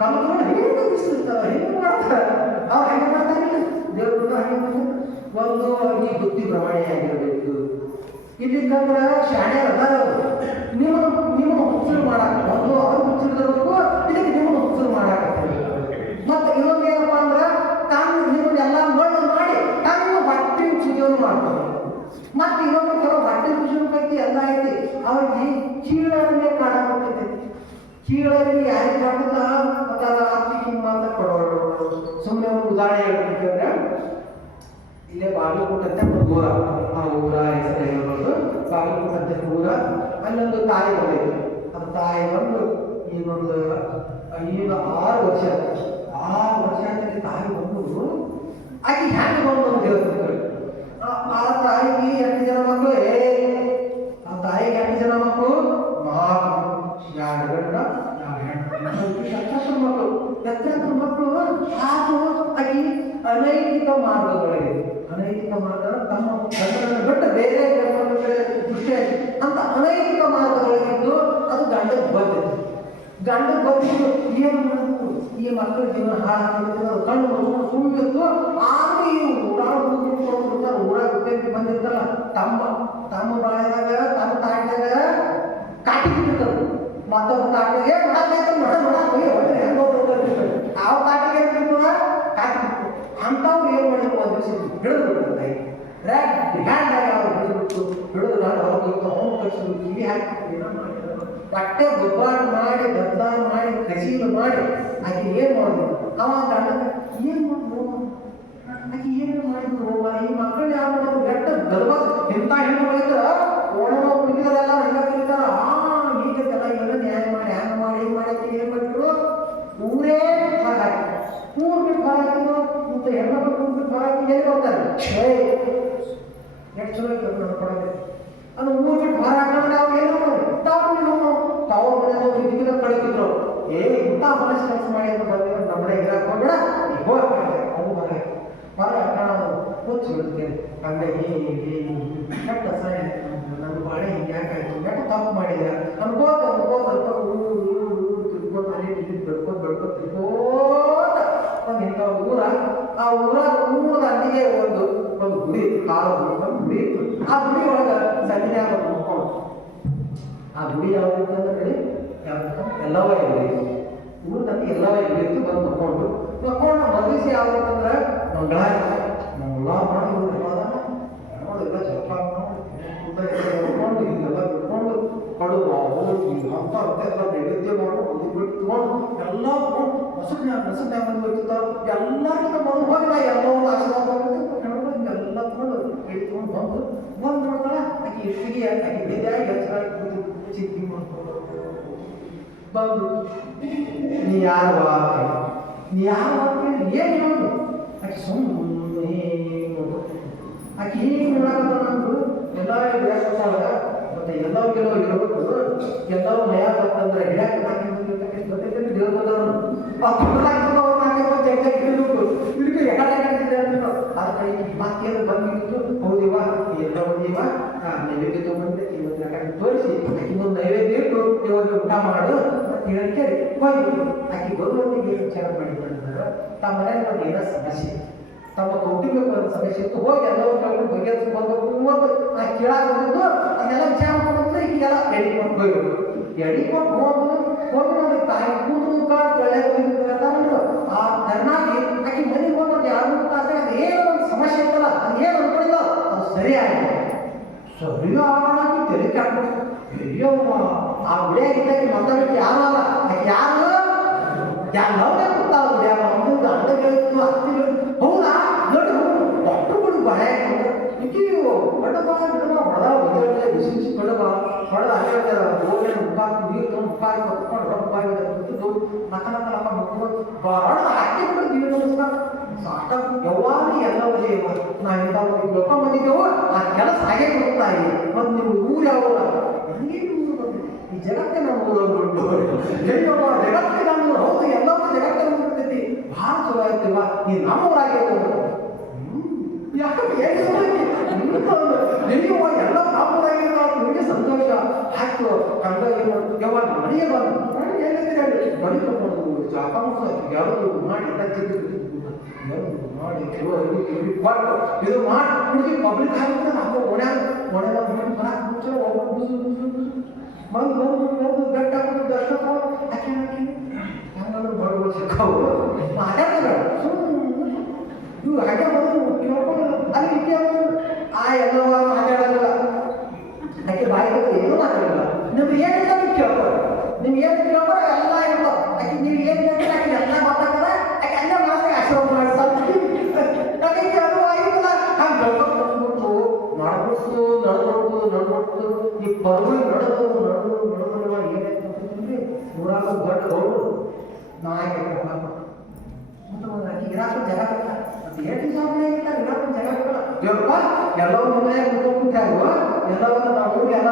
ಕಲ್ತ್ಕೊಂಡು ಹೆಂಗೆ ಬಿಸಿರ್ತಾರ ಹೆಂಗೆ ಮಾಡ್ತಾರೆ ಅವ್ರು ಹೆಂಗೆ ಮಾಡ್ತಾರಿಲ್ಲ ದೇವ್ರ ಹೆಂಗೆ ಮಾಡ್ತಾರೆ ಒಂದು ಅವ್ರಿಗೆ ಬುದ್ಧಿ ಭ್ರಮಣೆ ಆಗಿರಬೇಕು ಇಲ್ಲಿಂದ್ರೆ ಶಾಣೆ ಅದಾರ ನಿಮ್ಮನ್ನು ಹುಚ್ಚರು ಮಾಡಾಕ ಒಂದು ಅವ್ರು ಹುಚ್ಚರಿರ್ಬೇಕು ಇದಕ್ಕೆ ನಿಮ್ಮನ್ನು ಹುಚ್ಚರು ಮಾಡಾಕತ್ತಾರೆ ಮತ್ತೆ ಇನ್ನೊಂದು ಏನಪ್ಪ ಅಂದ್ರೆ ತಾನು ನಿಮ್ಮನ್ನೆಲ್ಲ ಮಣ್ಣು ಮಾಡಿ ತಾನು ಬಟ್ಟೆ ಚುಜೋನು ಮಾಡ್ತಾರೆ ಮತ್ತೆ ಇನ್ನೊಂದು ಕೆಲವು ಬಟ್ಟೆ ಚುಜೋನ ಪೈಕಿ ಎಲ್ಲ ಐತಿ ಅವ್ರಿಗೆ ಚೀಳರನ್ನೇ ಕಾಣಬೇಕಾಗ್ತೈತಿ ಚೀಳರಿಗೆ ಯಾರಿಗೆ ಕಾಣ್ತದ ಮತ್ತೆ ಅದ ಅತ್ತಿ ಹಿಂಗೆ ಮಾತ್ರ ಕೊಡೋರು ಸುಮ್ಮನೆ ಒಂದು ಉದಾಹರಣೆ ಹೇಳ್ತಿದ್ರೆ ಇಲ್ಲೇ ಬಾಗಲಕೋಟೆ ಅಂತ ಒಂದು ಊರ ಆ ಊರ ಹೆಸರು ಹೇಳೋದು ಬಾಗಲಕೋಟೆ ಅಂತ ಊರ ಅಲ್ಲೊಂದು ತಾಯಿ ಬಂದೈತಿ ಅದು ತಾಯಿ ಬಂದು ಈಗೊಂದು ಈಗ 6 ವರ್ಷ ಆಗಿ ತಾಯಿ ಬಂದು ಆಕೆ ಹ್ಯಾಂಗೆ ಬಂದು ಅಂತ ಹೇಳ್ತಿರ್ತಾರೆ ಆ ತಾಯಿಗೆ 8 ಜನ ಮಕ್ಕಳು ಆ ತಾಯಿಗೆ 8 ಜನ ಮಕ್ಕಳು ಎರಡು ಮಕ್ಕಳು ಆತು ಆಗಿ ಅನೈತಿಕ ಮಾರ್ಗಗಳಿಗೆ ಅನೈತಿಕ ಮಾರ್ಗ ತಮ್ಮ ಗಂಡನನ್ನು ಬಿಟ್ಟು ಬೇರೆ ದೃಷ್ಟಿ ಅಂತ ಅನೈತಿಕ ಮಾರ್ಗಗಳಿದ್ದು ಅದು ಗಂಡಕ್ಕೆ ಬಂದಿತ್ತು ಗಂಡಕ್ಕೆ ಬಂದಿದ್ದು ಏನು ಮಾಡಿದ್ರು ಈ ಮಕ್ಕಳ ಜೀವನ ಹಾಳು ಕಣ್ಣು ಸುಳ್ಳಿತ್ತು ಆಗ ಈ ಊರಾಗ ಉಪಯೋಗ ಬಂದಿರ್ತಾರ ತಮ್ಮ ಬಾಳೆದಾಗ ತಮ್ಮ ತಾಯಿದಾಗ ಕಾಟಿ ಬಿಟ್ಟಿರ್ತಾರೆ ಮತ್ತೊಬ್ಬ ತಾಟಿಗೆ ಯಾವ ತಾಟಿಗೆ ಏನ್ಬಿಟ್ಟು ಕಾಟಿ ಬಿಟ್ಟು ಅಂಥವ್ರು ಏನು ಮಾಡಿದ್ರು ಒಂದು ದಿವಸ ಹಿಡಿದು ಬಿಡುತ್ತೆ ಹ್ಯಾಂಡಾಗ ಅವ್ರು ಹಿಡಿದ್ಬಿಟ್ಟು ಹಿಡಿದು ನಾನು ಅವ್ರಿಗೆ ಅವ್ನು ಕಳಿಸಿದ್ರು ಕಿವಿ ಹಾಕಿ ಬಟ್ಟೆ ಗೊಬ್ಬರ ಮಾಡಿ ಗದ್ದಾರ ಮಾಡಿ ಕಸೀಲು ಮಾಡಿ ಆಕೆ ಏನು ಮಾಡಿದ್ರು ಅವ ಗಂಡ ಏನು ಮಾಡಿದ್ರು ಆಕೆ ಏನು ಮಾಡಿದ್ರು ಈ ಮಕ್ಕಳು ಯಾರು ಮಾಡಿದ್ರು ಗಟ್ಟ ಗರ್ಭ ಇಂಥ ಹೆಣ್ಣು ಮಾಡಿದ್ರ ಓಣವ ಹುಡುಗಿದರೆಲ್ಲ ಹಂಗ ಕರೀತಾರ ಈಗೆಲ್ಲ ಎಲ್ಲ ನ್ಯಾಯ ಮಾಡಿ ಹ್ಯಾಂಗ ಮಾಡಿ ಏನು ಮಾಡಿ ಏನು ಮಾಡಿದ್ರು ಊರೇ ಹಾಕಿ ಊರ್ ಬಿಟ್ಟು ಹಾಕಿದ್ರು ಮತ್ತು ಹೆಣ್ಮಕ್ಳು ಬಿಟ್ಟು ಹಾಕಿ ಎಲ್ಲಿ ಬರ್ತಾರೆ ಎಷ್ಟು ಚಲೋ ಕೊಡೋದು ಅದು ಊರ್ ಬಿಟ್ಟು ಹೊರ ಹಾಕಿದ್ರೆ ನಾವು ಏನೋ ತಾವು ಮನೆಯಲ್ಲ ಇದಕ್ಕಿಂತ ಕಳಿತಿದ್ರು ಇಂಥ ಮನಸ್ಸು ಕೆಲಸ ಮಾಡಿ ಅಂತ ಬಂದಿದ್ರು ನಮ್ಮನೆ ಇರಾಕೊಂಡ್ಬೇಡ ಅವು ಹೊರ ಕೂತು ಬಿಡ್ತೇನೆ ಹಂಗಾಗಿ ಕೆಟ್ಟ ಸಹ ನನ್ನ ಬಾಳೆ ಹಿಂಗೆ ಯಾಕಾಯ್ತು ಕೆಟ್ಟ ತಪ್ಪು ಮಾಡಿದೆ ಅನ್ಕೋತ ತಿರ್ಕೋತ ಅಲ್ಲಿ ಬೆಳ್ಕೋತ ಒಂದು ಇಂಥ ಊರ ಆ ಊರದ ಅಂದಿಗೆ ಒಂದು ಗುಡಿ ಕಾಲು ಒಂದು ಗುಡಿ ಇತ್ತು ಆ ಗುಡಿ ಒಳಗೆ ಸಂಜೆಯಾಗ ನೋಡ್ಕೊಂಡು ಆ ಗುಡಿ ಯಾವ್ದು ಅಂತ ಹೇಳಿ ಎಲ್ಲವೇ ಇರಲಿ ಊರಲ್ಲಿ ಎಲ್ಲವೇ ಇರಲಿತ್ತು ಬಂದು ನೋಡ್ಕೊಂಡು ಮದುವೆ ಯಾವ್ದಂದ್ರೆ ಮಂಗಳ ಮಾಡಿ ನೋಡಿಲ್ಲ ಜಪ ನೋಡ್ಕೊಂಡು ಹಿಂಗೆಲ್ಲ ಬಿಟ್ಕೊಂಡು ಕಡುಬು ಅಂತ ಎಲ್ಲ ನೈವೇದ್ಯ ಮಾಡ್ಕೊಂಡು ಒಂದು ಬಿಟ್ಟು ತೊಗೊಂಡು ಎಲ್ಲ ನಸುಜ್ಞಾನ ಬಂದ್ಬಿಡ್ತಿತ್ತು ಎಲ್ಲರಿಗೂ ಬಂದು ಹೋಗಿಲ್ಲ ಎಲ್ಲೋ ಒಂದು ಆಶೀರ್ವಾದ ಎಲ್ಲ ತಗೊಂಡು ಹಿಡಿದುಕೊಂಡು ಬಂದು ನೋಡ್ತಾಳ ಆಕೆ ಇಷ್ಟಿಗೆ ಆಕೆ ಬೇದಾಗಿ ಹೆಚ್ಚಾಗಿ ಚಿಂತೆ ಮಾಡ್ಕೊಂಡು ಬಂದು ನೀ ಯಾರು ಏನು ಹೇಳೋದು ಆಕೆ ಸುಮ್ಮನೆ ಆಕೆ ಹೀಗೆ ನೋಡಕಂತಂದ್ರು ಎಲ್ಲ ಬೆಳೆಸ್ತಾಳ ಮತ್ತೆ ಎಲ್ಲೋ ಕೆಲವು ಇರಬೇಕು ಎಲ್ಲವೂ ನಯ ಬರ್ತಂದ್ರೆ ಹಿಡಿಯಾಕ ಗೊತ್ತೈತೆ ದೇವ್ರ ಬಂದವನು ಆ ಪುಟ್ಟದಾಗ್ತದವ್ರು ಇದಕ್ಕೆ ಯಾಕಂದ್ರೆ ಅದ ಕಡೆ ಮಾತೇನು ಬಂದಿತ್ತು ಹೌದಿವ ಎಲ್ಲ ಹೋದಿವ ನೈವೇದ್ಯ ತೊಗೊಂಡೆ ಇವತ್ತು ಯಾಕಂದ್ರೆ ತೋರಿಸಿ ಇನ್ನೊಂದು ನೈವೇದ್ಯ ಇಟ್ಟು ಇವತ್ತು ಊಟ ಮಾಡು ಅಂತ ಹೇಳಿ ಹೋಗಿ ಆಕೆ ಬರುವವರಿಗೆ ವಿಚಾರ ಮಾಡಿಕೊಂಡ್ರು ತಮ್ಮ ಮನೆಯಲ್ಲಿ ಒಂದು ಏನೋ ಸಮಸ್ಯೆ ತಮ್ಮ ಕೌಟುಂಬಿಕ ಒಂದು ಸಮಸ್ಯೆ ಇತ್ತು ಹೋಗಿ ಎಲ್ಲರೂ ಕಳ್ಕೊಂಡು ಬಗೆಹರಿಸಿ ಬಂದು ಆ ಕೇಳಾಕ ಬಂದಿದ್ದು ಅದೆಲ್ಲ ವಿಚಾರ ಮಾಡಿದ್ರೆ ಈಗೆಲ್ಲ ಎಡಿಕೊಂಡು ಹೋಗ್ಬೇಕು ಎಡಿಕೊಂಡು ಹೋಗಿ ತಾಯಿ ಕೂದಲು ಒಳ್ಳೆ ಆ ಕರ್ನಾಗಿ ಆಕೆ ಮನೆಗೆ ಹೋಗೋದು ಯಾರು ತಾಸೆ ಅದು ಏನೋ ಒಂದು ಸಮಸ್ಯೆ ಇತ್ತಲ್ಲ ಅದು ಏನು ಅನ್ಕೊಂಡಿಲ್ಲ ಅದು ಸರಿಯಾಗಿ ಸರಿ ಆಗೋಣಕ್ಕೆ ತೆರೆ ಕಾಡ್ಬೇಕು ಅಯ್ಯವ್ವ ಆ ಗುಡಿಯಾಗಿದ್ದಕ್ಕೆ ಮತ್ತೊಬ್ಬಕ್ಕೆ ಯಾರು ಅಲ್ಲ ಆಕೆ ಯಾರು ಲವ್ನೇ ಗೊತ್ತಾಗ ಗುಡಿಯಾಗ ಒಂದು ಅಂಡಗಳಿತ್ತು ಹತ್ತಿಗಳು ಹೌದಾ ನೋಡಿ ಡಾಕ್ಟರ್ಗಳು ಬಾಳೆ ಇಕ್ಕಿವು ಬಡಬ ಹೊಡೆದ ಒಳ್ಳೆ ಬಿಸಿ ಬಿಸಿ ಬಡಬ ಹೊಡೆದ ಅಲ್ಲೇ ಹೋಗಿ ಮುಖಾಕಿ ನೀರು ತೊಗೊಂಡು ಮುಖಾಕಿ ಹೊತ್ಕೊಂಡು ಹೊರಬಾಗಿದ್ದು ನಕ ನಕ ನಕ ಮುಟ್ಕೊಂಡು ಹೊಡೆದ ಹಾಕಿ ಬಿಟ್ಟು ನೀರು ತೋರಿಸ್ತಾರೆ ಸಾಕ ಯಾವಾಗ ಎಲ್ಲವೂ ನಾ ಇಂಥ ಲೋಕ ಬಂದಿದ್ದೆವು ಆ ಕೆಲಸ ಹಾಗೆ ಕೊಡ್ತಾಯಿ ಮತ್ತು ನೀವು ಊರು ಯಾವ ನನಗೆ ಊರು ಬಂದಿದೆ ಈ ಜಗತ್ತೇ ನಮ್ಮ ಊರನ್ನು ಹೇಳೋ ಜಗತ್ತೇ ನಮ್ಮ ಹೌದು ಎಲ್ಲವೂ ಜಗತ್ತೇ ಬಂದಿರ್ತೈತಿ ಭಾಳ ಚಲೋ ಆಯ್ತಿವ ಈ ನಮ್ಮೂರಾಗಿರ್ಬೋದು ಯಾಕಂದ್ರೆ ನೀವು ಎಲ್ಲ ನಮ್ಮೂರಾಗಿರೋ ನಿಮಗೆ ಸಂತೋಷ ಆಯ್ತು ಕಂಡ ಏನು ಯಾವಾಗ ಮನೆಗೆ ಬಂದು ಏನಿದೆ ಬಳಿ ತಗೊಂಡು ಜಾಪಾಂಶ ಯಾರು ಮಾಡಿ ಮಾಡಿ ಇದು ಮಾಡಿ ಹುಡುಗಿ ಪಬ್ಲಿಕ್ ಆಗಿದ್ರೆ ನಾವು ಒಣ ಮುಂಚೆ ಬಂದು ಗಟ್ಟ ದರ್ಶನ ಹಾಕಿ ಹೆಂಗಂದ್ರೆ ಬಡಗಳು ಸಿಕ್ಕಾವು ಮಾತಾಡ್ತಾರೆ ಇವು ಹಾಗೆ ಬಂದು ಕೇಳ್ಕೊಂಡು ಅಲ್ಲಿ ಇಕ್ಕೆ ಆ ಎಲ್ಲವ ಮಾತಾಡೋದಿಲ್ಲ ಆಕೆ ಬಾಯಿ ಏನೂ ಮಾತಾಡೋಲ್ಲ ನಿಮ್ಗೆ ಏನಿಲ್ಲ ನೀವು ಕೇಳ್ಕೊಳ್ಳಿ ನಿಮ್ಗೆ ಏನು ಕೇಳ್ಕೊಳ್ಳೋ ಎಲ್ಲ ಇರ್ತಾವ ಆಕೆ ನೀವು ಏನು ಹೇಳ್ತೀರ ಆಕೆ ಎಲ್ಲ ಮಾತಾಡ್ತಾರೆ ಆಕೆ ಅಲ್ಲೇ ಮಾತಾಡಿ ಆಶೀರ್ವಾದ ಮಾಡ್ತಾರೆ ಆಕೆ ಅದು ಆಗಿಲ್ಲ ಹಂಗೆ ಬೆಳ್ಕೊಂಡು ಬಂದ್ಬಿಟ್ಟು ಮಾಡ್ಬಿಟ್ಟು ನಡ್ಬಿಟ್ಟು ಈ ಪರ್ವಳಿ ನಡೆದು ಏನಾಯ್ತು ಅಂತಂದ್ರೆ ನೂರಾಕ ದೊಡ್ಡ ಗೌಡು ನಾಯಕ ಇರಾಕ ಜಗ ಎಷ್ಟು ಸಾಧನೆ ಆಗಿಲ್ಲ ಇರಾಕ ಜಗ ದೇವ್ರಪ್ಪ ಎಲ್ಲವೂ ಮನೆಯಾಗ ಮುಟ್ಟಾಗುವ ಎಲ್ಲವನ್ನ ನಾವು ಊರಿಗೆ ಎಲ್ಲ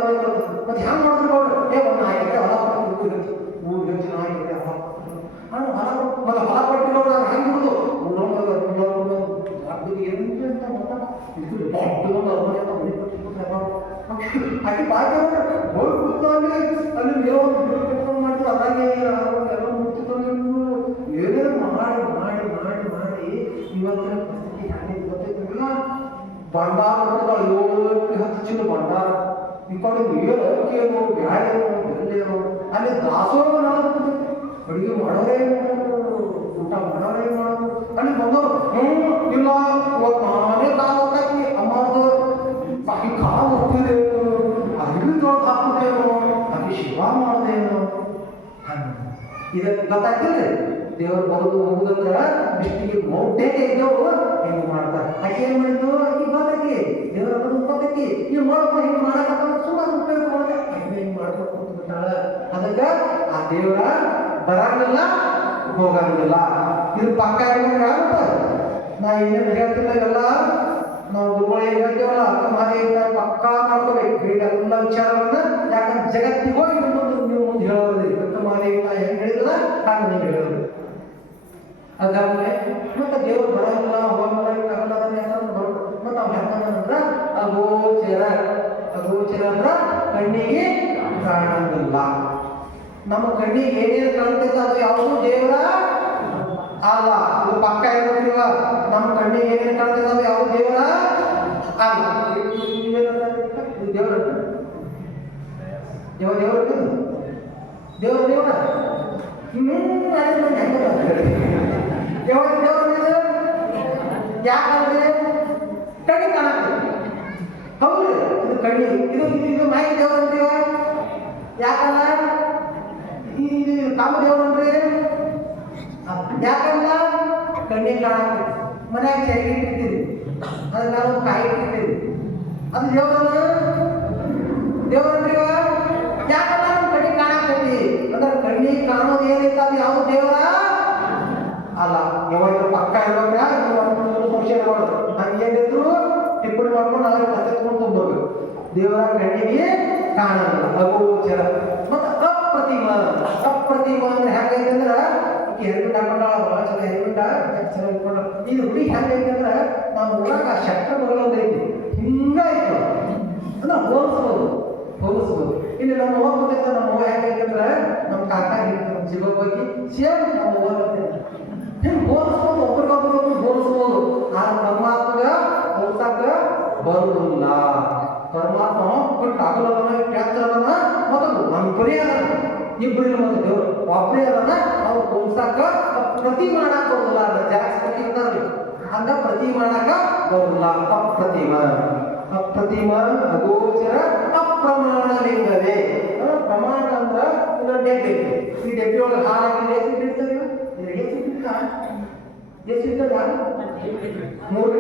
ಮತ್ತೆ ಹ್ಯಾಂಗ ಮಾಡಿದ್ರು ಗೌಡ್ರು ಒಂದು ನಾಯಕತೆ ಹೊಲ ಕೊಟ್ಟು ಊರು ಹೆಚ್ಚು ನಾಯಕತೆ ಹೊಲ ಹೊಲ ಕೊಟ್ಟಿರೋ ನಾವು ಹೆಂಗೆ ಬಿಡುದು ಏನಿಲ್ಲ ಅಂತ ಹಾಗೆ ಬಾಕಿ ಹೋಗಿ ಕೂತ್ಕೊಂಡು ಅಲ್ಲಿ ಏನೋ ಮಾಡ್ತೀವಿ ಅದಾಗೆ ಎಲ್ಲ ಮುಟ್ಟಿಕೊಂಡು ಏನೇನು ಮಾಡಿ ಮಾಡಿ ಮಾಡಿ ಮಾಡಿ ಇವತ್ತಿನ ಪರಿಸ್ಥಿತಿ ಹೆಂಗೆ ಗೊತ್ತಿಲ್ಲ ಭಂಡಾರ 7-10 ಚೀಲ ಭಂಡಾರ ಈ ಕಡೆ ನೀರು ಅಕ್ಕಿಯೇನು ಬ್ಯಾಳೆನು ಬೆಲ್ಲೇನು ಅಲ್ಲಿ ದಾಸೋಹ ಮಾಡೋದು ಅಡುಗೆ ಮಾಡೋರೇ ಮಾಡೋದು ಊಟ ಮಾಡೋರೇ ಮಾಡೋದು ಅಲ್ಲಿ ಬಂದವರು ಇಲ್ಲ ನಾನೇ ಕಾಲು ಹಾಕಿ ಅಮ್ಮದು ಬಾಕಿ ಕಾಲು ಹೋಗ್ತಿದೆ ಅರಿವಿ ತೊಳೆದು ಹಾಕ್ಬಿಟ್ಟೇನು ಬಾಕಿ ಶಿವ ಮಾಡೋದೇನು ಇದಕ್ಕೆ ಗೊತ್ತಾಗ್ತಿಲ್ಲ ದೇವರು ಬರೋದು ಹೋಗುದಂದ್ರ ಇಷ್ಟಿಗೆ ಮೌಢ್ಯಕ್ಕೆ ಇದ್ದವರು ಹಿಂಗೆ ಮಾಡ್ತಾರೆ ಆಕೆ ಏನು ಮಾಡಿದ್ದು ಆಕೆ ಗೊತ್ತಾಕಿ ದೇವರ ಗೊತ್ತಾಕಿ ನೀವು ಮಾಡಪ್ಪ ಹಿಂಗೆ ಮಾಡಕತ್ತ ಸುಮಾರು ಉಪಯೋಗ ಮಾಡಿದೆ ಹಿಂಗೆ ಮಾಡ್ಕೊಂಡು ಕೂತ್ಬಿಟ್ಟಾಳ ಅದಕ್ಕೆ ಆ ದೇವರ ಬರಂಗಿಲ್ಲ ಹೋಗಂಗಿಲ್ಲ ಇದು ಪಕ್ಕ ಆಗುತ್ತೆ ನಾ ಏನೇನು ಹೇಳ್ತಿಲ್ಲ ಇವೆಲ್ಲ ನಾವು ಗುರುಗಳು ಏನು ಹೇಳ್ತೇವಲ್ಲ ಅಕ್ಕಮಾರಿ ಪಕ್ಕ ಮಾಡ್ಕೋಬೇಕು ಇದೆಲ್ಲ ವಿಚಾರವನ್ನ ಯಾಕಂದ್ರೆ ಜಗತ್ತಿಗೆ ಹೋಗಿ ನೀವು ಮುಂದೆ ಹೇಳೋದ್ರಿ ಅಕ್ಕಮಾರಿ ಹೆಂಗೆ ಹೇಳಿದ್ರ ಹಾಗೆ ನೀವು ಹೇಳೋದು ಅದಾದ್ಮೇಲೆ ಮತ್ತೆ ದೇವರು ಬರೋಲ್ಲ ಹೋಗಲ್ಲ ಬರೋದು ಮತ್ತೆ ಅವ್ರು ಹೇಳ್ತಾನಂದ್ರ ಅಗೋಚರ ಅಂದ್ರೆ ಕಣ್ಣಿಗೆ ಕಾಣಂಗಿಲ್ಲ ನಮ್ಮ ಕಣ್ಣಿಗೆ ಏನೇನು ಕಾಣ್ತೈತೆ ಅದು ಯಾವುದು ದೇವರ ಅಲ್ಲ ಇದು ಪಕ್ಕ ಇರೋದಿಲ್ಲ ನಮ್ಮ ಕಣ್ಣಿಗೆ ಏನೇನು ಕಾಣ್ತೈತೆ ಅದು ಯಾವುದು ದೇವರ ಅಲ್ಲ ಇದು ದೇವರ ದೇವರ ಯಾಕಂದ್ರೆ ಕಣ್ಣಿ ಕಾಣುತ್ತೆ ಹೌದು ಇದು ಕಣ್ಣಿ ಇದು ಮಾಹಿತಿ ದೇವರು ಅಂತೀವ ಯಾಕಂದ್ರೆ ಇದು ಕಾಮ ದೇವರು ಅಂದ್ರೆ ಯಾಕಂದ್ರ ಕಣ್ಣಿಗೆ ಕಾಣಕ್ಕೆ ಮನ್ಯಾಗ ಚರಿಗೆ ಇಟ್ಟಿರ್ತೀರಿ, ಅದಕ್ಕೆ ನಾವು ಕಾಯಿ ಇಟ್ಟಿರ್ತೀವಿ. ಅದು ದೇವರನ್ರಿ ಯಾಕಂದ್ರೆ ನಮ್ಮ ಕಣ್ಣಿಗೆ ಕಾಣಕೈತಿ ಅಂದ್ರೆ ಕಣ್ಣಿಗೆ ಕಾಣೋದು ಏನೈತೆ ಅದು ಯಾವ ದೇವರ ಅಲ್ಲ. ಯಾವಾಗ ಪಕ್ಕ ಇರೋದ್ರ ಸಂಶಯ ಮಾಡೋದು ಹಂಗೇನಿದ್ರು ಟಿಪ್ಪಣಿ ಮಾಡ್ಕೊಂಡು ಅದ್ರ ಕತ್ಕೊಂಡು ತುಂಬೋದು. ದೇವರ ಕಣ್ಣಿಗೆ ಕಾಣಲ್ಲ, ಅಗೋಚರ. ಮತ್ತೆ ಅಪ್ರತಿಮ ಅಂದ್ರೆ ಹೆಂಗೈತೆ ಅಂದ್ರೆ ಹೆಲ್ಮೆಟ್ ಹಾಕೊಂಡ ಭಾಳ ಚಲೋ ಹೆಲ್ಮೆಟ್ ಚಲೋ ಇಟ್ಕೊಂಡ. ಇದು ಹುಡುಗಿ ಹೆಂಗೈತೆ ಅಂದ್ರೆ ನಾವು ಊರಾಗ ಆ ಶಕ್ತ ಬರಲೊಂದೈತಿ ಹಿಂಗಾಯ್ತು ಅಂದ್ರೆ ಹೋಲಿಸ್ಬೋದು. ಇಲ್ಲಿ ನಮ್ಮ ಅವ್ವ ಗೊತ್ತೈತೆ, ನಮ್ಮ ಅವ್ವ ಹೆಂಗೈತೆ ಅಂದ್ರೆ ನಮ್ಮ ಕಾಕ ನಮ್ಮ ಜೀವ ಬಗ್ಗೆ ಸೇಮ್ ನಮ್ಮ ಅವ್ವ ಗೊತ್ತೈತೆ ಹಿಂಗೆ ಹೋಲಿಸ್ಬೋದು, ಒಬ್ರಿಗೊಬ್ರು ಹೋಲಿಸ್ಬೋದು. ಆ ಪರಮಾತ್ಮಗ ಹೋಲ್ಸಾಕ ಬರುದಿಲ್ಲ. ಪರಮಾತ್ಮ ಬಟ್ ಆಗಲದನ ಕ್ಯಾಚರದನ ಮೊದಲು ನಮ್ಮ ಪರಿಹಾರ ಇಬ್ಬರಿಲ್ಲ ಮತ್ತೆ ದೇವರು ಒಬ್ಬರೇ ಅದನ್ನ ಅವ್ರು ಹೋಲ್ಸಾಕ ಪ್ರತಿ ಮಾಡಾಕ ಬರುದಿಲ್ಲ. ಜಾಸ್ತಿ ಇರ್ತಾರ್ರಿ ಹಂಗ ಪ್ರತಿ ಮಾಡಾಕ ಬರುದಿಲ್ಲ. ಅಪ್ರತಿಮ ಅಗೋಚರ ಅಪ್ರಮಾಣ ಲಿಂಗವೇ. ಪ್ರಮಾಣ ಅಂದ್ರ ಡೆಬ್ಬಿ, ಈ ಡೆಬ್ಬಿ ಒಳಗೆ ಹಾಲು ಹಾಕಿದ್ರೆ ಎಷ್ಟು ಇರ್ತದೆ? 3 ಲೀಟರ್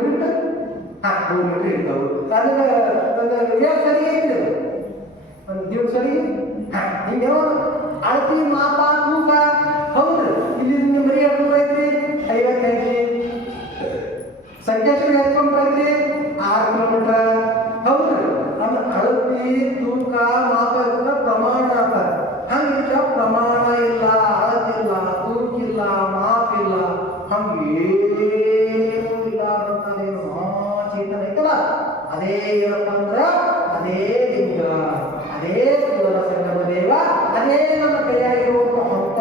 ಇರ್ತದೆ. 3 ಲೀಟರ್ ಇರ್ತಾವೆ. ಅದನ್ನ ಸರಿ ಐತಿ ಒಂದು ದಿವ್ಸ ಸರಿ ಹಿಂಗೆ ಅಳತಿ ಮಾಪ ತೂಕ ಹೌದ್ರಿ. ಇಲ್ಲಿ ನಿಮ್ಮ ಬರೀ 200 ಐತ್ರಿ, 50 ಐತ್ರಿ. ಸಂಕೇಶ್ವರ ಹಚ್ಕೊಂಡ್ರೆ ಐತ್ರಿ 6 ಕಿಲೋಮೀಟರ್ ಹೌದ್ರಿ. ಅಂದ್ರೆ ಅಳತಿ ತೂಕ ಮಾಪ ಇದ್ರೆ ಪ್ರಮಾಣ ಅಂತ. ಹಂಗ ಪ್ರಮಾಣ ಇಲ್ಲ, ಅಳತಿಲ್ಲ, ತೂಕಿಲ್ಲ, ಮಾಪಿಲ್ಲ, ಹಂಗೇನು ಇಲ್ಲ ಅಂತಾನೇನು ಚೇತನ ಐತಲ್ಲ ಅದೇ ಏನಪ್ಪ ಅಂದ್ರ ಅದೇ ಲಿಂಗ, ಅದೇ ಕೂದಲ ಸಂಗಮ ದೇವ, ಅದೇ ನಮ್ಮ ಕೈಯಾಗಿರುವಂತ ಹೊತ್ತ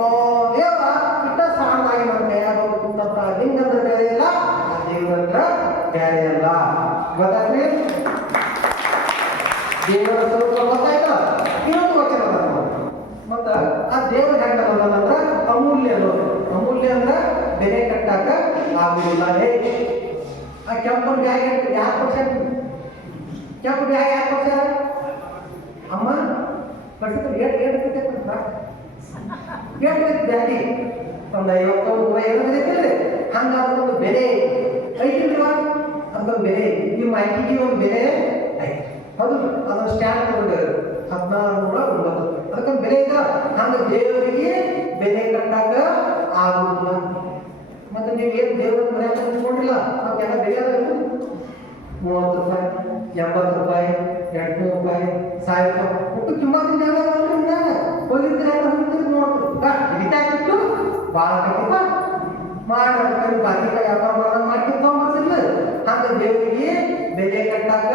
ದೇವ. ಇಟ್ಟ ಸಾಣಾಗಿ ನಮ್ಮ ಕೈಯಾಗ ಹೋಗುತ್ತಂತ ಲಿಂಗ ಅಂದ್ರೆ ಬೇರೆ ಇಲ್ಲ, ಆ ದೇವರಂದ್ರ ಬೇರೆ ಅಲ್ಲ. ಗೊತ್ತಾಗ್ರಿ? ದೇವರ ಸ್ವರೂಪ ಗೊತ್ತಾಯ್ತ? ಇನ್ನೊಂದು ವಚನ ಮತ್ತ ಆ ದೇವರ ಹೆಂಗಂದ್ರ ಅಮೂಲ್ಯ ಅನ್ನೋದು. ಅಮೂಲ್ಯ ಅಂದ್ರ ಬೆಲೆ ಕಟ್ಟಾಕ ಆಗುದಿಲ್ಲ. ಆ ಕೆಂಪು ಬ್ಯಾಗ್ ಯಾಕೆ ಕೊಡ್ಸ್ಯಾರ? ಕೆಂಪು ಬ್ಯಾಗ್ ಯಾಕೆ ಕೊಡ್ಸ್ಯಾರ? ಅಮ್ಮ ಕಟ್ಸಿದ್ರು ಬ್ಯಾಗಿ ಒಂದು 50 ಐತಿಲ್ರಿ, ಹಂಗ ಅದಕ್ಕೊಂದು ಬೆಲೆ ಐತಿಲ್ರಿ. ಅದಕ್ಕೊಂದು ಬೆಲೆ, ಈ ಮಾಹಿತಿಗೆ ಒಂದು ಬೆಲೆ ಐತಿ. ಹೌದು, ಅದನ್ನ ಸ್ಟ್ಯಾಂಡ್ ತಗೊಂಡಿರೋದು 1609. ಅದಕ್ಕೊಂದು ಬೆಲೆ ಐತ. ಹಂಗ ದೇವರಿಗೆ ಬೆಲೆ ಕಟ್ಟಾಕ ಆಗುದಿಲ್ಲ. ಮತ್ತೆ ನೀವು ಏನು ದೇವರ ಮನೆ ತಂದ್ಕೊಂಡಿಲ್ಲ, ನಾವೆಲ್ಲ ಬೆಲೆ ಅದ 30 ರೂಪಾಯಿ, 80 ರೂಪಾಯಿ, 800 ರೂಪಾಯಿ, 1000 ರೂಪಾಯಿ ಒಟ್ಟು ಕಿಮ್ಮತ್ತಿನ ಹೋಗಿರ್ತೀರ ಹಿಡಿತಾಕಿಟ್ಟು ಭಾಳ ಕಟ್ಟಿಪ್ಪ ಮಾಡಿ ಬಾಕಿ ವ್ಯಾಪಾರ ಮಾಡೋದು ಮಾಡ್ಕೊಂಡು ತೊಗೊಂಬರ್ತಿಲ್ಲ. ಹಂಗ ದೇವರಿಗೆ ಬೆಲೆ ಕಟ್ಟಾಕ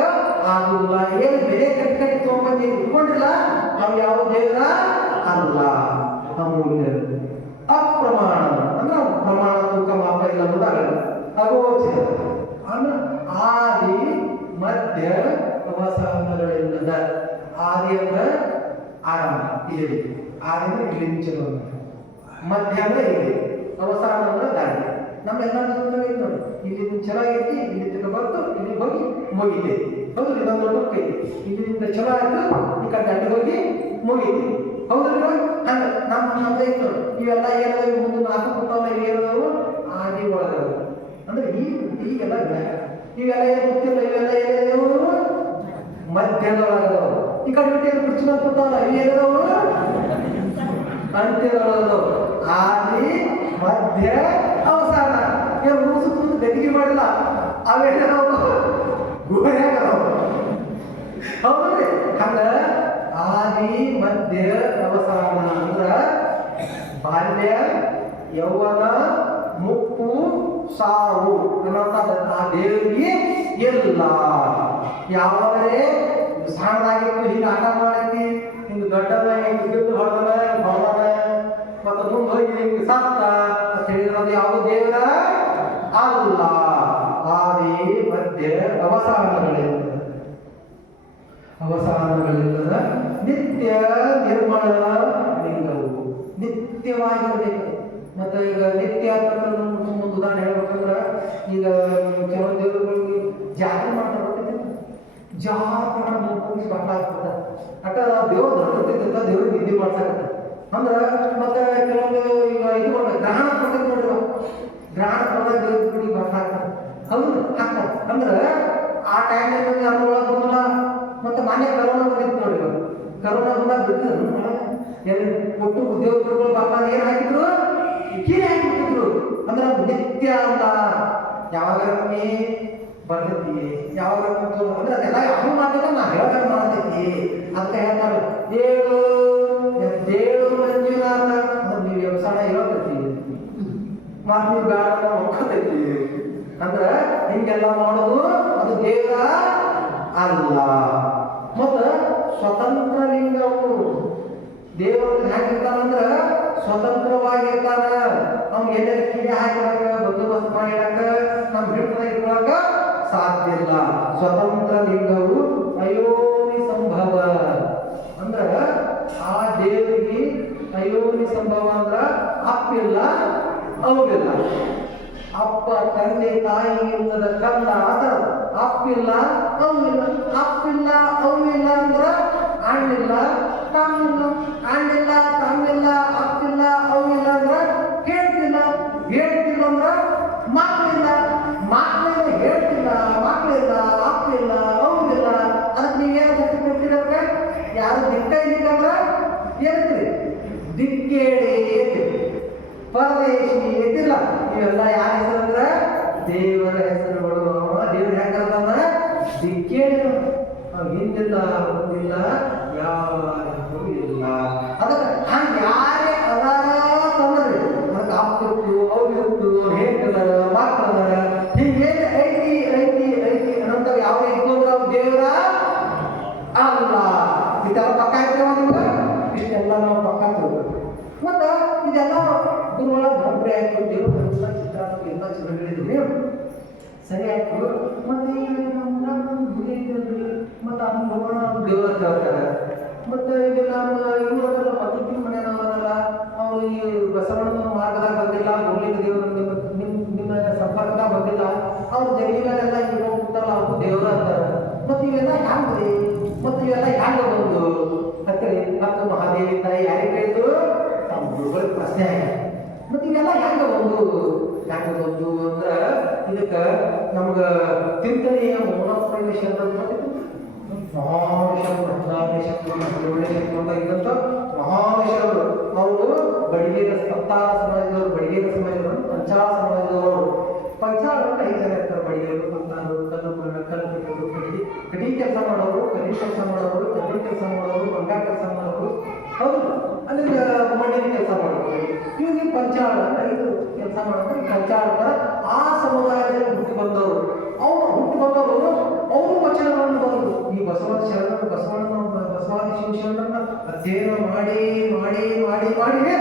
ಆಗುದಿಲ್ಲ. ಏನು ಬೆಲೆ ಕಟ್ಟಿ ತೊಗೊಂಬಂದು ಇಟ್ಕೊಂಡಿಲ್ಲ ನಾವು ಯಾವ ದೇವರ ಅಲ್ಲ. ಅಮೂಲ್ಯ ಅಪ್ರಮಾಣ ಅಂದ್ರೆ ಪ್ರಮಾಣ ತೂಕ ಮಾಪ ಇಲ್ಲ ಅನ್ನೋದಾಗಲ್ಲ. ಅಗೋಚರ ಅಂದ್ರೆ ಆದಿ ಮಧ್ಯ ಅವಸಾನಗಳಿಲ್ಲದ. ಆದಿ ಅಂದ್ರೆ ಆರಂಭ, ಇಲ್ಲಿ ಆದಿ ಅಂದ್ರೆ ಇಲ್ಲಿಂದ ಚಲೋ, ಮಧ್ಯ ಅಂದ್ರೆ ಇಲ್ಲಿ, ಅವಸಾನ ಅಂದ್ರೆ ದಾರಿ. ನಮ್ಮೆಲ್ಲ ಐತಿ ನೋಡಿ, ಇಲ್ಲಿಂದ ಚಲೋ ಆಗೈತಿ, ಇಲ್ಲಿ ಬರ್ತು, ಇಲ್ಲಿ ಹೋಗಿ ಮುಗಿತೈತಿ. ಹೌದು, ಇದೊಂದು ದೊಡ್ಡ ಐತಿ. ಇಲ್ಲಿಂದ ಚಲೋ ಆಯ್ತು, ಈ ಕಡೆ ಅಡ್ಡಿ ಹೋಗಿ ಮುಗೀತಿ. ಹೌದಲ್ವ? ಹಂಗ ನಮ್ದು ಐತಿ ನೋಡಿ. ಇವೆಲ್ಲ ಏನದಾವ ಮುಂದೆ 4 ಕೊಟ್ಟವಲ್ಲ, ಇವೇನದಾವು ಆದಿ ಒಳಗದ. ಅಂದ್ರೆ ಈಗೆಲ್ಲ ಇವೆಲ್ಲ ಏನು ಗೊತ್ತಿಲ್ಲ. ಇವೆಲ್ಲ ಏನೇನವು ಮಧ್ಯದೊಳಗದವು. ಈ ಕಡೆ ಬಿಟ್ಟು ಕುರ್ಚಿ ಮೇಲೆ ಕೊಟ್ಟವಲ್ಲ, ಇವೇನದವು ಅಂತ್ಯದೊಳಗದವು. ಆದಿ ಮಧ್ಯ ಅವಸಾನ. ಏನು ಮೂಸು ಕೂತು ಗಟ್ಟಿಗೆ ಮಾಡಿಲ್ಲ, ಅವೇನದವು ಗೋರ್ಯಾಗದವು. ಹೌದ್ರಿ? ಹಂಗ ಆದಿ ಮಧ್ಯ ಅವಸಾನ ಅಂದ್ರ ಬಾಲ್ಯ, ಯೌವನ, ಮುಪ್ಪು, ಸಾವು ಅನ್ನೋಂಥ ಆ ದೇವರಿಗೆ ಇಲ್ಲ. ಯಾವಾಗಲೇ ಸಣ್ಣದಾಗಿತ್ತು ಹಿಂಗೆ ಆಟ ಮಾಡೈತಿ, ಹಿಂಗೆ ದೊಡ್ಡದ ಹಿಂಗೆ ಬಿಟ್ಟು ಹೊಡೆದನ ಮತ್ತು ಮುಂದೆ ಹೋಗಿ ಹಿಂಗೆ ಸತ್ತ ಅಂತ ಹೇಳಿದ್ರೆ ಯಾವ ದೇವರ ಅಲ್ಲ. ಆದಿ ಮಧ್ಯ ಅವಸಾನಗಳಿಲ್ಲದ ನಿತ್ಯ ನಿರ್ಮಲ ಲಿಂಗವು. ನಿತ್ಯವಾಗಿರಬೇಕು. ಮತ್ತೆ ಈಗ ನಿತ್ಯ ಒಂದು ಉದಾಹರಣೆ ಹೇಳ್ಬೇಕಂದ್ರೆ, ಈಗ ಕೆಲವೊಂದು ದೇವರುಗಳಿಗೆ ಜಾತ್ರೆ ಮಾಡ್ತಾರೆ. ಜಾತ್ರೆ ಮುಗಿಸಿ ಬಟ್ಟ ಹಾಕ್ತಾರೆ. ಅಕ್ಕ ದೇವ್ರು ದೊಡ್ಡದಿದ್ದ ದೇವ್ರಿಗೆ ನಿದ್ದೆ ಮಾಡ್ಸಕತ್ತ ಅಂದ್ರೆ. ಮತ್ತೆ ಕೆಲವೊಂದು ಈಗ ಇದು ಗ್ರಹಣ ಕೊಡ್ತೈತೆ ನೋಡ್ರಿ, ಹೌದು ಹಾಕ್ತಾರೆ ಅಂದ್ರೆ ಆ ಟೈಮ್ನಲ್ಲಿ ಅದ್ರೊಳಗೆ ಬಂದಲ್ಲ. ಮತ್ತೆ ಮಾನ್ಯ ಕರೋನಾ ಬಂದಿತ್ತು ನೋಡಿ, ಕರೋನಾ ಬಂದಾಗ ಬಿಟ್ಟಿದ್ರು ಒಟ್ಟು ಉದ್ಯೋಗಗಳು ಬಾಪಾಗ ಏನು ಹಾಕಿದ್ರು, ಕೀರೆ ಹಾಕಿಬಿಟ್ಟಿದ್ರು. ಅಂದ್ರೆ ನಿತ್ಯ ಅಂತ ಯಾವಾಗ ಬರ್ತೈತಿ, ಯಾವಾಗ ಅಂದ್ರೆ ಅದೆಲ್ಲ ಯಾವ ಮಾಡಿದ್ರೆ ನಾ ಹೇಳ್ದಂಗೆ ಮಾಡ್ತೈತಿ ಅಂತ ಹೇಳ್ತಾರೆ. ಏಳು ಎದ್ದೇಳು ಮಂಜುನಾಥ ಅಂದ್ರೆ ನೀವು ವ್ಯವಸಾಯ ಹೇಳ್ತೈತಿ ಮತ್ತು ನೀವು ಬೇಡ ಒಕ್ಕತೈತಿ ಅಂದ್ರೆ ಹಿಂಗೆಲ್ಲ ಮಾಡೋದು ಅದು ದೇವರ ಅಲ್ಲ. ಮತ್ತು ಸ್ವತಂತ್ರ ಲಿಂಗವು ದೇವರು ಹೆಂಗಿರ್ತಾನಂದ್ರೆ ಸ್ವತಂತ್ರವಾಗಿರ್ತಾನ. ಅವ್ನು ಎಲ್ಲೆಲ್ಲಿ ಕಿಡಿ ಹಾಕಿದಾಗ ಬಂದೋಬಸ್ತ್ ಮಾಡಿಡಕ ನಮ್ಮ ಹಿಡಿತದ ಇಟ್ಕೊಳಕ ಸಾಧ್ಯ ಇಲ್ಲ. ಸ್ವತಂತ್ರ ಲಿಂಗವು ಅಯೋನಿ ಸಂಭವ ಅಂದ್ರ ಆ ದೇವರಿಗೆ ಅಯೋನಿ ಸಂಭವ ಅಂದ್ರ ಅಪ್ಪಿಲ್ಲ ಅವಿಲ್ಲ. ಅಪ್ಪ ತಂದೆ ತಾಯಿ ಇಲ್ಲದ ಕಂದ ಅದ ಅಪ್ಪಿಲ್ಲ ಅವಿಲ್ಲ. ಅಪ್ಪಿಲ್ಲ ಅವಿಲ್ಲ ಅಂದ್ರ ಅಣ್ಣಿಲ್ಲ ತಮ್ಮಿಲ್ಲ, ಅಣ್ಣಿಲ್ಲ ತಮ್ಮಿಲ್ಲ ಅಪ್ಪಿಲ್ಲ ಅವಿಲ್ಲ ಅಂದ್ರ ಹೇಳ್ತಿಲ್ಲ, ಹೇಳ್ತಿಲ್ಲ ಅಂದ್ರ ಮಕ್ಕಳಿಲ್ಲ, ಮಕ್ಕಳಿಲ್ಲ ಹೇಳ್ತಿಲ್ಲ, ಮಕ್ಕಳಿಲ್ಲ ಅಪ್ಪಿಲ್ಲ ಅವಿಲ್ಲ. ಅದಕ್ಕೆ ನೀವೇನು ಗೊತ್ತಿ ಕೊಡ್ತೀರ? ಯಾರು ದಿಕ್ಕ ಇಲ್ಲಿಕ್ಕಂದ್ರ ಏನಂತೀರಿ? ದಿಕ್ಕೇಳಿ ಎತ್ತಿರಿ, ಪರದೇಶಿ ಎತ್ತಿಲ್ಲ. ಇವೆಲ್ಲ ಯಾರ ಹೆಸರಂದ್ರ ದೇವರ ಹೆಸರುಗಳು. ದೇವ್ರ ಹೆಂಗಂದ್ರ ದಿಕ್ಕೇಳಿ ಹಿಂದಿಲ್ಲ ಮುಂದಿಲ್ಲ ಯಾರಿಗೂ ಇಲ್ಲ. ಅದಕ್ಕೆ ಹಂಗೆ ಯಾರೇ ಅದಾರ ತಂದ್ರಿ ಅದಕ್ಕೆ ಅಪ್ಪಿತ್ತು ಅವ್ರಿತ್ತು ಹೇಳ್ತಿದಾರ ಮಕ್ಕಳದಾರ ಹೀಗೇನು ಐತಿ ಐತಿ ಐತಿ ಅನ್ನಂತ ಯಾವ ಇಟ್ಕೊಂಡ್ರ ದೇವರ ಅಲ್ಲ. ಇದೆಲ್ಲ ಪಕ್ಕ ಇರ್ತೇವ ನಿಮ್ಗೆ, ಇಷ್ಟೆಲ್ಲ ನಾವು ಪಕ್ಕ ತಗೋಬೇಕು. ಮತ್ತು ಇದೆಲ್ಲ ಗುರುಗಳ ಗೊಂಬೆ ಆಯ್ತು, ದೇವ್ರ ಚಿತ್ರ ಎಲ್ಲ ಚಲೋ ಹೇಳಿದ್ವಿ, ಸರಿ ಆಯ್ತು. ಮತ್ತೆ ಗುಡಿ ಇದ್ರಿ ಮತ್ತು ಅದನ್ನ ಹೋಗೋಣ ದೇವ್ರ ಹೇಳ್ತಾರೆ. ಮತ್ತು ಈಗ ನಮ್ಮ ಇವರೆಲ್ಲ ಮದುವೆ ಮನೆಯವರಲ್ಲ ಅವರು ಈ ಬಸವಣ್ಣನ ಮಾರ್ಗದಾಗ ಬಂದಿಲ್ಲ, ಮುರಳಿಕ ದೇವರು ನಿಮ್ಮ ಸಂಪರ್ಕದಾಗ ಬಂದಿಲ್ಲ, ಅವ್ರ ಜಗೀಗಳೆಲ್ಲ ಈಗ ಹೋಗ್ತಾರಲ್ಲ ಅವ್ರು ದೇವ್ರ ಅಂತಾರೆ. ಮತ್ತು ಇವೆಲ್ಲ ಹ್ಯಾಂಗ್ರಿ, ಮತ್ತು ಇವೆಲ್ಲ ಹ್ಯಾಂಗ ಬಂದು ಅಂತೇಳಿ ಮತ್ತು ಮಹಾದೇವಿ ತಾಯಿ ಯಾರಿಗೆ ಕೇಳಿದ್ರು ತಮ್ಮ ಗುರುಗಳಿಗೆ ಪ್ರಶ್ನೆ ಆಗಿದೆ. ಮತ್ತು ಇವೆಲ್ಲ ಹೆಂಗ ಬಂದು ಅಂದ್ರೆ ಇದಕ್ಕೆ ನಮ್ಗೆ ಚಿಂತನೆಯ ಮೌನಪ್ರವೇಶ ಮಹಾವೇಶವರು ಅವರು ಬಡಿಗೇರ ಸಪ್ತಾಹ ಸಮಾಜದವರು, ಬಡಿಗೇರ ಸಮಾಜದವರು, ಪಂಚಾಳ ಸಮಾಜದವರು. ಪಂಚಾಳ 5 ಜನ ಇರ್ತಾರೆ, ಬಡಿಗೇರು, ಪಂಚಾಳರು, ಕಲ್ಲು ಕಡಿ ಕೆಲಸ ಮಾಡೋರು, ಕಡಿ ಕೆಲಸ ಮಾಡೋರು, ಕಡ್ಡಿ ಕೆಲಸ ಮಾಡೋರು, ಬಂಗಾರ ಕೆಲಸ ಮಾಡೋರು, ಹೌದು ಅಲ್ಲಿ ಮಣ್ಣಿನ ಕೆಲಸ ಮಾಡೋರು. ಇವ್ರಿಗೆ ಪಂಚಾಳ 5 ಕೆಲಸ ಮಾಡೋದು ಪಂಚಾಳ. ಆ ಸಮುದಾಯದಲ್ಲಿ ಹುಟ್ಟಿ ಬಂದವರು, ಅವರು ಹುಟ್ಟಿ ಬಂದವರು ಅವರು ವಚನಗಳನ್ನು ಬಂದರು. ಈ ಬಸವಣ್ಣ ಶರಣರು ಬಸವಾದಿ ಶಿವಶರಣರನ್ನ ಅಧ್ಯಯನ ಮಾಡಿ ಮಾಡಿ ಮಾಡಿ ಮಾಡಿ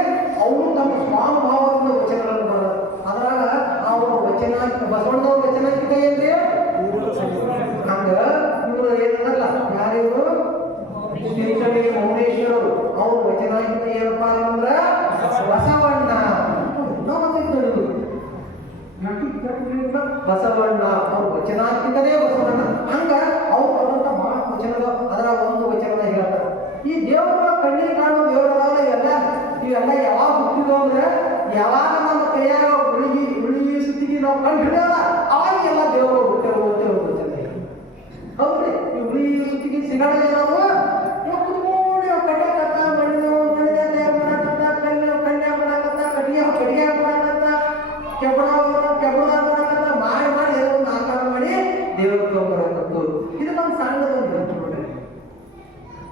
ಅವರು ತಮ್ಮ ಸ್ವಾನುಭಾವದಿಂದ ವಚನಗಳನ್ನು ಬರೆದರು. ಅದರಾಗ ಅವರು ವಚನ ಬಸವಣ್ಣದವ್ರ ವಚನಕ್ಕಿಂತ ಏನ್ರಿ ಹಂಗ ಇವರು ಏನಲ್ಲ ಯಾರಿವರು ಶ್ರೀಕವಿ ಮೌನೇಶ್ವರರು ಅವ್ರ ವಚನಕ್ಕಿಂತ ಏನಪ್ಪಾ ಅಂದ್ರೆ ಬಸವಣ್ಣ ಬಸವಣ್ಣ ಅವ್ರ ವಚನಾತ್ಮಕನೇ ಬಸವಣ್ಣ. ಹಂಗ ಅವ್ರು ಬರುವಂತ ಮಾತು ವಚನದ ಅದರ ಒಂದು ವಚನದ ಹೇಳ್ತಾರೆ. ಈ ದೇವರ ಕಣ್ಣಿಗೆ ಕಾಣುವ ದೇವರಲ್ಲ ಇವೆಲ್ಲ ಯಾವಾಗ ಹುಟ್ಟಿದ್ವು ಅಂದ್ರೆ ಯಾವಾಗ ನಮ್ಮ ಕೈಯಾಗ ಉಳಿ ಸುತ್ತಿಗೆ ನಾವು ಕಂಡು ಹಿಡಿಯಲ್ಲ ಅವಾಗ ಎಲ್ಲ ದೇವರು ಹುಟ್ಟಿರೋ ವಚನ. ಹೌದ್ರಿ, ಈ ಉಳಿ ಸುತ್ತಿಗೆ ಸಿಗಣ ನಾವು ಕುತ್ಕೊಂಡು ಕಟ್ಟಕತ್ತ ಮಣ್ಣಿನ ತಯಾರು ಮಾಡಕತ್ತ, ಕಲ್ಯ ಮಾಡಕತ್ತ, ಕಡಿಗೆ ಮಾಡಕತ್ತ, ಕೆಬ್ಬಣ ಮಾಡಿ ಮಾಡಿ ಎಲ್ಲ ಒಂದು ಆಕಾರ ಮಾಡಿ ದೇವರ ಬರಕತ್ತು. ಇದು ನಮ್ಮ ಸಣ್ಣದೊಂದು ನೋಡ್ರಿ,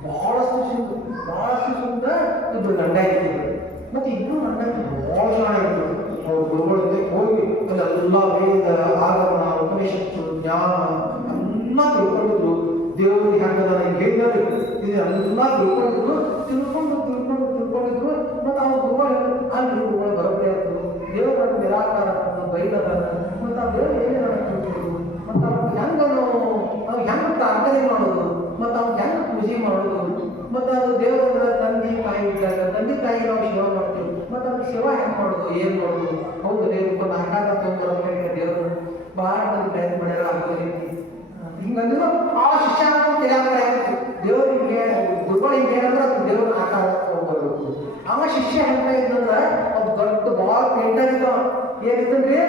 ಬಹಳಷ್ಟು ಸುಂದರ ಇದು ಗಂಡ ಇರ್ತದೆ. ಮತ್ತೆ ಇನ್ನೂ ಗಂಡ ಬಹಳ ಚೆನ್ನಾಗಿರ್ತದೆ. ಅವ್ರು ಗುರುಗಳಿಗೆ ಹೋಗಿ ಅಲ್ಲೆಲ್ಲ ವೇದ ಆಗಮನ ಉಪನಿಷತ್ತು ಜ್ಞಾನ ಎಲ್ಲ ತಿಳ್ಕೊಂಡಿದ್ರು. ದೇವರು ಹೆಂಗದ ಹೇಳಿದ್ರು ಇದೆಲ್ಲ ತಿಳ್ಕೊಂಡಿದ್ರು. ಮತ್ತು ಅವ್ರ ಗುರುಗಳು ಅಲ್ಲಿ ಗುರುಗಳು ಬರೋಬ್ಬರಿ ಆಗ್ತದೆ. ದೇವರ ನಿರಾಕಾರ ಬೈಲದ ಮತ್ತು ಆ ದೇವರು ಏನೇ ಮಾಡ್ತಿದ್ರು ಮತ್ತು ಅವ್ರು ಹೆಂಗ ನಾವು ಹೆಂಗೆ ಪ್ರಾರ್ಥನೆ ಮಾಡೋದು ಮತ್ತು ಅವ್ರು ಹೆಂಗೆ ಪೂಜೆ ಮಾಡೋದು. ಮತ್ತು ಅದು ದೇವರ ತಂದೆ ತಾಯಿ ಇದ್ದಾಗ ತಂದೆ ತಾಯಿ ನಾವು ಸೇವಾ ಮಾಡ್ತೀವಿ. ಮತ್ತು ಅವ್ರಿಗೆ ಸೇವಾ ಹೆಂಗೆ ಮಾಡೋದು, ಏನು ಮಾಡೋದು. ಹೌದು ದೇವ್ರಿಗೆ ಆಕಾರ ತೊಗೊಂಡ್ಬರೋದಕ್ಕೆ ದೇವರು ಭಾಳ ಮಂದಿ ಪ್ರಯತ್ನ ಮಾಡ್ಯಾರ. ಆಗ್ತದೆ ಹಿಂಗಂದ್ರೆ ಆ ಶಿಕ್ಷಣ ತಯಾರಾಗಿತ್ತು. ದೇವರಿಗೆ ಗುರುಗಳು ಹಿಂಗೆ ಏನಂದ್ರೆ ಅದು ದೇವ್ರ ಆಕಾರ ತೊಗೊಂಡ್ಬರ್ಬೇಕು. ಅವ ಶಿಷ್ಯ ಹೆಂಗ ಇದ್ದಂದ್ರೆ ಅದು ದೊಡ್ಡ ಭಾಳ ಪೇಂಟರ್ ಇದ್ದಾವ. ಏನಿದ್ರಿ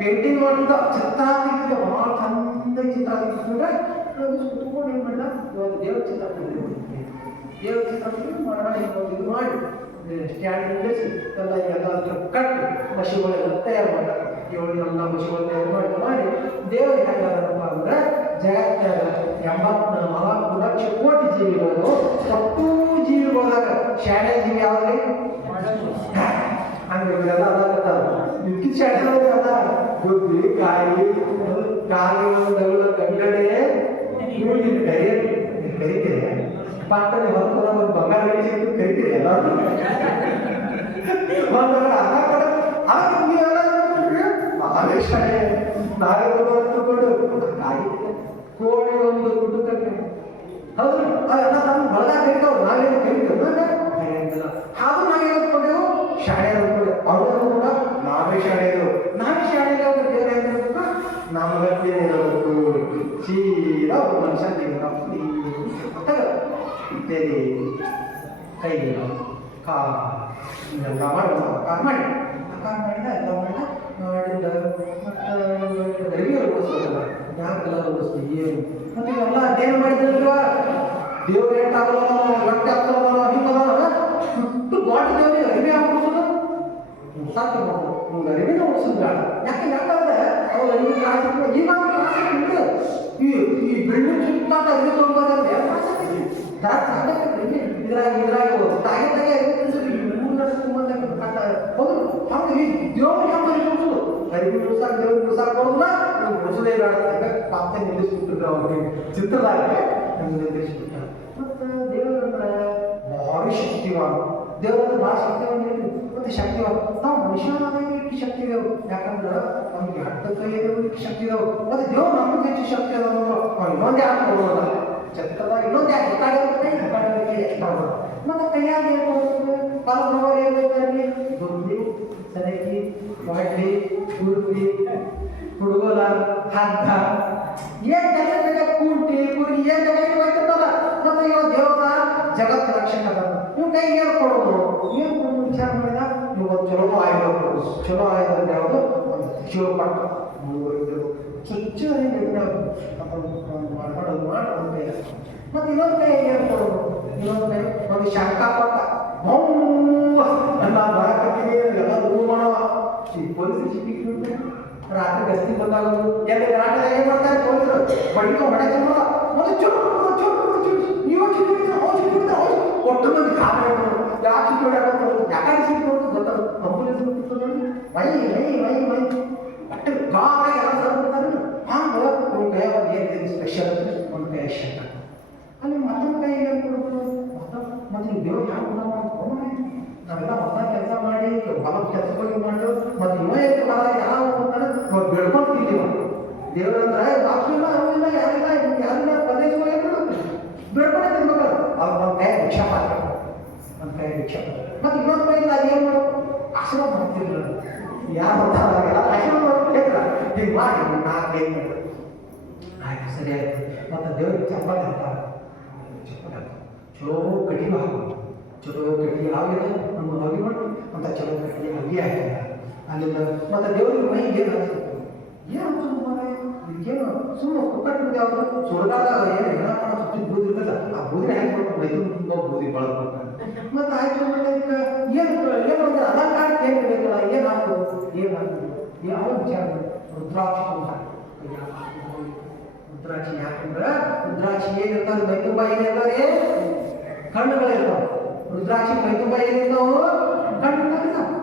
ಪೇಂಟಿಂಗ್ ಮಾಡಿದ ಚಿತ್ರಾಂತಿಕ ಭಾಳ ಚಂದ ಚಿತ್ರಾಂತಿಕೊಂಡ್ರೆ ಕುತ್ಕೊಂಡು ಏನು ಮಾಡಿದ ಇವತ್ತು ದೇವ್ರ ಚಿತ್ರ ದೇವ್ರ ಚಿತ್ರ ಮಾಡಿ ಇದು ಮಾಡಿ ಸ್ಟ್ಯಾಂಡ್ ನಿಲ್ಲಿಸಿ ಎಲ್ಲ ಕಟ್ಟಿ ಮಷಿಗಳೆಲ್ಲ ತಯಾರು ಮಾಡ್ತಾರೆ. ಎಲ್ಲ ಮಷಿಗಳು ತಯಾರು ಮಾಡಿ ದೇವರು ಹೆಂಗಾರಪ್ಪ ಅಂದ್ರೆ ಜಗತ್ತಿನಾಗ 84 ಲಕ್ಷ ಕೋಟಿ ಜೀವಿಗಳು, 10 ಜೀವಿಗಳಾಗ ಶಾಲೆ ಜೀವಿ ಯಾವ್ದ್ರಿ ಹಂಗೆ ಇವರೆಲ್ಲ ಅದಾಗತ್ತಾರ. ಮಿಕ್ಕಿ ಶಾಲೆ ಅದ ಬುದ್ಧಿ ಕಾಯಿ ಕಾಯಿಗಳ ಕನ್ನಡೆ ಇವ್ರಿಗೆ ಕರಿತೀರಿ ಪಟ್ಟನೆ ಹೊರತುರ ಒಂದು ಬಂಗಾರ ಸಿಕ್ತು ಕರಿತೀರಿ ಎಲ್ಲರೂ ಶಾಲೆ ನಾಳೆ ತಗೊಂಡು ಕೋಳಿ ಒಂದು ಕುಟುಂಬಕ್ಕೆ ಹೌದು ಎಲ್ಲ ನಮ್ಮ ಬಳಗ ಕರಿತಾವ್ ನಾವೇನು ಕರಿತೇವೆ ಹಾಗೂ ನಾವೇನು ಅಂದ್ಕೊಂಡೆವು ಶಾಲೆ ಅಂದ್ಕೊಂಡೆ ಅವರು ಕೂಡ ನಾವೇ ಶಾಲೆಗಳು ದೇವ್ರ ಏನಿರ್ಬೇಕು ನಮ್ಗೆ ಏನಿರಬೇಕು ಸೀದಾ ಒಬ್ಬ ಮನುಷ್ಯ ದೇವ್ರ ಕೈ ಕಾಲು ಇದೆಲ್ಲ ಮಾಡಿ ಮಾಡಿದ ಎಲ್ಲ ಮಾಡಿದ ಮತ್ತು ರಿವ್ಯೂ ಓದಿಸೋದಲ್ಲ ಯಾಕೆಲ್ಲ ಓದಿಸ್ತೀವಿ ಏನು ಮತ್ತು ಇವೆಲ್ಲ ಅಧ್ಯಯನ ಮಾಡಿದ್ರಲ್ವ ದೇವ್ರು ಏಟಾಗಲ್ಲ ಗಟ್ಟಿ ಆಗ್ತಲ್ಲ ಹಿಂಗದ ಸುಟ್ಟು ಗಾಡಿ ದೇವ್ರಿಗೆ ಅರಿವೆ ಆಗ್ಬಿಡ್ಸೋದು ಸಾಕು ನಿಮ್ಗೆ ಅರಿವಿನ ಓಡಿಸೋದು ಬೇಡ ಯಾಕಂದ್ರೆ ಅವ್ರು ಅರಿವಿ ಕ್ಲಾಸ್ ಈಗ ಈ ಬಿಲ್ಡಿಂಗ್ ಸುತ್ತ ಅರಿವಿ ತೊಗೊಂಡ್ಬಂದ್ರೆ ಇದ್ರಾಗಿ ತಾಗೆ ಹೌದು ಹಂಗೆ ಈ ದೇವ್ರಿಗೆ ಹಂಗೆ ಅರಿವಿ ಉಡ್ಸಾಕ ದೇವ್ರಿಗೆ ಉಡ್ಸಾಕ ಕೊಡೋದಿಲ್ಲ ನೀವು ಉಡ್ಸೋದೇ ಬೇಡ ಪಾಪ ನಿಲ್ಲಿಸ್ಬಿಟ್ಟಿದ್ರು ಅವ್ರಿಗೆ ಚಿತ್ರದಾಗ ನಿಲ್ಲಿಸ್ಬಿಟ್ಟಾರೆ. ಮತ್ತು ದೇವರಂದ್ರೆ ಭಾರಿ ಶಕ್ತಿವಾದ ದೇವರಂದ್ರೆ ಭಾಳ ಶಕ್ತಿವಾದ ಮತ್ತು ಶಕ್ತಿವಾದ ನಾವು ಮನುಷ್ಯನಾಗಿ ಶಕ್ತಿ ಇದೇವು ಯಾಕಂದ್ರೆ ನಮಗೆ ಹಟ್ಟ ಕೈಯದವ್ರಿಗೆ ಶಕ್ತಿ ಇದಾವೆ ಮತ್ತು ದೇವ್ರು ನಮಗೆ ಹೆಚ್ಚು ಶಕ್ತಿ ಅದಾವ ನಾವು ಇನ್ನೊಂದೇ ಹಾಕೊಡೋಲ್ಲ ಛತ್ರದಾಗ ಇನ್ನೊಂದೇ ಹಾಕಿ ಮತ್ತು ಕೈಯಾಗ ಏನು ಕಾಲದವರು ಏನು ಬೇಕಾಗಿ ದುರ್ಬಿ ಸರಕಿ ಬಾಡ್ಲಿ ಉಡುಪಿ ಹುಡುಗಲ ಹಗ್ಗ ಏನು ಜಗತ್ತಿಗೆ ಕುಂಟಿ ಕುರಿ ಏನು ಜಗತ್ತಿಗೆ ಹೋಗ್ತಿರ್ತಲ್ಲ ಮತ್ತು ಇವಾಗ ದೇವರ ಜಗತ್ತು ರಕ್ಷಕ ನೀವು ಕೈಗೆ ಏನು ಕೊಡೋದು ಏನು ಕೊಡೋದು ವಿಚಾರ ಮಾಡಿದ ನೀವು ಒಂದು ಚಲೋ ಆಯುಧ ಕೊಡೋದು ಚಲೋ ಆಯುಧ ಅಂದ್ರೆ ಯಾವುದು ಒಂದು ಶಿವಪಟ್ಟ ಸ್ವಚ್ಛ ಮಾಡೋದು ಮಾಡಿ ಒಂದು ಕೈ ಮತ್ತು ಇನ್ನೊಂದು ಕೈ ಏನು ಕೊಡೋದು ಇನ್ನೊಂದು ಕೈ ಒಂದು ಶಾಖಾಪಟ್ಟ ನನ್ನ ಬರಕತ್ತೀನಿ ಎಲ್ಲ ರೂಮ್ ಮಾಡವ ಈ ಪೊಲೀಸ್ ಚಿಕ್ಕಿ ರಾತ್ರಿ ಗಸ್ತಿ ಬಂದಾಗ ಎಲ್ಲ ಗಲಾಟೆದಾಗ ಏನು ಮಾಡ್ತಾರೆ ಪೊಲೀಸರು ಬಡಿಕ ಹೊಡೆಕ ಮತ್ತೆ ನೀವು ಒಟ್ಟು ಮಂದಿ ಕಾಲ ಯಾಕೆ ಚಿಕ್ಕಿ ಹೊಡ್ಯಾಕ ಯಾಕಂದ್ರೆ ಸಿಕ್ಕಿ ನೋಡೋದು ಗೊತ್ತಾಗ ಅಂಬುಲೆನ್ಸ್ ಮೈ ಒಟ್ಟು ಗಾಳ ಎಲ್ಲ ಸರ್ತಾರೆ ಹಂಗೆ ಒಂದು ಕೈ ಒಂದು ಏನು ಸ್ಪೆಷಲ್ ಒಂದು ಕೈ ಶಕ್ತ ಅಲ್ಲಿ ಮತ್ತೊಂದು ಕೈ ಏನು ಕೊಡೋದು ಮತ್ತು ನೀವು ದೇವ್ರು ಯಾರು ನಾವೆಲ್ಲ ಹೊಸ ಕೆಲಸ ಮಾಡಿ ಹೊಲ ಕೆಲಸವಾಗಿ ಮಾಡೋದು ಮತ್ತು ಇವತ್ತು ಕಾಲ ಯಾವ ಅಂತಾರೆ ನಾವು ಬೆಳ್ಕೊಳ್ತಿದ್ದೀವಿ ದೇವರಂದ್ರೆ ಬಾಕಿಲ್ಲ ಅವಿಲ್ಲ ಯಾರಿಲ್ಲ ಪ್ರದೇಶಗಳು ಏನು ಬೆಳ್ಕೊಂಡೆ ತಿನ್ಬೇಕಲ್ಲ ಅವ್ರು ಒಂದು ಕೈ ಭಿಕ್ಷಾ ಪಾತ್ರ ಒಂದು ಕೈ ಭಿಕ್ಷಾ ಮತ್ತು ಇನ್ನೊಂದು ಕೈ ಅದೇನು ಮಾಡೋ ಆಶೀರ್ವಾದ ಮಾಡ್ತಿರ್ಲಿಲ್ಲ ಯಾರು ಎಲ್ಲ ಆಶೀರ್ವಾದ ಮಾಡ್ಬಿಟ್ಟಿಲ್ಲ ಹೀಗೆ ಮಾಡಿ ನಾಲ್ಕು ಕೈ ಮಾಡಿ ಆಯ್ತು ಸರಿ ಆಯ್ತು ಮತ್ತು ದೇವ್ರಿಗೆ ಚಪ್ಪಲ್ ಹಾಕ್ತಾರೆ ಚಲೋ ಕಠಿಣ ಹಾಕೋದು ಚಲೋ ಕಟ್ಟಿ ಯಾವಿದೆ ನಮ್ಮ ಮದುವೆ ಮಾಡಿ ಅಂತ ಚಲೋ ಕಟ್ಟಿ ಅಲ್ಲಿಯೇ ಹಾಕಿದ ಅಲ್ಲಿಂದ ಮತ್ತು ದೇವ್ರಿಗೆ ಮೈ ಏನು ಹಚ್ಚಿತ್ತು ಏನು ಹಚ್ಚೋದು ಮಗ ಇದಕ್ಕೇನು ಸುಮ್ಮನೆ ಕುಕ್ಕಟ್ಟು ಯಾವುದು ಸುರಗಾದಾಗ ಏನು ಹೆಣ್ಣಾಪಣ ಸುತ್ತಿ ಬೂದಿ ಇರ್ತಲ್ಲ ಆ ಬೂದಿನ ಹಾಕಿಬಿಟ್ಟು ಮೈದು ಬೂದಿ ಬಳಸ್ಬಿಡ್ತಾರೆ ಮತ್ತು ಆಯ್ತು ಇದಕ್ಕೆ ಏನು ಅಂದ್ರೆ ಅಲಂಕಾರಕ್ಕೆ ಏನು ಬೇಕಲ್ಲ ಏನು ಹಾಕೋದು ಯಾವ ವಿಚಾರ ರುದ್ರಾಕ್ಷಿ ರುದ್ರಾಕ್ಷಿ ಯಾಕಂದ್ರೆ ರುದ್ರಾಕ್ಷಿ ಏನಿರ್ತಾರೆ ಮೈ ತುಂಬ ಏನಿರ್ತಾರೆ ಕಣ್ಣುಗಳಿರ್ತಾವೆ ರುದ್ರಾಕ್ಷಿ ಮೈ ತುಂಬ ಏನಿರ್ತಾವು ಕಣ್ಣು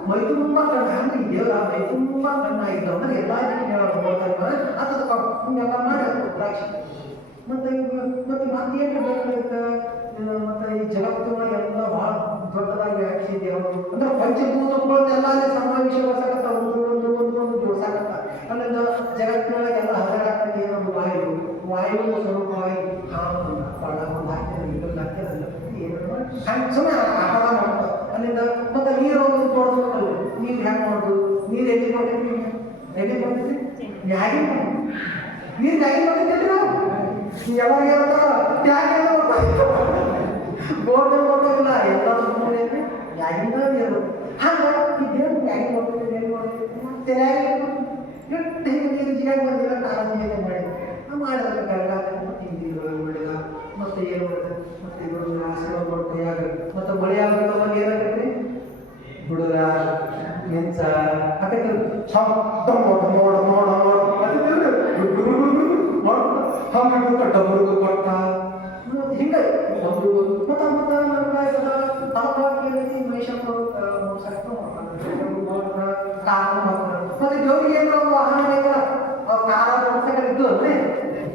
ಮೈ ತುಂಬ ಕಣ್ಣು ಹಂಗೆ ದೇವರ ಮೈ ತುಂಬ ಕಣ್ಣಾಗಿದ್ದಾವೆ ಅಂದ್ರೆ ಎಲ್ಲ ನೋಡ್ತಾರೆ ಅಥವಾ ಹಿಂಗೆಲ್ಲ ಮಾಡಿ ರುದ್ರಾಕ್ಷಿ ಮತ್ತು ಮತ್ತೇನು ಬೇಕಾಗುತ್ತೆ ಮತ್ತು ಈ ಜಗತ್ತಿನೊಳಗೆ ಎಲ್ಲ ಭಾಳ ದೊಡ್ಡದಾಗಿ ವ್ಯಾಖ್ಯಾನ ಅಂದ್ರೆ ಪಂಚಭೂತಗಳನ್ನೆಲ್ಲ ಸಮಾವೇಶಗೊಳಿಸಕತ್ತ ಒಂದು ಜೋಡಿಸಾಕತ್ತ ಅಲ್ಲಿಂದ ಜಗತ್ತಿನೊಳಗೆಲ್ಲ ಹರಡಾಕತ್ತೆ ಏನೊಂದು ವಾಯು ಸ್ವರೂಪವಾಗಿ ಒಂದು ಹಾಕ್ತಾರೆ ಇದನ್ನು ಹಾಕ್ತಾರೆ ಹಂಗೆ ಸುಮ್ಮನೆ ಆಹಾರ ಮಾಡ್ತಾರೆ ಅಲ್ಲಿಂದ ಮತ್ತು ನೀರು ಒಂದು ತೋರಿಸ್ಬೇಕಲ್ಲ ನೀರು ಹೆಂಗೆ ಮಾಡೋದು ನೀರು ಎಲ್ಲಿ ಮಾಡಿದ್ರಿ ಎಲ್ಲಿ ಮಾಡಿದ್ರಿ ನ್ಯಾಗಿ ಮಾಡಿ ನೀರು ನ್ಯಾಗಿ ಮಾಡಿದ್ರಿ ನಾವು ಯಾವಾಗ ಹೇಳ್ತಾರ ಟ್ಯಾಗ್ ಬೋರ್ಡ್ ಮಾಡೋದಿಲ್ಲ ಎಲ್ಲ ಸುಮ್ಮನೆ ನ್ಯಾಗಿಂದ ನೀರು ಹಂಗೆ ಈ ದೇವ್ರು ನ್ಯಾಗಿ ಮಾಡ್ತೀವಿ ಏನು ಮಾಡ್ತೀವಿ ತೆರೆಯಾಗಿ ಎಷ್ಟು ಹಿಂಗೆ ನೀರು ಜಿಯಾಗಿ ಬಂದಿಲ್ಲ ಕಾರಣೀಯ ಮಾಡಿದ ಮಾಡಿದ್ರೆ ಕರ್ಗಾದ ಮತ್ತೆ ಹಿಂದಿಗಳು ಮಾಡಿದ ಮತ್ತೆ ಏನು ಮಾಡಿದೆ ಮತ್ತೆ ಇವರು ಆಶೀರ್ವಾದ ಕೈಯಾಗ ಮತ್ತೆ ಮಳೆ ಆಗೋದವಾಗ ಏನಾಗೈತಿ ಹುಡುಗ ಮಿಂಚ ಹಾಕೈತಿ ನೋಡ ನೋಡ ನೋಡ ಡಬರ್ಗ ಕೊಟ್ಟ ಹಿಂಗೆ ಒಂದು ಮತ್ತೆ ಮತ್ತೆ ಮತ್ತೆ ಜೋರಿಗೆ ಏನು ವಾಹನ ಬೇಕಲ್ಲ ಕಾರ ಮೋಟರ್ಸೈಕಲ್ ಇದ್ದು ಅಂದ್ರೆ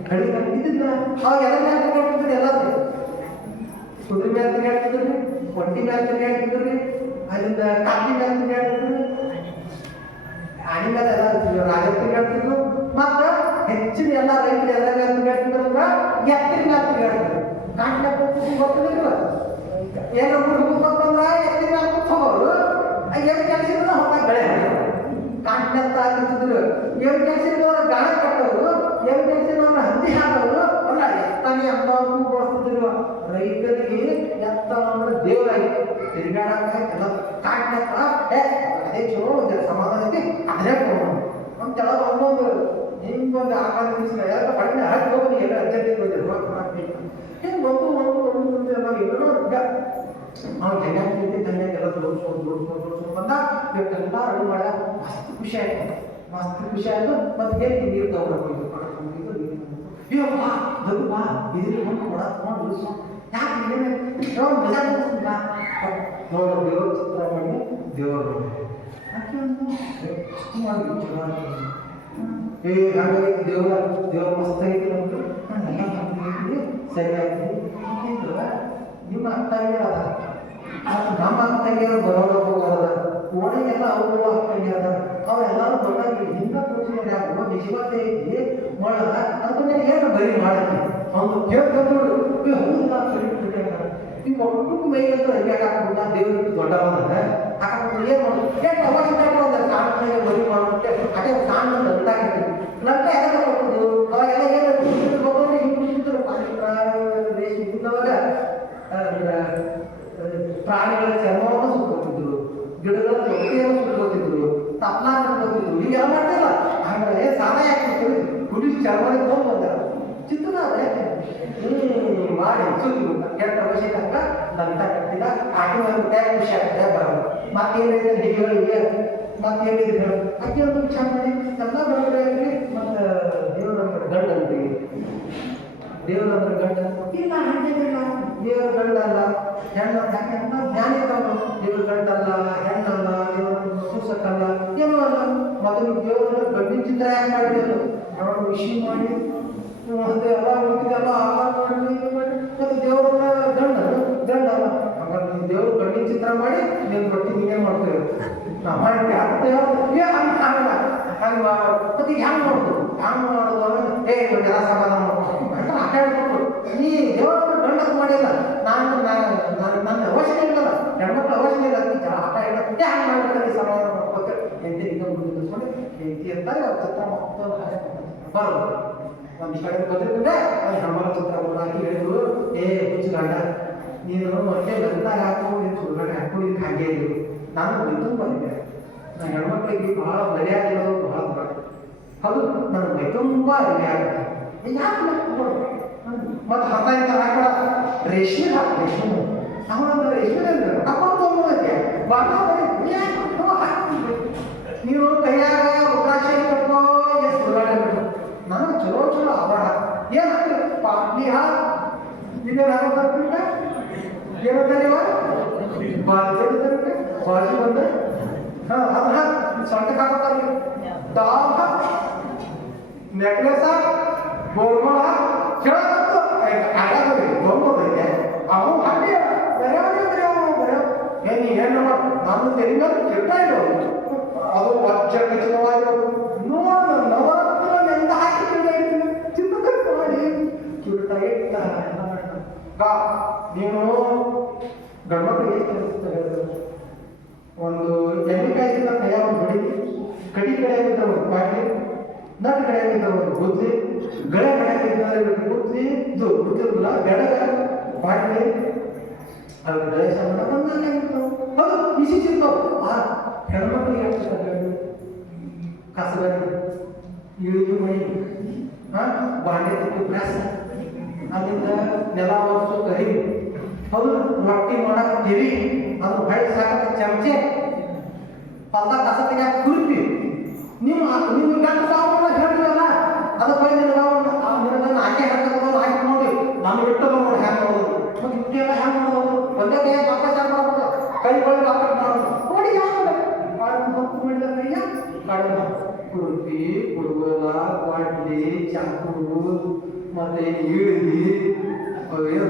ಗಡಿ ಇದ್ದಿದ್ದ ಅವಾಗ ಎಲ್ಲ ತಿರ್ಗಾಡ್ತಿದ್ರಿ ಎಲ್ಲಾದ್ರಿ ಕುದುರೆ ಮೇಲೆ ತಿರ್ಗಾಡ್ತಿದ್ರಿ ಹೊಟ್ಟಿ ಮೇಲೆ ತಿರ್ಗಾಡ್ತಿದ್ರಿ ಅಲ್ಲಿಂದ ಕಾಕಿ ಮೇಲೆ ತಿರ್ಗಾಡ್ತಿದ್ರು ಆಣಿ ಮೇಲೆ ಎಲ್ಲ ರಾಜ ತಿರ್ಗಾಡ್ತಿದ್ರು ಮತ್ತ ಹೆಚ್ಚಿನ ಎಲ್ಲ ರೈತರು ಎಲ್ಲ ಮೇಲೆ ತಿರ್ಗಾಡ್ತಿದ್ರು ಎತ್ತಿನ ಮೇಲೆ ತಿರ್ಗಾಡ್ತಿದ್ರು ಕಾಂಟ್ಲ ಗೊತ್ತಿಲ್ಲ ಏನೋ ಹುಡುಗಂದ್ರ ಎತ್ತಿನ ಮೇಲೆ ಕೂತ್ಕೋರು ಏನು ಕೆಲಸ ಹೊತ್ತಾಗ ಬೆಳೆ ಕಾಂಟ್ನಂತ ಆಗಿರ್ತಿದ್ರು ಏನು ಕೆಲಸ ಗಾಳ ಕಟ್ಟೋರು ಏನು ಕೆಲಸ ಹಂದಿ ಹಾಕೋರು ಅಲ್ಲ ಎತ್ತಾನೆ ಅಂತವ್ರು ಬಳಸ್ತಿದ್ರು ರೈತರಿಗೆ ಎತ್ತ ಅಂದ್ರೆ ದೇವರಾಗಿ ತಿರುಗಾಡಕ ಎಲ್ಲ ಕಾಂಟ್ನಂತ ಅದೇ ಚಲೋ ಸಮಾಧಾನ ಐತಿ ಅದೇ ಕೊಡೋಣ ನಮ್ಮ ಕೆಳಗೆ ಒಂದೊಂದು ಹಿಂಗೊಂದು ಆಕಾಶ ಎಲ್ಲ ಬಣ್ಣ ಹಾಕಿ ಹೋಗಿ ಎಲ್ಲ ಅರ್ಜೆಂಟ್ ಹಿಂಗೆ ಒಂದು ಎಲ್ಲ ಏನೋ ಅವ್ನು ಹೆಂಗೆ ತಂಗಾಗೆಲ್ಲ ಜೋಡಿಸ್ಕೊಂಡು ಬಂದಾಗ ಇವತ್ತೆಲ್ಲ ಅಡುಗೆ ಮಾಡ ಮಸ್ತ್ ಖುಷಿ ಆಯ್ತು ಮಸ್ತ್ ಖುಷಿ ಆಯ್ತು ಮತ್ತೆ ಹೇಗೆ ನೀರು ತಗೊಂಡು ಅಯ್ಯೋ ಬಾ ದೊಡ್ಡ ಬಾ ಇದ್ರಿಗೆ ಒಂದು ಕೊಡ ತಗೊಂಡು ಜೋಡಿಸೋ ಯಾಕೆ ಮಜಾ ನೋಡು ದೇವ್ರ ಚಿತ್ರ ಮಾಡಿ ದೇವರು ಯಾಕೆ ಒಂದು ಹಾಗಾಗಿ ದೇವ್ರ ಮಸ್ತಾಗಿತ್ತು ನಮ್ದು ಎಲ್ಲ ಸರಿಯಾಗಿ ನಿಮ್ಮ ಅಕ್ಕಯ್ಯರ ಮತ್ತು ನಮ್ಮ ಅಕ್ಕಯ್ಯರು ಬರೋಣ ಹೋಗೋದ ಓಣಿಗೆಲ್ಲ ಅವುಗಳು ಅಕ್ಕಯ್ಯರ ಅವರೆಲ್ಲರೂ ಬಂದಾಗಿ ಹಿಂಗ ಕೂರ್ಚಿದ್ರೆ ಯಾಕೋ ನಿಜವಾದ ಐತಿ ಮಾಡೋದ ಅದನ್ನ ಏನು ಬರೀ ಮಾಡಕ್ಕೆ ಅವನು ಕೇಳ್ಕೊಂಡು ಹೌದಾ ಈ ಒಟ್ಟು ಮೈಗಂತೂ ಹಂಗೆ ಹಾಕ್ಬಿಟ್ಟ ದೇವ್ರಿಗೆ ದೊಡ್ಡವನ ಹಾಕೊಂಡು ಏನು ಮಾಡೋದು ಎಷ್ಟು ಅವಶ್ಯಕ ಕಾಣ್ತಾಗ ಬರೀ ಮಾಡೋಕ್ಕೆ ಅದೇ ಕಾಣ್ಣ ದೊಡ್ಡಾಗಿರ್ತೀವಿ ನಂತ ಎಲ್ಲ ಕೊಟ್ಟದ್ದು ಅವಾಗೆಲ್ಲ ಏನು ಹಿಂಗಿದ್ರು ರೇಷ್ಮೆ ಇದ್ದವಾಗ ಪ್ರಾಣಿಗಳ ಚರ್ಮವನ್ನು ಸುಟ್ಕೋತಿದ್ರು ಗಿಡಗಳ ತೊಟ್ಟಿಯನ್ನು ಸುಟ್ಕೋತಿದ್ರು ತಪ್ಲ ಸುಟ್ಕೋತಿದ್ರು ಹೀಗೆಲ್ಲ ಮಾಡ್ತಿಲ್ಲ ಆಮೇಲೆ ಸಾಲ ಯಾಕೆ ಗುಡಿ ಚರ್ಮನೆ ತಗೊಂಡು ಬಂದಾರ ಚಿತ್ರ ಮಾಡಿ ಸುತ್ತಿಬಿಟ್ಟ ಕೆಟ್ಟ ಅವಶ್ಯಕ ದಂತ ಕಟ್ಟಿದ ಆಕೆ ಒಂದು ಟ್ಯಾಗ್ ಖುಷಿ ಆಗ್ತದೆ ಬರೋದು ಮತ್ತೇನಿದೆ ಹಿರಿಗಳಿಗೆ ಮತ್ತೇನಿದ್ರೆ ಹೇಳು ಆಕೆ ಒಂದು ಚಂದ ಎಲ್ಲ ಬರೋದ್ರಿ ಮತ್ತು ದೇವರಂದ್ರೆ ಗಂಡ ಅಂತೀವಿ ದೇವರಂದ್ರೆ ಗಂಡ ಇಲ್ಲ ಹಂಗೇನಿಲ್ಲ ದೇವ್ರ ಗಂಡ ಅಲ್ಲ ಹೆಣ್ಣ ಯಾಕೆ ಅಂತ ಜ್ಞಾನ ಇದ್ದವನು ದೇವ್ರ ಗಂಡಲ್ಲ ಹೆಣ್ಣಲ್ಲ ದೇವರ ಸೂಸಕ್ಕಲ್ಲ ಏನೂ ಅಲ್ಲ ಮೊದಲು ದೇವರ ಗಂಡಿನ ಚಿತ್ರ ಯಾಕೆ ಮಾಡಿದ್ರು ನಾವು ವಿಷಯ ಮಾಡಿ ಮತ್ತೆ ಎಲ್ಲ ಹುಡುಕಿದೆಲ್ಲ ಆಹಾರ ಮಾಡಿ ಮತ್ತೆ ದೇವರನ್ನ ಗಂಡಲ್ಲ ಹಾಗಾಗಿ ನೀವು ದೇವ್ರ ಗಂಡಿನ ಚಿತ್ರ ಮಾಡಿ ನೀವು ಬಟ್ಟಿ ನೀವೇನು ಮಾಡ್ತೇವೆ ನಾವು ಮಾಡಿ ಅರ್ಥ ಹಂಗೆ ಹಂಗೆ ಮತ್ತೆ ಹ್ಯಾಂಗೆ ಮಾಡೋದು ಹ್ಯಾಂಗೆ ಮಾಡೋದು ಒಂದೆಲ್ಲ ಸಮಾಧಾನ ಮಾಡ್ಕೊಂಡು ಆಟ ಆಡ್ಕೊಂಡು ಈ ದೇವರನ್ನ ಗಂಡಕ್ಕೆ ಮಾಡಿಲ್ಲ ನನ್ನ ಅವಶ್ಯಕ ಇಲ್ಲಲ್ಲ ಹೆಣ್ಮಕ್ಳು ಅವಶ್ಯಕ ಇಲ್ಲ ಅದಕ್ಕೆ ಆಟ ಇಡಕ್ಕೆ ಹಂಗೆ ಮಾಡ್ತಾರೆ ಸಮಾಧಾನ ಮಾಡ್ಕೊತಾರೆ ಎಂಟಿ ಈಗ ಮುಂದಿಸ್ಕೊಂಡು ಎಂಟಿ ಅಂತಾರೆ ಅವ್ರ ಚಿತ್ರ ಬರೋದು ಒಂದು ಕಡೆ ಬಂದಿರ್ತಿದ್ದೆ ಅದು ಹೆಣ್ಮಕ್ಳ ಚಿತ್ರ ಹಾಕಿ ಹೇಳಿದ್ರು ಹುಚ್ಚುಗಂಡ ನೀನು ಹೊಟ್ಟೆ ಗಂದಾಗ ಹಾಕೊಂಡು ನೀನು ಸುಳ್ಗಡೆ ಹಾಕೊಂಡು ಇದಕ್ಕೆ ಹಾಗೆ ಇದ್ರು ನಾನು ಮೈತುಂಬ ಬಂದಿದ್ದೆ ನಾನು ಹೆಣ್ಮಕ್ಳಿಗೆ ಬಹಳ ಮರ್ಯಾದೆ ಇರೋದು ಬಹಳ ದೊಡ್ಡ ಅದು ನನ್ನ ಮೈತುಂಬ ಅರಿವೆ ಆಗುತ್ತೆ ಯಾಕೆ ಮತ್ತು ಹತ್ತಾಯಿತ ಹಾಕಡ ರೇಷ್ಮೆ ರೇಷ್ಮೆ ಅವನಂತ ರೇಷ್ಮೆ ಕಪ್ಪನ್ನು ತೊಗೊಂಡೋದಕ್ಕೆ ನೀವು ಕೈಯಾಗ ರುದ್ರಾಕ್ಷಿ ಕಟ್ಕೋ ಎಷ್ಟು ಸುಧಾರಣೆ ಬಿಟ್ಟು ನನಗೆ ಚಲೋ ಆಭರಣ ಏನು ಹಾಕಿ ಪಾಟ್ಲಿ ಇದೇನು ಹಾಕೋ ಬರ್ತಿಲ್ಲ ಏನಂತಾರೆ ಬಾಜು ಬಂದ ಅದನ್ನ ಸೊಂಟ ಹಾಕೋತಾರೆ ದಾವ ನೆಕ್ಲೆಸ ಗೋಲ್ಗೊಳ ಕೇಳಬೇಕು ಆಡೋದು ತೊಗೊಂಡೈತೆ ಅವು ಹಾಗೆ ಏನು ಏನು ನಾನು ತೆರಿಗೆ ಕೆಟ್ಟ ಇರೋದು ಅದು ವಜ್ರ ಖಚಿತವಾಗಿರೋದು ನೋಡು ನವರತ್ನ ಎಂತ ಹಾಕಿ ಚಿಕ್ಕ ಮಾಡಿ ಕಿರುಟ ಇಟ್ಟ ನೀನು ಗಂಡ್ಮಕ್ಳಿಗೆ ಎಷ್ಟು ಅನಿಸುತ್ತೆ ಒಂದು ಎಣ್ಣೆಕಾಯಿಸಿದ ಕೈಯ ಒಂದು ಕಡಿ ಕಡೆಯಾಗಿದ್ದ ಒಂದು ಪಾಟ್ಲಿ ನಟ್ ಕಡೆಯಾಗಿದ್ದ ಒಂದು ಗುದ್ಲಿ ಗಳೆ ಕಡೆಯಾಗಿದ್ದ ಗುದ್ಲಿ ಇದು ಗುದ್ದಿರಲ್ಲ ಗಡಗ ಪಾಟ್ಲಿ ಅವ್ರ ಗಣೇಶ ಹೌದು ಬಿಸಿ ಸಿಗ್ತಾವ ಹೆಣ್ಮಕ್ಳಿಗೆ ಹೇಳ್ತಾರೆ ಕಸಬರಿ ಇಳಿದು ಮೈ ಬಾಂಡೆ ತಿಕ್ಕು ಪ್ರೆಸ್ ಅಲ್ಲಿಂದ ನೆಲ ಒರೆಸು ಕರಿ ಹೌದು ರೊಟ್ಟಿ ಮಾಡಕ್ಕೆ ಗಿರಿ ಅದು ಹೊಳೆ ಸಾಕಕ್ಕೆ ಚಮಚೆ ಹೊಸ ಕಸ ತೆಗಿಯಾಕ ಕುರ್ಪಿ ನಿಮ್ಮ ಗಂಟು ಸಾವು ಹೇಳ್ತೀವಲ್ಲ ಅದು ಬೈ ನಿನ್ನ ಆಕೆ ಹಾಕೋದು ಹಾಕಿ ನೋಡಿ ನಾನು ಇಟ್ಟದ ನೋಡಿ ಹ್ಯಾಂಗ ಮಾಡೋದು ಮತ್ತು ಇಟ್ಟೆಲ್ಲ ಹ್ಯಾಂಗ ಮಾಡೋದು ಒಂದೇ ಕೈ ವಾಪಸ್ ಹ್ಯಾಂಗ ಮಾಡೋದು ಕೈಗಳು ವಾಪಸ್ ಮಾಡೋದು ನೋಡಿ ಯಾರು ಮಾಡಿದ ಕೈಯ ಕಡಮ ಕುರ್ಪಿ ಕುಡುಗೋಲ ಬಾಟ್ಲಿ ಚಾಕು ಮತ್ತೆ ಈಳಿ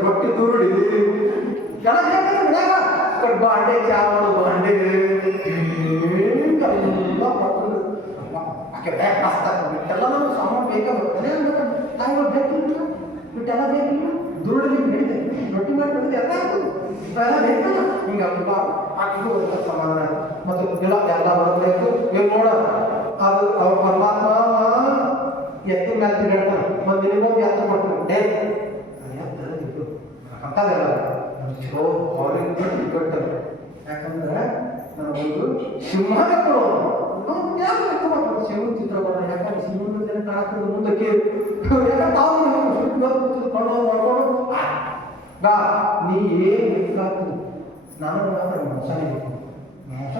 ರೊಟ್ಟಿ ತುರುಡಿ ಎಲ್ಲ ಮನ್ಯಾಗ ಬಾಂಡೆ ಚಾ ಮಾಡು ಬಾಂಡೆ ಬಿಟ್ಟೆಲ್ಲ ನಮ್ಗೆ ಸಾಮಾನು ಬೇಕಾಗುತ್ತೆ ತಾಯಿಗಳು ಬೇಕಿಲ್ಲ ಬಿಟ್ಟೆಲ್ಲ ಬೇಕಿಲ್ಲ ದುರುಳಿ ಹಿಡಿದೆ ರೊಟ್ಟಿ ಮಾಡಿ ಬಿಡಿದೆ ಎಲ್ಲ ಬೇಕಲ್ಲ ಹಿಂಗೆ ಅಪ್ಪ ಹಾಕಿಗೂ ಸಮಾಧಾನ ಮತ್ತು ಎಲ್ಲ ಬರಬೇಕು ಇವ್ ನೋಡ ಅದು ಅವ್ರ ಪರಮಾತ್ಮ ಎತ್ತಿನ ಮೇಲೆ ತಿರುಗಾಡ್ತಾನೆ ಮತ್ತು ನಿನಗೊಂದು ಎತ್ತ ಕೊಡ್ತಾನೆ ಡೇ ಎತ್ತು ಅಂತದೆಲ್ಲ ಚಲೋ ಅವ್ರಿಗೆ ಕೊಟ್ಟರು ಯಾಕಂದ್ರೆ ನನಗೊಂದು ಸಿಂಹನೇ ಕೊಡೋದು ಶಿವನ ಚಿತ್ರ ಬರ ಯಾಕಂದ್ರೆ ಶಿವನ ಜನ ಕಾಣ್ತದೆ ಮುಂದಕ್ಕೆ ಯಾಕಂದ್ರೆ ತಾವು ಮಾಡ್ಕೊಂಡು ಬಾ ನೀ ಏನು ಬೇಕಾಗ್ತದೆ ನಾನು ಮೋಸನೇ ಬೇಕು ಮೋಸ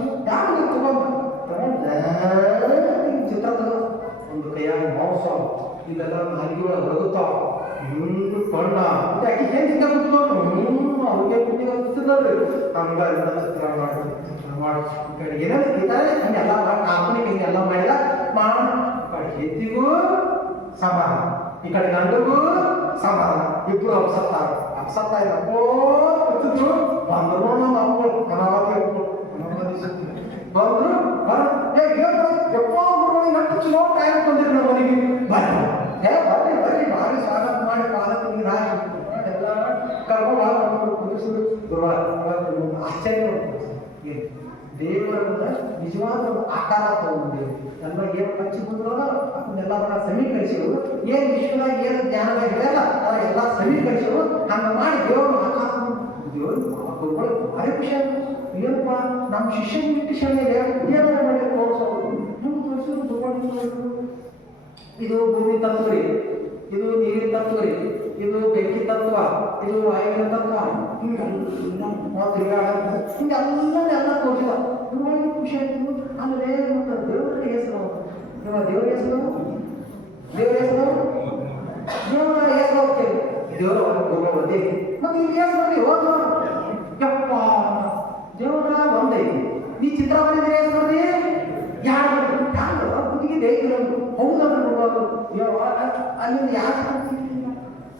ಯಾಕೆ ಚಿತ್ರದ ಒಂದು ಕೈಯಾಗ ಮಾಂಸ ಇಲ್ಲೆಲ್ಲ ನಾಲ್ಗೆ ಒಳಗೆ ಬರುತ್ತಾವ ಹಿಂಗೆ ಕಣ್ಣ ಯಾಕೆ ಏನು ಚಿತ್ರ ಅವ್ರಿಗೆ ಕುಟ್ಟಿಗೆ ಅನಿಸ್ತದ್ರಿ ಹಂಗಾಗಿ ಚಿತ್ರ ಮಾಡಿ ಈ ಕಡೆ ಏನಾದ್ರು ಇದ್ದಾರೆ ಹಂಗೆಲ್ಲ ಕಾಲ್ಪನಿಕ ಹಿಂಗೆಲ್ಲ ಮಾಡಿದ ಹೆತ್ತಿಗೂ ಸಮಾನ ಈ ಕಡೆ ಗಂಡಗೂ ಸಮಾನ ಇಬ್ರು ಅಪ್ಸತ್ತ ಇದ್ದೋ ಬಂದ್ರು ನಮ್ಮ ಮಕ್ಕಳು ಬಂದ್ರು ಎಪ್ಪ ಚಲೋ ಟೈಮ್ ಬಂದಿರಿ ನಮ್ಮ ಮನೆಗೆ ಬರ್ರಿ ಬರ್ರಿ ಭಾರಿ ಸ್ವಾಗತ ಮಾಡಿ ಪಾಲಕರಿಗೆ ಎಲ್ಲ ಕರ್ಕೊಂಡು ಕುದಿಸಿದ್ರು ಆಶ್ಚರ್ಯ ದೇವರನ್ನ ನಿಜವಾದ ಒಂದು ಆಕಾರ ತಗೊಂಡಿದ್ದೇವೆ ಎಲ್ಲ ಏನು ಹಚ್ಚಿ ಬಂದ್ರಲ್ಲ ಅದನ್ನೆಲ್ಲ ಸಮೀಕರಿಸಿದ್ರು ಏನು ವಿಶ್ವದಾಗ ಏನು ಜ್ಞಾನದಾಗ ಇದೆಯಲ್ಲ ಅದೆಲ್ಲ ಸಮೀಕರಿಸಿದ್ರು ಹಂಗೆ ಮಾಡಿ ದೇವರು ಆಕಾರ ದೇವರು ಭಾರಿ ಖುಷಿ ಆಗುತ್ತೆ ಏನಪ್ಪ ನಮ್ಮ ಶಿಷ್ಯನ ಬಿಟ್ಟು ಶಾಲೆಗೆ ಏನಾರ ಮಾಡಿ ತೋರಿಸೋದು ನಮ್ಗೆ ತೋರಿಸಿದ್ರು ತಗೊಂಡು ಇದು ಭೂಮಿ ತತ್ವ ರೀ ಇದು ನೀರಿನ ತತ್ವ ರೀ ಇದು ಬೆಂಕಿ ತತ್ವ ಇದು ವಾಯುವಿನ ತತ್ವ ಹಿಂಗೆಲ್ಲ ಹಿಂಗೆಲ್ಲ ತೋರಿಸಿದ ತುಂಬ ಖುಷಿ ಆಯ್ತು ಆಮೇಲೆ ಮತ್ತು ದೇವರ ಹೆಸರು ದೇವರ ಹೆಸರು ದೇವರ ಹೆಸರು ದೇವರ ಹೆಸರು ಹೋಗ್ತೇವೆ ದೇವರ ಹೋಗೋದೇ ಮತ್ತೆ ಇಲ್ಲಿ ಹೆಸರು ಹೋದ ಯಪ್ಪ ದೇವರ ಒಂದೇ ನೀ ಚಿತ್ರ ಬಂದಿದ್ರೆ ಹೆಸರು ಯಾರು ಬುದ್ಧಿಗೆ ದೇವರು ಹೌದನ್ನು ನೋಡೋದು ಅಲ್ಲಿಂದ ಯಾರು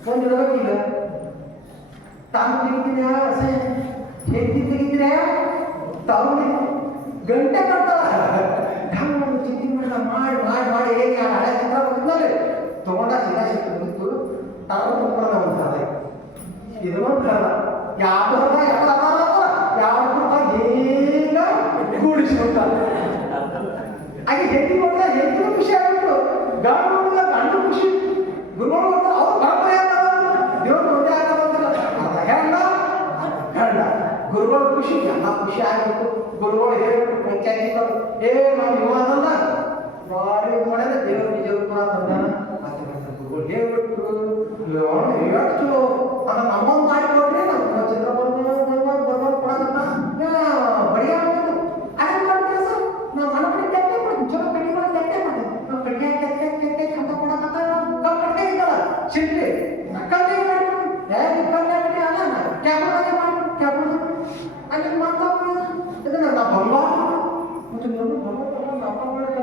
ಒಂದು ಇರಬೇಕಿಲ್ಲ ತಾನು ತೆಗಿತೀರ ಹೆಂಡತಿ ತೆಗಿತೀರ ತಾವು ಗಂಟೆ ಕಟ್ಟಾರ ಚಿಂತೆ ಮಾಡಿ ಮಾಡಿ ಮಾಡಿ ಹೇಗೆ ಹಳೆ ಚಿತ್ರ ಬಂದಿದ್ಮೇಲೆ ತಗೊಂಡ ಸಿಗಾ ಸಿಕ್ಕಿತ್ತು ತಾವು ತುಂಬ್ರದ ಒಂದು ಅದೇ ಇದು ಒಂದು ಕರ್ದ ಯಾವ ಈಗ ಕೂಡಿಸ್ಕೊಳ್ತಾರೆ ಹಾಗೆ ಹೆಂಡತಿ ನೋಡಿದ್ರೆ ಹೆಂಡತಿನೂ ಖುಷಿ ಆಗಿತ್ತು ಗಂಡು ನೋಡಿದ್ರೆ ಗಂಡು ಖುಷಿ ಗುರುಗಳು ನೋಡ್ತಾರೆ ಅವ್ರು ಪರಂಪರೆ ದೇವ್ರು ಒಂದೇ ಆಗ್ತಾರಂತಿಲ್ಲ ಹೆಣ್ಣ ಗಂಡ ಗುರುಗಳು ಖುಷಿ ಎಲ್ಲ ಖುಷಿ ಆಗಿತ್ತು ಗುರುಗಳು ಹೇಳ್ಬಿಟ್ಟು ಪಂಚಾಯತಿ ನಾವು ಇವಾಗಲ್ಲ ಭಾರಿ ಮಾಡಿದ್ರೆ ದೇವರು ನಿಜ ಕೂಡ ತಂದಾನ ಗುರುಗಳು ಹೇಳ್ಬಿಟ್ಟು ಎಷ್ಟು ಅದನ್ನ ನಮ್ಮೊಂದು ಮಾಡಿಕೊಟ್ರೆ ನಾವು ಚಿತ್ರ ಬರ್ಬೋದು ಕೊಡೋದನ್ನ ಬಡಿಯ ಅದನ್ನ ಮಾಡ್ತೀವಿ ಸರ್ ನಾವು ಮನೆ ಕಡೆ ತೆತ್ತೆ ಕೊಡ್ತೀವಿ ಚಲೋ ಕಡಿಮೆ ತೆತ್ತೆ ಮಾಡ್ತೀವಿ ನಾವು ಕಡಿಮೆ ತೆತ್ತೆ ಅಂತ ಕೊಡೋದಕ್ಕ ನಾವು ಕಟ್ಟೆ ಇದ್ದಲ್ಲ ಶಿಲ್ಪಿ ಕಲ್ಲೆ ಕಟ್ಟೆ ಅಲ್ಲ ಕ್ಯಾಮ್ರಾಗೆ ಮಾಡಿ ಕ್ಯಾಮ್ರಾ ಅಲ್ಲಿ ಮಾಡ್ತಾವ ಇದನ್ನ ನಾವು ಬಂಗಾರ ಮತ್ತು ನೀವು ಅಪ್ಪ ಮಾಡಿಲ್ಲ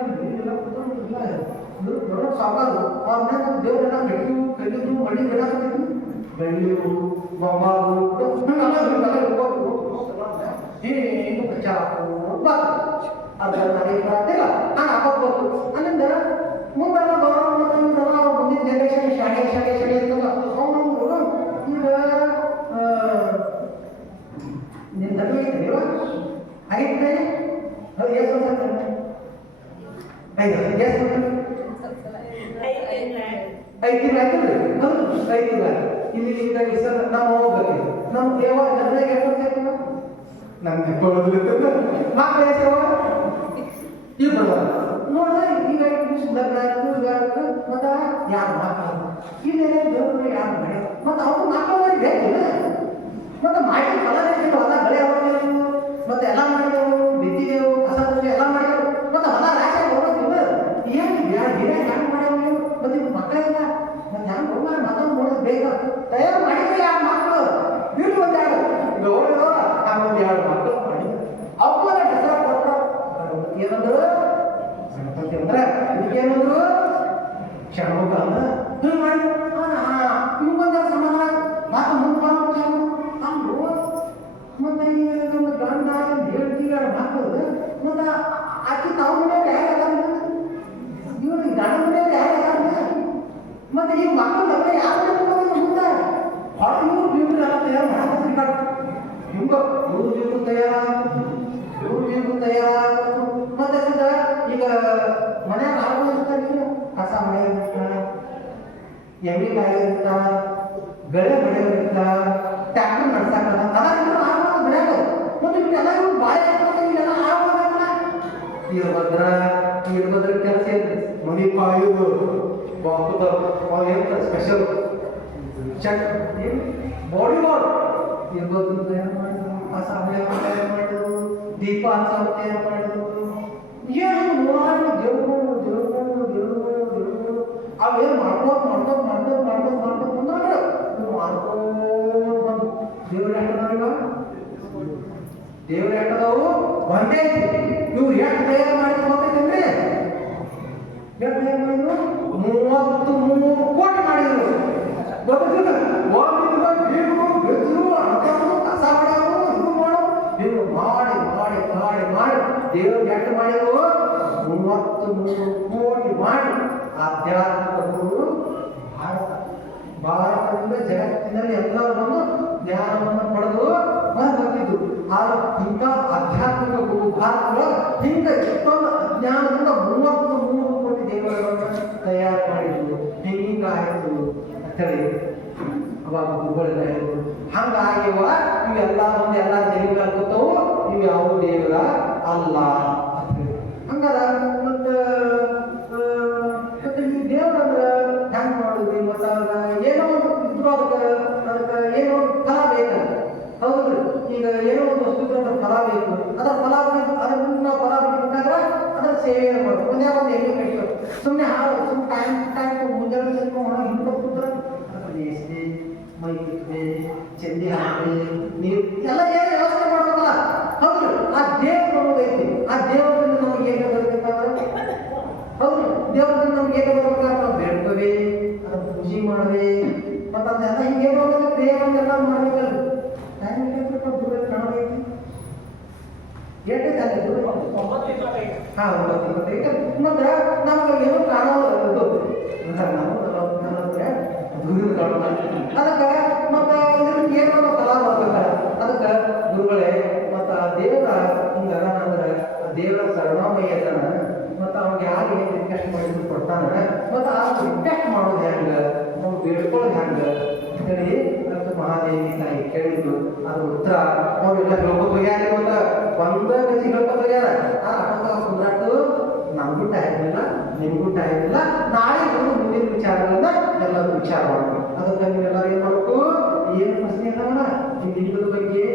ದೊಡ್ಡ ಸಾಕಾರು ಅವ್ರನ್ನ ದೇವರೆಲ್ಲ ಕಟ್ಟಿದ್ದು ಮಡಿ ಬೆಳಕತ್ತಿದ್ದು ಬೆಂಗಳೂರು ಬಂಗಾರು ಏನು ಪ್ರಚಾರ ಅದರ ನನಗೆ ಬರತ್ತಿಲ್ಲ ನಾನು ಹಾಕೋಬೇಕು ಅಲ್ಲಿಂದ ಮುಂದೆಲ್ಲ ಬರೋಲ್ಲ ಮುಂದಿನ ಜನರೇಷನ್ ಶಾಲೆ ಇರ್ತಲ್ಲ ಅವನು ಈಗ ನಿನ್ನ ನಡುವೆ ಐತೆ ಐತೆ ಅದು ಎಷ್ಟು ಐದು ಎಷ್ಟು 5 ತಿಂಗಳು ಆಯ್ತಲ್ರಿ ಹೌದು 5 ತಿಂಗಳು ಇಲ್ಲಿ ಸರ್ ನಾವು ಹೋಗ್ಬೇಕು ನಮ್ಮ ದೇವ ಜನರಿಗೆ ಎಷ್ಟು ನಮ್ಗೆ ಕೊಡೋದಿಲ್ಲ ಮಕ್ಕಳ ಹೆಸರು ಈಗ ಬರೋಲ್ಲ ನೋಡಿದ್ರೆ ಈಗ ಲಗ್ನ ಆಯ್ತು ಈಗ ಯಾರು ಮಕ್ಕಳು ಇಲ್ಲೇನೇ ದೇವರು ಯಾರು ಮಳೆ ಮತ್ತು ಅವ್ರು ಮಕ್ಕಳು ಬೇಕಿಲ್ಲ ಮತ್ತು ಮಾಡಿ ಫಲ ಬೇಕಿಲ್ಲ ಹೊಲ ಬೆಳೆ ಮತ್ತೆ ಎಲ್ಲ ಮಾಡಿದೆವು ಬಿತ್ತಿದೆವು ಕಸ ಎಲ್ಲ ಮಾಡಿದೆವು ಮತ್ತು ಹೊಲ ರಾಶಿ ಹೋಗೋದಿಲ್ಲ ಏನು ದಿನ ಹ್ಯಾಂಗೆ ಮಾಡ್ಯಾವ ನೀವು ಮತ್ತು ಇವ್ರು ಮಕ್ಕಳಿಲ್ಲ ಮತ್ತು ಹ್ಯಾಂಗೆ ಹೋಗ್ಲಾರ ಮತ್ತೊಂದು ನೋಡೋದು ಬೇಗ ತಯಾರು ಮಾಡಿದ್ರೆ ಯಾರು ಮಕ್ಕಳು ಇವ್ರು ಒಂದು ಎರಡು ಗೌರವ ಒಂದು ಎರಡು ಮಕ್ಕಳು ಮಾಡಿದ್ರು ಅವ್ರು ಹೆಸರು ಕೊಟ್ಟರು ಏನಂದ್ರು ಗಣಪತಿ ಅಂದ್ರೆ ಇದಕ್ಕೇನಂದ್ರು ಕ್ಷಣಮುಖ ಅಂದ್ರೆ ಹಿಂಗೆ ಮಾಡಿ ಇವ್ಕೊಂದು ಸಮಾಧಾನ ಮಾತು ಮುಂದೆ ಬರೋದು ಅಂದ್ರು ಮತ್ತೆ ನಮ್ಮ ಗಂಡ ಹೇಳ್ತೀವಿ ಮಕ್ಕಳು ಮತ್ತೆ ಆಕಿ ತಾವು ಮನೆಯವ್ರು ಯಾರು ಅದಾರ ಇವ್ರು ಗಂಡ ಮನೆಯವ್ರು ಯಾರು ಅದಾರ ಮತ್ತೆ ಈ ಮಕ್ಕಳು ಯಾರು ಮುಂದೆ ಹೊರ ಇವ್ರು ಬೀಗ್ರು ಎಲ್ಲ ತಯಾರು ಮಾಡ್ತಾರೆ ಹಿಂಗೆ ಇವ್ರು ಬೀಗ್ರು ತಯಾರಾಗಬೇಕು ಇವ್ರು ಬೀಗ್ರು ತಯಾರಾಗಬೇಕು ಮತ್ತೆ ಈಗ ಮನ್ಯಾಗ ಆಳ್ಗಳು ಇರ್ತಾರೆ ಕಸ ಮಳೆಯಿರ್ತಾರೆ ಎಮ್ಮೆ ಕಾಯಿರ್ತಾವ ಗಳೆ ಬೆಳೆಯೋರಿರ್ತ ಟ್ಯಾಕ್ಟರ್ ನಡ್ಸಾಕದ ಅದಾಗಿದ್ರು ಆಳ್ಗಳು ಬೆಳೆಯೋದು ಮತ್ತು ಇವೆಲ್ಲ ಇವ್ರು ಬಾಳೆ ಇವೆಲ್ಲ ಆಳ್ಬೇಕಲ್ಲ ಇರ್ಬದ್ರ ಕೆಲಸ ಇರ್ತದೆ ಮನಿ ಕಾಯೋದು ಏನು ಸ್ಪೆಷಲ್ ಚೆಕ್ ಬಾಡಿ ಗಾರ್ಡ್ ಇರ್ಬೋದು ತಯಾರು ಮಾಡೋದು ಕಸ ಬೆಳೆಯೋದು ತಯಾರು ಮಾಡೋದು ದೀಪ ಹಚ್ಚೋದು ತಯಾರು ಮಾಡೋದು ಏನು ನೂರಾರು ದೇವ್ರುಗಳು ಅವೇನು ಮಾಡ್ಕೋತ ಬಂದ್ರೆ ಬಂದು ದೇವ್ರು ಎಟ್ಟದವ ದೇವ್ರು ಎಟ್ಟದವು ಒಂದೇ ಇವ್ರು ಎಷ್ಟು ತಯಾರು ಮಾಡಿ ಗೊತ್ತೈತೇನ್ರಿ ಎಷ್ಟು ತಯಾರು ಮಾಡಿದ್ರು 33 ಕೋಟಿ ಮಾಡಿದ್ರು ಗೊತ್ತಿಲ್ಲ ಕಸ ಮಾಡೋದು ಇದು ಮಾಡೋದು ನೀವು ಮಾಡಿ ದೇವ್ರು ಎಷ್ಟು ಮಾಡಿದ್ರು 33 ಕೋಟಿ ಮಾಡಿ ಆಧ್ಯಾತ್ಮಿಕರು ಭಾರತದಿಂದ ಜಗತ್ತಿನಲ್ಲಿ ಎಲ್ಲರೂ ಬಂದು ಜ್ಞಾನವನ್ನು ಪಡೆದು ಬಂದಿದ್ದು ಆದ್ರೆ ಇಂಥ ಆಧ್ಯಾತ್ಮಿಕ ಭಾರತದೊಳಗೆ ಇಂಥ ಎಷ್ಟೊಂದು ಅಜ್ಞಾನದಿಂದ 33 ಕೋಟಿ ದೇವರುಗಳನ್ನು ತಯಾರು ಮಾಡಿದ್ರು ಹಿಂಗಾಯಿತು ಅಂತೇಳಿ ಅವಾಗ ಗುರುಗಳೆಲ್ಲ ಹೇಳಿದ್ರು ಹಂಗಾಗಿವ ಇವೆಲ್ಲ ಒಂದು ಎಲ್ಲ ದೇವರ ಗೊತ್ತವು ಇವು ಯಾವ ದೇವರ ಅಲ್ಲ ಅಂತ ಹೇಳಿ ಹಂಗಾರ ಮತ್ತೆ ಈ ದೇವ್ರಂದ್ರೆ ಹೆಂಗೆ ಮಾಡೋದು ಮತ್ತು ಏನೋ ಒಂದು ಇದ್ರು ಅದಕ್ಕೆ ಏನೋ ಒಂದು ಫಲ ಬೇಕಲ್ಲ ಹೌದು ಈಗ ಏನೋ ಒಂದು ವಸ್ತು ಅದ್ರ ಫಲ ಬೇಕು ಅದರ ಫಲ ಅದನ್ನ ಫಲ ಬೇಕಾದ್ರೆ ಅದರ ಸೇವೆ ಮಾಡೋದು ಒಂದೇ ಒಂದು ಎಣ್ಣೆ ಕಟ್ಟು ಸುಮ್ಮನೆ ಹಾಳು ಸುಮ್ಮನೆ ಟೈಮ್ ಮುಂಜಾನೆ ಹಿಂದೆ ಕೂತ್ರೆ ಅದಕ್ಕೆ ಬೇಯಿಸಿ ಮೈ ಕಿತ್ತನೆ ಚೆಂದಿ ಹಾಕಿ ನೀರು ಎಲ್ಲ ಏನು ವ್ಯವಸ್ಥೆ ಮಾಡೋದಲ್ಲ ಹೌದು ಆ ದೇವ್ರು ಅನ್ನೋದೈತಿ ಆ ದೇವರಿಂದ ನಮಗೆ ಏನು ಬರಬೇಕಾದ್ರೆ ಹೌದು ದೇವರಿಂದ ನಮ್ಗೆ ಏನು ಬರ್ಬೇಕಾದ್ರೆ ನಾವು ಬೇಡ್ತೇವೆ ಅದನ್ನು ಪೂಜೆ ಮಾಡ್ವೆ ಮತ್ತು ಅದನ್ನೆಲ್ಲ ಹಿಂಗೇನು ಹೋಗೋದು ಪ್ರೇಮನ್ನೆಲ್ಲ ಮಾಡ್ಬೇಕಲ್ಲ ಟೈಮ್ ದೂರ ಕಾಣಬೇಕು ಎಷ್ಟೈತೆ ಅಲ್ಲಿ ದೂರ ಹಾಂ 9:25 ಮತ್ತು ನಮ್ಗೆ ಏನೋ ಕಾಣೋದು ದೂರ ಕಾಣೋದು ಅದಕ್ಕೆ ಮತ್ತು ಇದ್ರಿಗೆ ಏನೋ ಫಲ ಬರ್ಬೇಕಲ್ಲ ಅದಕ್ಕೆ ಗುರುಗಳೇ ಮತ್ತು ಆ ದೇವರ ಹಿಂಗೆ ಅಂದ್ರೆ ಆ ದೇವರ ಕರುಣಾಮಯ ಅದನ ಮತ್ತು ಅವ್ನಿಗೆ ಯಾರು ಏನು ರಿಕ್ವೆಸ್ಟ್ ಮಾಡಿದ್ರು ಕೊಡ್ತಾನೆ ಮತ್ತು ಆ ರಿಕ್ವೆಸ್ಟ್ ಮಾಡೋದು ಹೆಂಗೆ ನಾವು ಬೇಡ್ಕೊಳ್ಳೋದು ಹೆಂಗೆ ಅಂತೇಳಿ ಅದಕ್ಕೆ ಮಹಾದೇವಿ ತಾಯಿ ಕೇಳಿದ್ದು ಅದು ಉತ್ತರ ಅವರೆಲ್ಲ ಹೇಳ್ಕೊತ ಹೋಗ್ಯಾರ ಮತ್ತು ಒಂದೇ ಗತಿ ಹೇಳ್ಕೊತ ಹೋಗ್ಯಾರ ಆ ಆಟೋಕ ಕುಂದ್ರಾಟು ನಮಗೂ ಟೈಮ್ ಇಲ್ಲ ನಿಮಗೂ ಟೈಮ್ ಇಲ್ಲ ನಾಳೆ ಮುಂದಿನ ವಿಚಾರಗಳನ್ನ ಎಲ್ಲರೂ ವಿಚಾರ ಮಾಡಬೇಕು ಅದಕ್ಕೆ ನೀವೆಲ್ಲರೂ ಏನು ಮಾಡಬೇಕು ಏನು ಪ್ರಶ್ನೆ ಇದ್ದಾವಲ್ಲ ನಿಮ್ಮ ಲಿಂಗದ ಬಗ್ಗೆ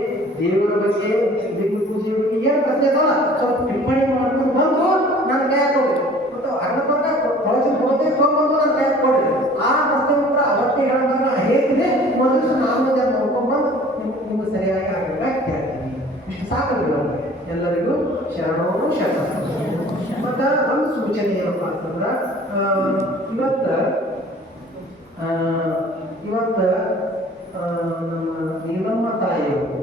ದೇವರ ಬಗ್ಗೆ ಲಿಂಗ ಪೂಜೆ ಬಗ್ಗೆ ಏನು ಪ್ರಶ್ನೆ ಇದಾವಲ್ಲ ಸ್ವಲ್ಪ ಟಿಪ್ಪಣಿ ಮಾಡ್ಕೊಂಡು ಬಂದು ನಾನು ಕೈ ಹಾಕೋದು ಮತ್ತು ಅರ್ಧಪಕ್ಕ ತೊಳಸಿ ಹೋದೆ ತೊಗೊಂಡು ನಾನು ಕೈ ಹಾಕೊಡ್ರಿ ಆ ಪ್ರಶ್ನೆ ಉತ್ತರ ಅವತ್ತೇ ಹೇಳಿದಾಗ ಹೇಗಿದೆ ಮೊದಲು ನಾನು ಅದನ್ನು ನೋಡ್ಕೊಂಡ್ಬಂದು ನಿಮ್ಗೆ ಸರಿಯಾಗಿ ಆಗಬೇಕಾಗಿ ಕೇಳ್ತೀನಿ ಇಷ್ಟು ಸಾಕು ಎಲ್ಲರಿಗೂ ಶರಣವರು ಶರಣ ಮತ್ತು ಒಂದು ಸೂಚನೆ ಏನಪ್ಪ ಅಂತಂದ್ರೆ ಇವತ್ತು ನಮ್ಮ ನೀಲಮ್ಮ ತಾಯಿಯವರು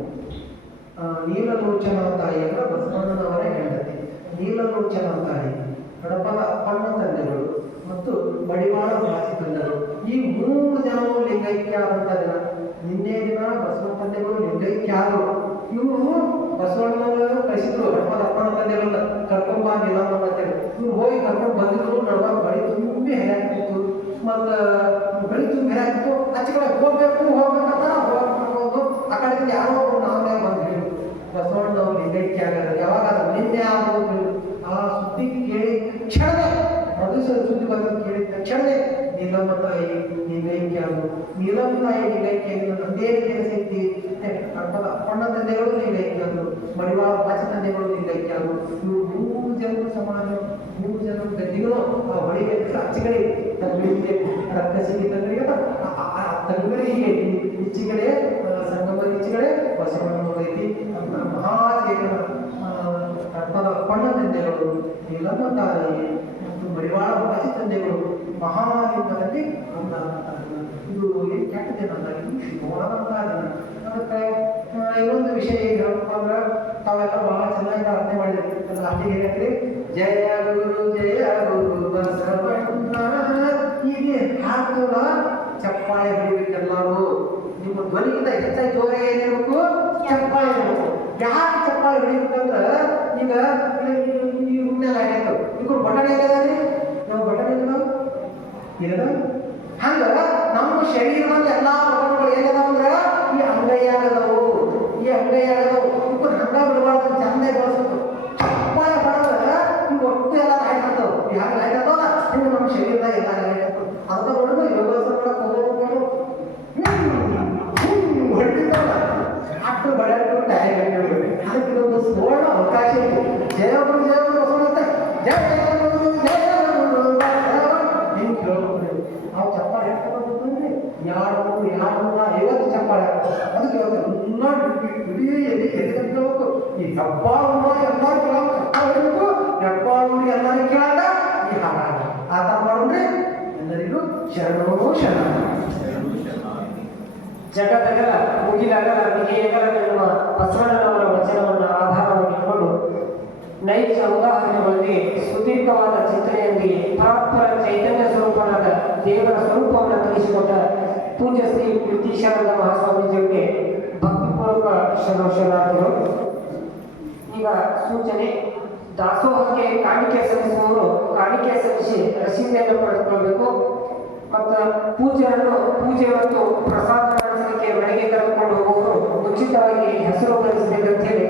ನೀಲಲೋಚನ ತಾಯಿ ಅಂದ್ರೆ ಬಸವಣ್ಣನವರ ಹೆಂಡತಿ ನೀಲಲೋಚನ ತಾಯಿ ಹಡಪದ ಅಪ್ಪಣ್ಣ ತಂದೆಗಳು ಮತ್ತು ಮಡಿವಾಳ ಭಾಸಿ ತಂದೆಗಳು ಈ 3 ಜನರು ಲಿಂಗೈಕ್ಯ ಆದಂಥ ದಿನ ನಿನ್ನೆ ದಿನ ಬಸವ ತಂದೆಗಳು ಲಿಂಗೈಕ್ಯ ಆದರು ಇವರು ಬಸವಣ್ಣನವರು ಕಳಿಸಿದ್ರು ಹಡಪದ ಅಪ್ಪಣ್ಣ ತಂದೆಗಳನ್ನ ಕರ್ಕೊಂಬ ನೀಲಮ್ಮ ಅಂತೇಳಿ ಇವ್ರು ಹೋಗಿ ಕರ್ಕೊಂಡು ಬಂದಿದ್ರು ನಡುವಾಗ ಬಳಿ ತುಂಬಿ ಹೆರಾಕ್ತಿತ್ತು ಮತ್ತು ಬಳಿ ತುಂಬಿ ಹೆರಾಕ್ತಿತ್ತು ಆಚೆ ಕಡೆ ಹೋಗ್ಬೇಕಂತ ಹೋಗ್ಬೋದು ಆ ಕಡೆಯಿಂದ ಯಾರೋ ಒಬ್ಬರು ನಾವೇ ಬಂದು ಹೇಳಿದ್ರು ಬಸವಣ್ಣನವರು ಲಿಂಗೈಕ್ಯ ಆಗೋದು ಯಾವಾಗ ನಿನ್ನೆ ಆಗೋದು ಆ ಸುದ್ದಿ ಕೇಳಿ ಕ್ಷಣ ಮರುದಿವಸ ಸುದ್ದಿ ಬಂದ ಕೇಳಿದ ತಕ್ಷಣವೇ ನೀಲಮ್ಮ ತಾಯಿ ನಿಗೈಕೆ ಅದು ನೀಲಮ್ಮ ತಾಯಿ ನಿಗೈಕೆ ನಂದೇ ಕೆಲಸ ಐತಿ ಅಣ್ಣ ತಂದೆಗಳು ನಿಗೈಕೆ ಅದು ಮಡಿವಾಳ ಪಾಚ ತಂದೆಗಳು ನಿಗೈಕೆ ಅದು ಇವು 3 ಜನರು ಸಮಾನ 3 ಜನರು ಗದ್ದಿಗಳು ಆ ಹೊಳಿಗೆ ಅಚ್ಚಗಡೆ ತಗ್ಗಳಿಗೆ ರಕ್ಕಸಿಗೆ ತಗ್ಗಳಿಗೆ ತಗ್ಗಳಿಗೆ ಈಚೆಗಡೆ ಸಂಗಮ ಈಚೆಗಡೆ ಬಸವಣ್ಣ ಐತಿ ಮಹಾಚೇತನ ಅಪ್ಪಣ್ಣ ತಂದೆಗಳು ನೀಲಮ್ಮ ತಾಯಿ ಮತ್ತು ಮಡಿವಾಳ ಬಾಚಿ ತಂದೆಗಳು ಮಹಾಲಿಂಗದಲ್ಲಿ ಇದು ಕೆಟ್ಟದೇನಲ್ಲ ಇದು ಶುಭವಾದಂತಹ ದಿನ. ಅದಕ್ಕೆ ಇನ್ನೊಂದು ವಿಷಯ ಏನು ಹೇಳಪ್ಪ ಅಂದ್ರೆ ತಾವೆಲ್ಲ ಬಹಳ ಚೆನ್ನಾಗಿ ಪ್ರಾರ್ಥನೆ ಮಾಡಿದ್ರಿ ಲಾಸ್ಟಿಗೆ ಏನಂತ್ರಿ ಜಯ ಗುರು ಬಸವಣ್ಣ ಹೀಗೆ ಹಾಡ್ತೋಳ ಚಪ್ಪಾಳೆ ಹೊಡಿಬೇಕೆಲ್ಲರೂ ನಿಮ್ಮ ಧ್ವನಿಗಿಂತ ಹೆಚ್ಚಾಗಿ ಜೋರಾಗಿ ಏನಿರ್ಬೇಕು ಚಪ್ಪಾಳೆ ಇರಬೇಕು. ಯಾಕೆ ಚಪ್ಪಾಳೆ ಹೊಡಿಬೇಕಂದ್ರೆ ಈಗ ಈ ಹುಣ್ಣೆಲ್ಲ ಆಗೈತೆ ಇವ್ರು ಬಟಣೆ ಇಲ್ಲದ್ರಿ ನಾವು ಬಟಣೆ ಇಲ್ಲ ಹಂಗ ನಮ್ಮ ಶರೀರದಲ್ಲಿ ಎಲ್ಲಾ ಬಟನ್ಗಳು ಏನಿದಾವಂದ್ರ ಈ ಅಂಗೈಯಾಗದವು ಇವ್ರು ಹಂಗ ಬಿಡಬಾರ್ದು ಚಂದ ಬಳಸಬೇಕು. ಚಪ್ಪಾಳೆ ಹೊಡೆದ್ರೆ ಇವು ಒಟ್ಟು ಎಲ್ಲ ಲೈಟ್ ಆಗ್ತಾವ ಯಾಕೆ ಲೈಟ್ ಆಗ್ತಾವಲ್ಲ ಇವು ನಮ್ಮ ಶರೀರದ ಎಲ್ಲ ಲೈಟ್ ಆಗ್ತವೆ. ಅದಕ್ಕೆ ನೋಡಿದ್ರೆ ಯೋಗಾಸನ ಹೋಗೋರು ಹೊಡಿತಾವಲ್ಲ ಅಷ್ಟು ಬಡಾಟು ಟೈಮ್ ಅದಕ್ಕೆ ಇದೊಂದು ಸುವರ್ಣ ಅವಕಾಶ ಇದೆ. ಜಯ ಗುರು ಬಸವಣ್ಣ ಜಯ ಗುರು ಏನು ಕೇಳಬಹುದು ನಾವು ಚಪ್ಪಾಳೆ ಹೇಳ್ಕೊಂಡ್ರಿ 50 ಚಪ್ಪಾಳೆ ಅದಕ್ಕೆ ಇಡೀ ಎದೆಗಂಟಬೇಕು ಈ ಹೆಬ್ಬಾಳು ಎಲ್ಲರೂ ಕೇಳೋದು ಚಪ್ಪಾಳೆ ಹೇಳಬೇಕು ಹೆಬ್ಬಾಳು ಎಲ್ಲರೂ ಕೇಳಾಗ ಈ ಹಾಡ ಆ ಥರ ಮಾಡೋಣ್ರಿ. ಎಲ್ಲರಿಗೂ ಶರಣೋ ಶರಣ. ಜಗತ್ತಗಲ ಮುಗಿಲಾಗಲ ನಿಗೆಯಗಲ ಎನ್ನುವ ಬಸವಣ್ಣನವರ ವಚನವನ್ನು ಆಧಾರವಾಗಿಟ್ಟುಕೊಂಡು ನೈಜ ಉದಾಹರಣೆಗಳೊಂದಿಗೆ ಸುದೀರ್ಘವಾದ ಚಿಂತನೆಯೊಂದಿಗೆ ಪರಸ್ಪರ ಚೈತನ್ಯ ಸ್ವರೂಪನಾದ ದೇವರ ಸ್ವರೂಪವನ್ನು ತಿಳಿಸಿಕೊಟ್ಟ ಪೂಜ್ಯ ಶ್ರೀ ವಿದ್ಯಾಶಾನಂದ ಮಹಾಸ್ವಾಮೀಜಿಯವರಿಗೆ ಭಕ್ತಿಪೂರ್ವಕ ಶರಣಾರ್ಥಿಗಳು. ಈಗ ಸೂಚನೆ, ದಾಸೋಹಕ್ಕೆ ಕಾಣಿಕೆ ಸಲ್ಲಿಸುವವರು ಕಾಣಿಕೆ ಸಲ್ಲಿಸಿ ರಸೀದಿಯನ್ನು ಪಡೆದುಕೊಳ್ಳಬೇಕು ಮತ್ತು ಪೂಜೆ ಮತ್ತು ಪ್ರಸಾದ ನಡೆಸಲಿಕ್ಕೆ ಮನೆಗೆ ಕರೆದುಕೊಂಡು ಹೋಗುವವರು ಉಚಿತವಾಗಿ ಹೆಸರು ಬರೆಸಬೇಕಂತ ಹೇಳಿ